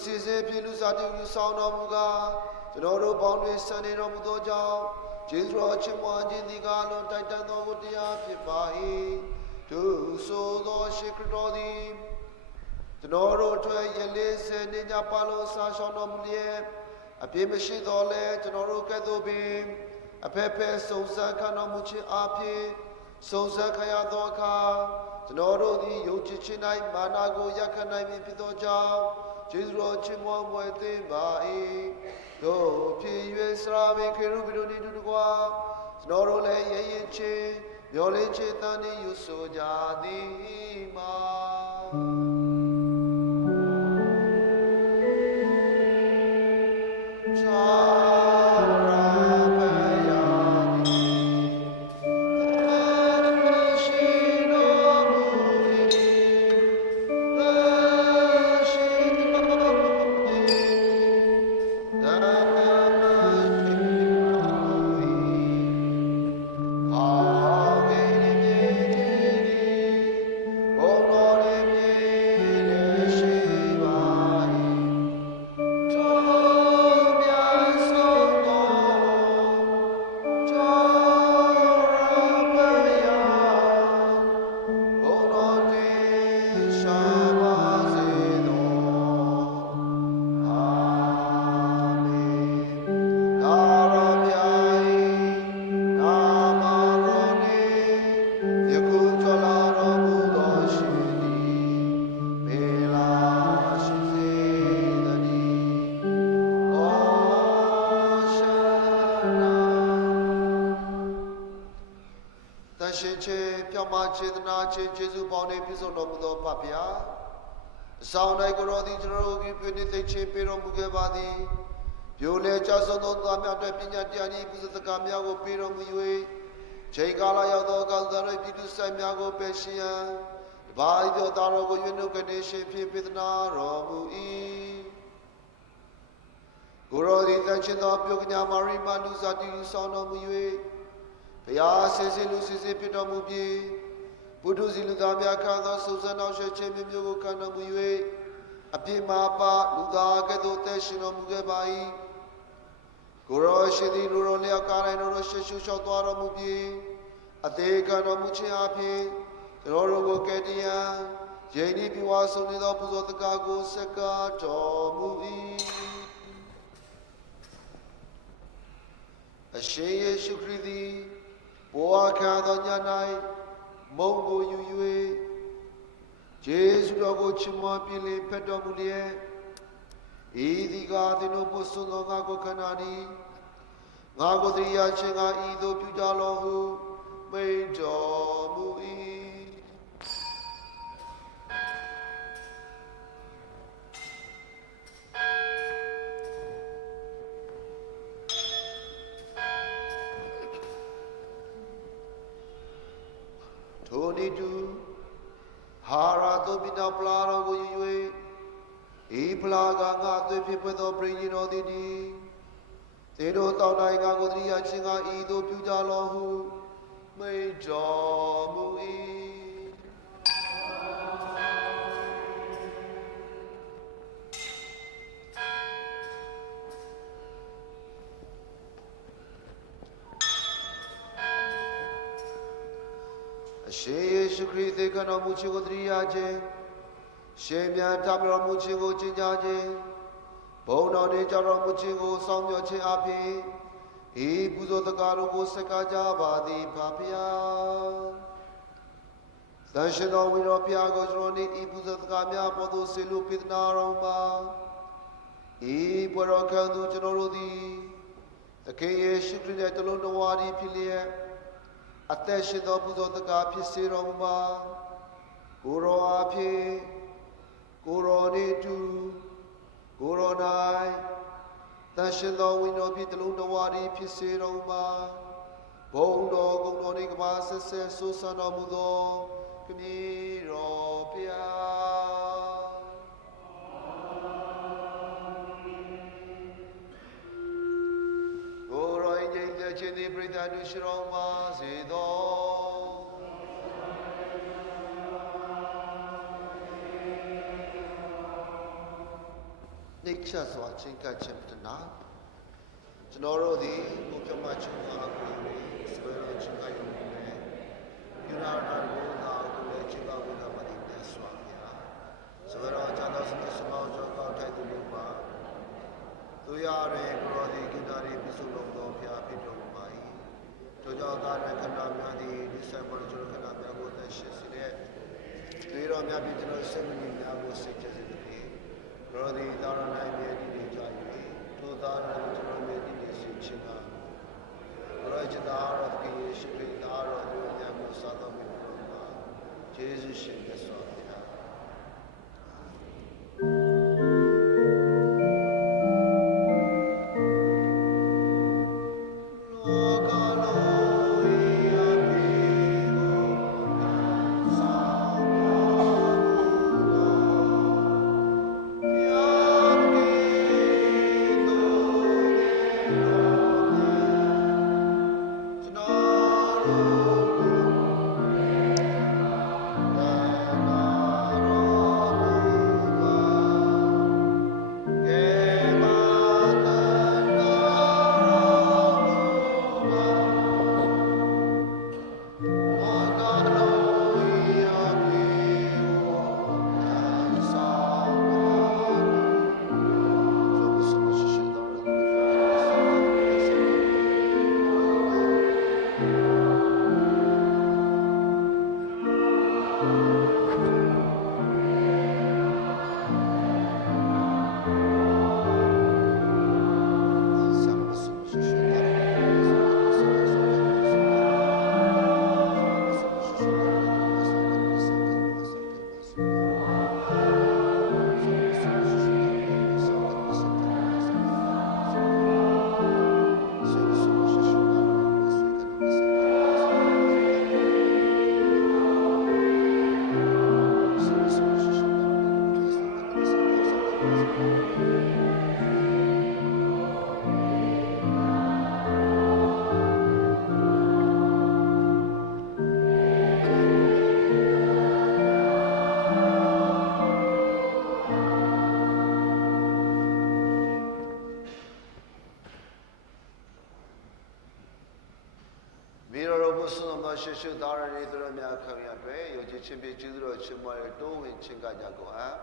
စီစေဖြစ်လူစားတူလူဆောင်တော်မူကားကျွန်တော်တို့ပေါင်းတွင်ဆန်နေတော်မူသောကြောင့်ကျေးဇူးတော်ချီးမွမ်းခြင်းသည်ကားလွန်တိုက်တန်သောကိုတရားဖြစ်ပါ၏သူဆိုသောရှိခရစ်တော်သည်ကျွန်တော်တို့အတွက်ရလေးစင်နေကြပါလို့ဆာရှောင်းတော်မူလျက်အပြည့်မရှိတော့လဲကျွန်တော်တို့ကဲ့သို့ပင်အဖက်ဖက်စုံစမ်းခံတော်မူခြင်းအပြင်စုံစမ်းခံရသောအခါကျွန်တော်တို့သည်ယုံကြည်ခြင်း၌မာနကိုရပ်ခံနိုင်မည်ဖြစ်သောကြောင့်ကျေးဇူးတော်ချီးမွမ်းမွယ်သင့်ပါ၏တို့ဖြစ်၍စရာပင်ခေရုဘိတို့ဤသူတကွာကျွန်တော်တို့လည်းရဲရင်ချင်းမျောလင်းခြင်းတန်နေယူဆိုကြသည်မှာကျေးဇူးပေါင်းနေပြည့်စုံတော်မူသောဖခင်အဆောင်၌ကိုရောသည်ကျွန်တော်တို့ပြည့်နေသိချင်းပေးတော်မူခဲ့ပါသည်ပြိုလဲကြဆုံးသောသားများအတွက်ပညာတရားဤပုစကားများကိုပေးတော်မူ၍ချိန်ကာလရောက်သောကာလ၌ပြည်သူဆိုင်များကိုပယ်ရှင်းရန်တပါးသောသားတော်ကိုရွေးနှုတ်ကနေရှင်ဖြင့်ပေးသနာတော်မူ၏ကိုရောသည်သချင်းသောပြုကညာမာရိမလူစားတီဆောင်တော်မူ၍ဘုရားဆင်းဆင်းလူဆင်းဆင်းဖြစ်တော်မူပြီးဘုဒ္ဓဇီလူသားများခံသောစုံစမ်းနောက်ဆက်ခြင်းမျိုးကိုခံတော်မူ၍အပြစ်မှာပါလူသားကဲ့သို့သက်ရှင်တော်မူခဲ့ပါ၏ကိုရောရှိသည်လူတော်လျောက်ကားတိုင်းတော်ရှေ့ရှုလျှောက်သွားတော်မူပြီးအသေးခံတော်မူခြင်းအပြင်ကျွန်တော်တို့ကိုကယ်တင်ရန်ယိန်ဒီပြဝါဆုံးနေသောပူဇော်တကားကိုဆက်ကားတော်မူ၏အရှင်ယေရှုခရစ်သည်ဘဝခံသောည၌မုံကိုယူ၍ယေရှုတော်ကိုချီးမွမ်းပြလေဖက်တော်မူလျက် ဒီကသင်တို့ပုစွန်သောငါကိုခန္ဓာနီငါကိုသတိရခြင်းကဤသို့ပြုကြလောဟုမိန့်တော်မူ၏ထိုနည်းတူဟာရသောပိနာပလာတော်ကိုယူ၍ဤပလာကငါအသွေးဖြစ်ပွက်သောပရိညင်တော်သည်သင်တို့တောင်းတိုင်းငါကိုသတိရခြင်းကဤသို့ပြုကြလောဟုမိန့်တော်မူ၏အရှင်ယေရှုခရစ်သေခံတော်မူခြင်းကိုသတိရခြင်းရှင်မြန်တမတော်မူခြင်းကိုကျင့်ကြခြင်းဘုံတော်နေကြတော်မူခြင်းကိုစောင့်မျှော်ခြင်းအပြင်ဤပူဇော်တကားတို့ကိုဆက်ကားကြပါသည်ဖဖျားသန်ရှင်တော်ဝိရောဖျားကိုကျွန်တော်နေဤပူဇော်တကားများပေါ်သို့ဆေလူပိသနာတော်မှာဤဘွယ်တော်ခံသူကျွန်တော်တို့သည်သခင်ယေရှုခရစ်ရဲ့တလုံးတော်ဝါဒီဖြစ်လျက်အသက်ရှင်သောပူဇော်တကားဖြစ်စေတော်မူပါကိုယ်တော်အဖြစ်ကိုယ်တော်နေတူကိုယ်တော်၌သန်ရှင်သောဝိညာဉ်ဖြင့်တလုံးတော်ဝါဒီဖြစ်စေတော်မူပါဘုံတော်ကုံတော်နှင့်ကမ္ဘာဆက်ဆက်ဆိုးဆန်းတော်မူသောခမည်းတော်ဖျားကိုယ်တော်၏ဉာဏ်သက်ခြင်းသည်ပရိသတ်တို့ရှိတော်မူစေသောနိစ္စစွာချင်းကပ်ခြင်းတနာကျွန်တော်တို့သည်ဘုရားမှာချုပ်အားကိုဆွေးနွေးချင်းကပ်ရုံနဲ့ယူနာနာကိုသာကိုလည်းချင်းကပ်ဖို့သာမတိနဲ့ဆွာပြာဆွေးတော်ချတော်စနစ်စမောင်းကြောင့်ကောက်ထိုက်သူတို့ပါသူရရဲ့ကိုရောဒီကိတာရီပြစုံတော်သောဖျားဖြစ်တော်မူပါ၏တို့ကြောင့်သာရခန္ဓာများသည်ဒီဆက်ပေါ်ကျွန်တော်ခန္ဓာများကိုသက်ရှိစေတဲ့ဒီတော်များပြီးကျွန်တော်စိတ်မငြိမ်များကိုစိတ်ချစေတဲ့ရောဒီသာရနိုင်မြေတည်နေကြ၍ထိုသာရကျွန်တော်မြေတည်နေစေခြင်းကရောจิตာရကိရှိခိတာရတို့ဉာဏ်ကိုစာတော်မူပါယေရှုရှင်ရဲ့ဆောဘုရားရှေ့ရှုသားရနေသူတို့များခံရအတွက်ယုံကြည်ခြင်းဖြင့်ကျေးဇူးတော်ချီးမွမ်းရတိုးဝင်ခြင်းကကြကုန်အား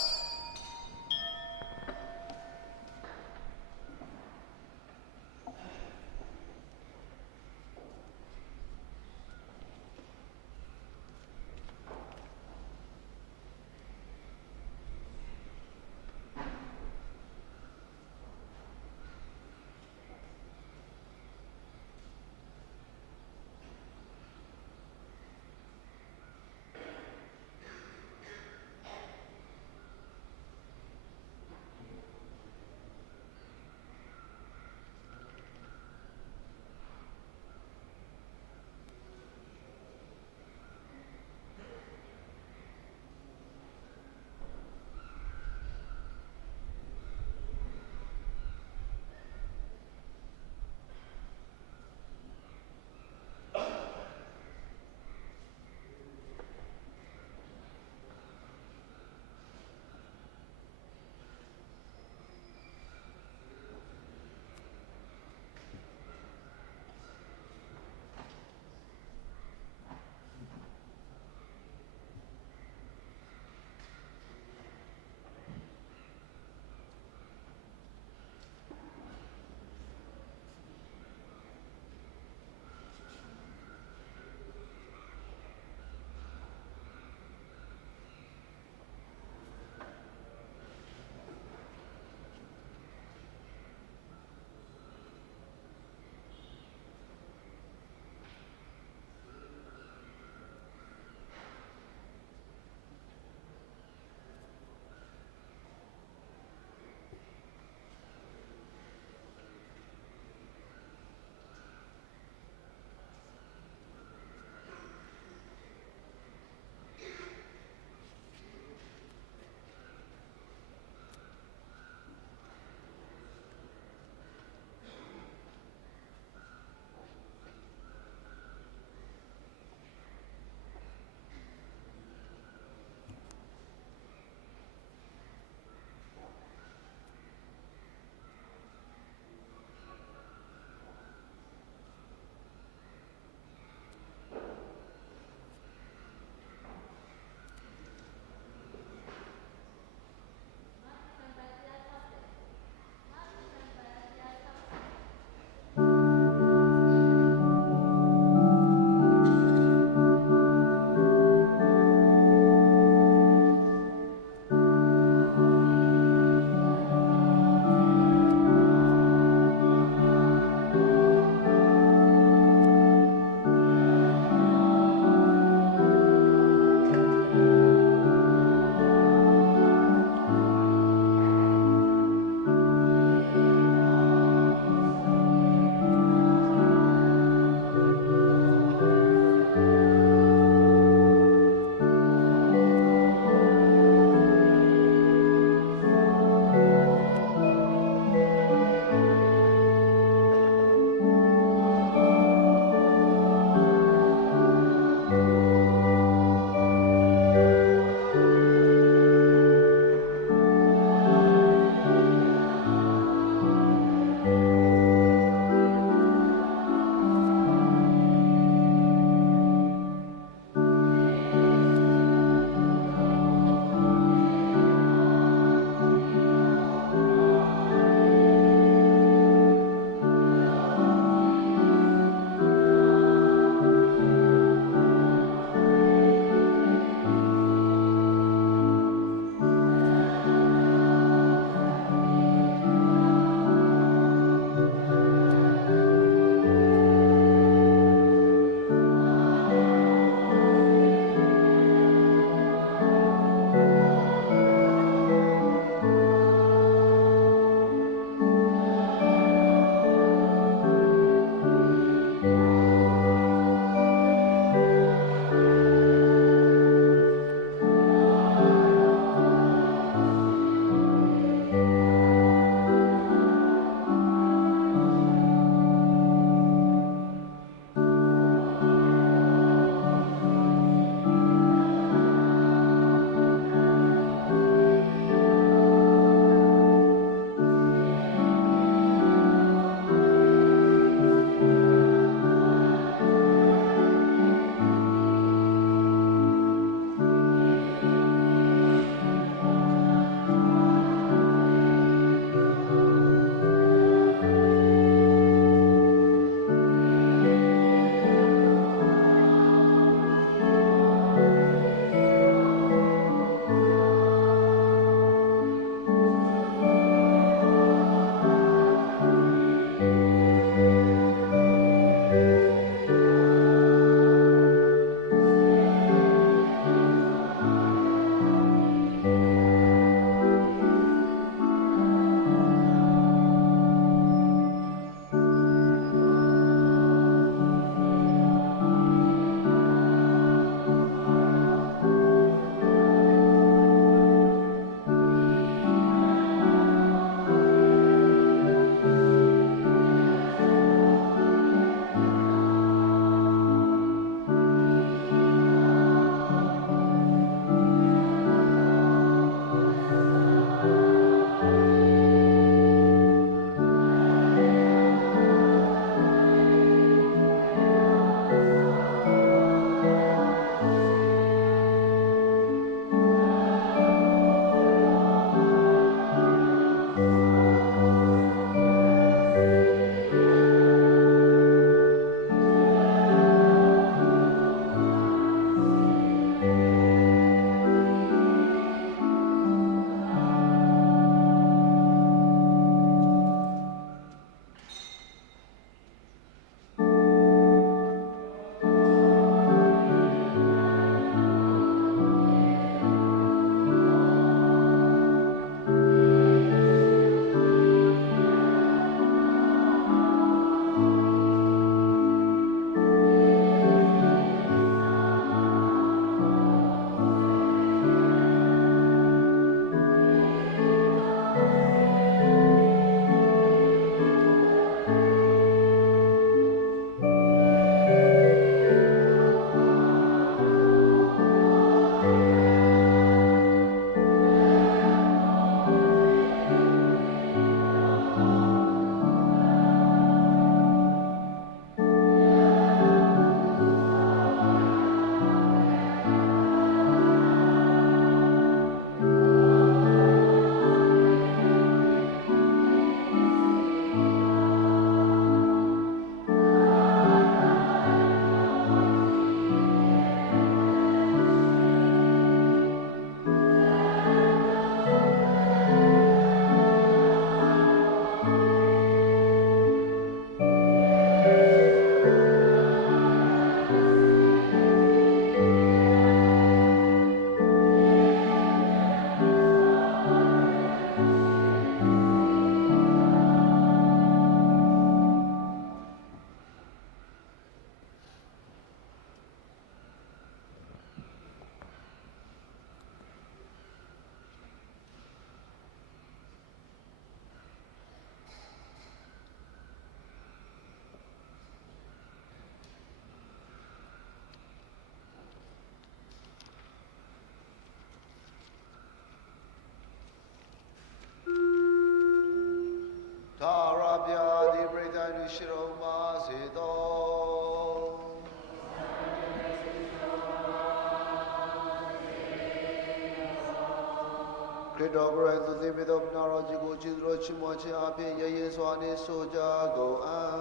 တော်ကိုယ်တိုင်သူသိပေသောနာတော်ကြီးကိုကျေးဇူးတော်ချီးမွမ်းခြင်းအပြင်ရရင်စွာနှင့်ဆိုကြကုန်အံ့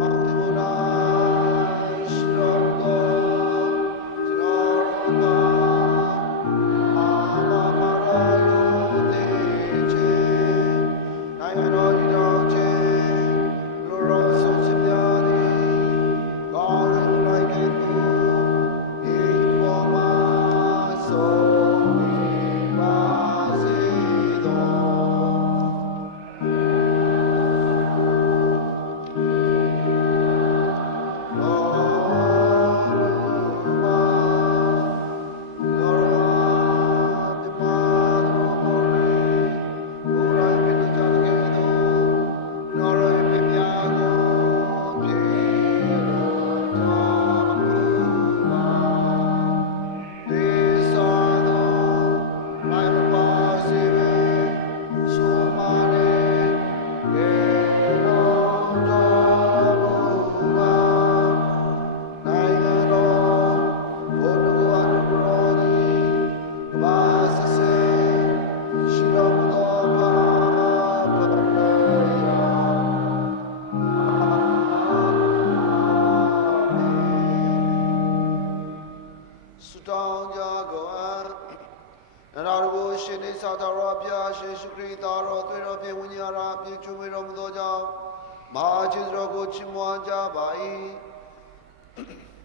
အာမေဘုရားရှိတော်ကိုကျွန်တော်အာမာမာရောတေချေနိုင်ငံတော်ကြီးတော်ချေလူရောဆုံးချပြသည်ကောင်းရည်လိုက်တဲ့သူဒီပေါ်မှာဆုံးပါစေတော်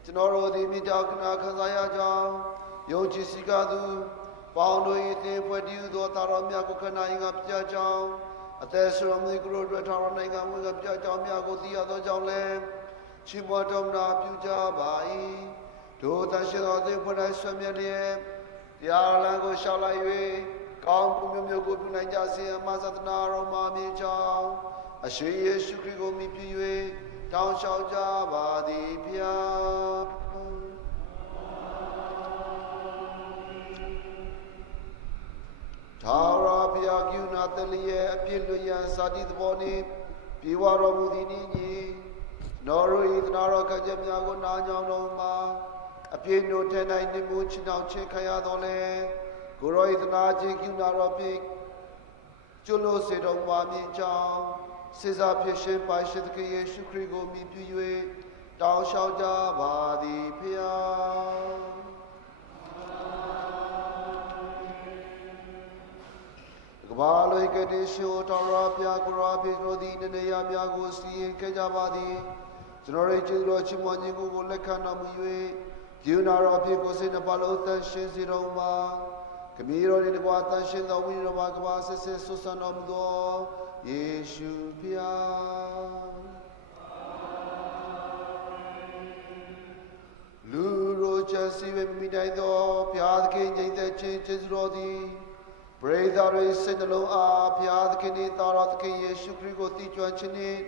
ကျွန်တော်တို့သည်မြတ်ကနာခံစားရကြောင်းယုံကြည်စိတ်ကသူပေါင်းတို့၏သင်ဖွဲ့တည်သောသာတော်မြတ်ကိုခဏရင်ကပြကြောင်းအသက်ဆွေမီကရိုတို့ထာဝရနိုင်ငံဝင်ကပြကြောင်းများကိုသိရသောကြောင့်လည်းချီးမွမ်းတော်မူတာပြုကြပါ၏တို့တန်ရှင်တော်သင်ဖွဲ့တိုင်းဆွေမြတ်လျက်တရားလမ်းကိုရှောက်လိုက်၍ကောင်းမှုမျိုးမျိုးကိုပြုနိုင်ကြစေအမသဒနာတော်မှာမြင်ကြောင်းအရှင်ယေရှုခရစ်ကိုမြည်ပြု၍တောင်းလျှောက်ကြပါသည်ဖျားထာဝရဘုရားကိူနာတလျက်အပြစ်လွရန်စာတိသဘောနှင့်ပြေဝတော်မူသည်နည်းညီနော်ရဤသနာတော်ကကြများကိုနာညောင်းတော်မှာအပြစ်တို့ထဲ၌နှမှုချနောက်ချင်းခရတော်လဲကိုရောဤသနာချင်းကိူနာတော်ဖြင့်ကျွလို့စေတော်မူမည်ကြောင်းစေစားဖြစ်ရှင်ပါရှိသခင်ယေရှုခရစ်ကိုမြည်ပြု၍တောင်းလျှောက်ကြပါသည်ဖျားကဘာလိုကတိရှိုတော်ရပြကရာပိရိုဒီနေရများကိုစီရင်ခဲ့ကြပါသည်ကျွန်တော်ရဲ့ကျေးဇူးတော်ချီးမွမ်းခြင်းကိုလက်ခံတော်မူ၍ယူနာတော်ဖြစ်ကိုစိတ်နှပါလို့တန်ရှင်းစေတော်မှာခမည်းတော်နှင့်တကွာတန်ရှင်းသောဝိညာဉ်တော်မှာကဘာဆက်ဆက်ဆွဆန်တော်မူသောယေရှုဖျားလူရိုချက်စီဝေမိတိုင်းသောဘုရားသခင်ညီသက်ခြင်းကျေးဇူးတော်သည်ပရိသတ်ရဲ့စိတ်နှလုံးအားဘုရားသခင်၏တာတော်သခင်ယေရှုခရစ်ကိုတည်ကျွမ်းခြင်းနှင့်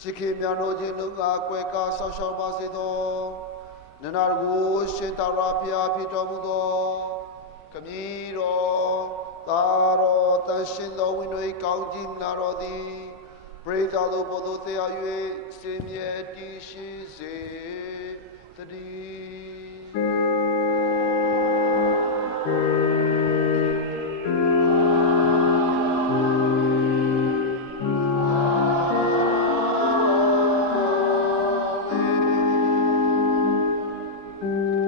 စိတ်ခင်များတို့ခြင်းလုံးအားကွယ်ကာဆောက်ရှောက်ပါစေသောနန္ဒကိုရှင်တာရဘုရားဖြစ်တော်မူသောခမည်းတော်သာတော်တန်ရှင်သောဝိညာဉ်ကောင်းကြီးနာတော်သည်ပရိသတ်တို့ဘုသို့တရား၍စင်မြဲတည်ရှိစေတည်း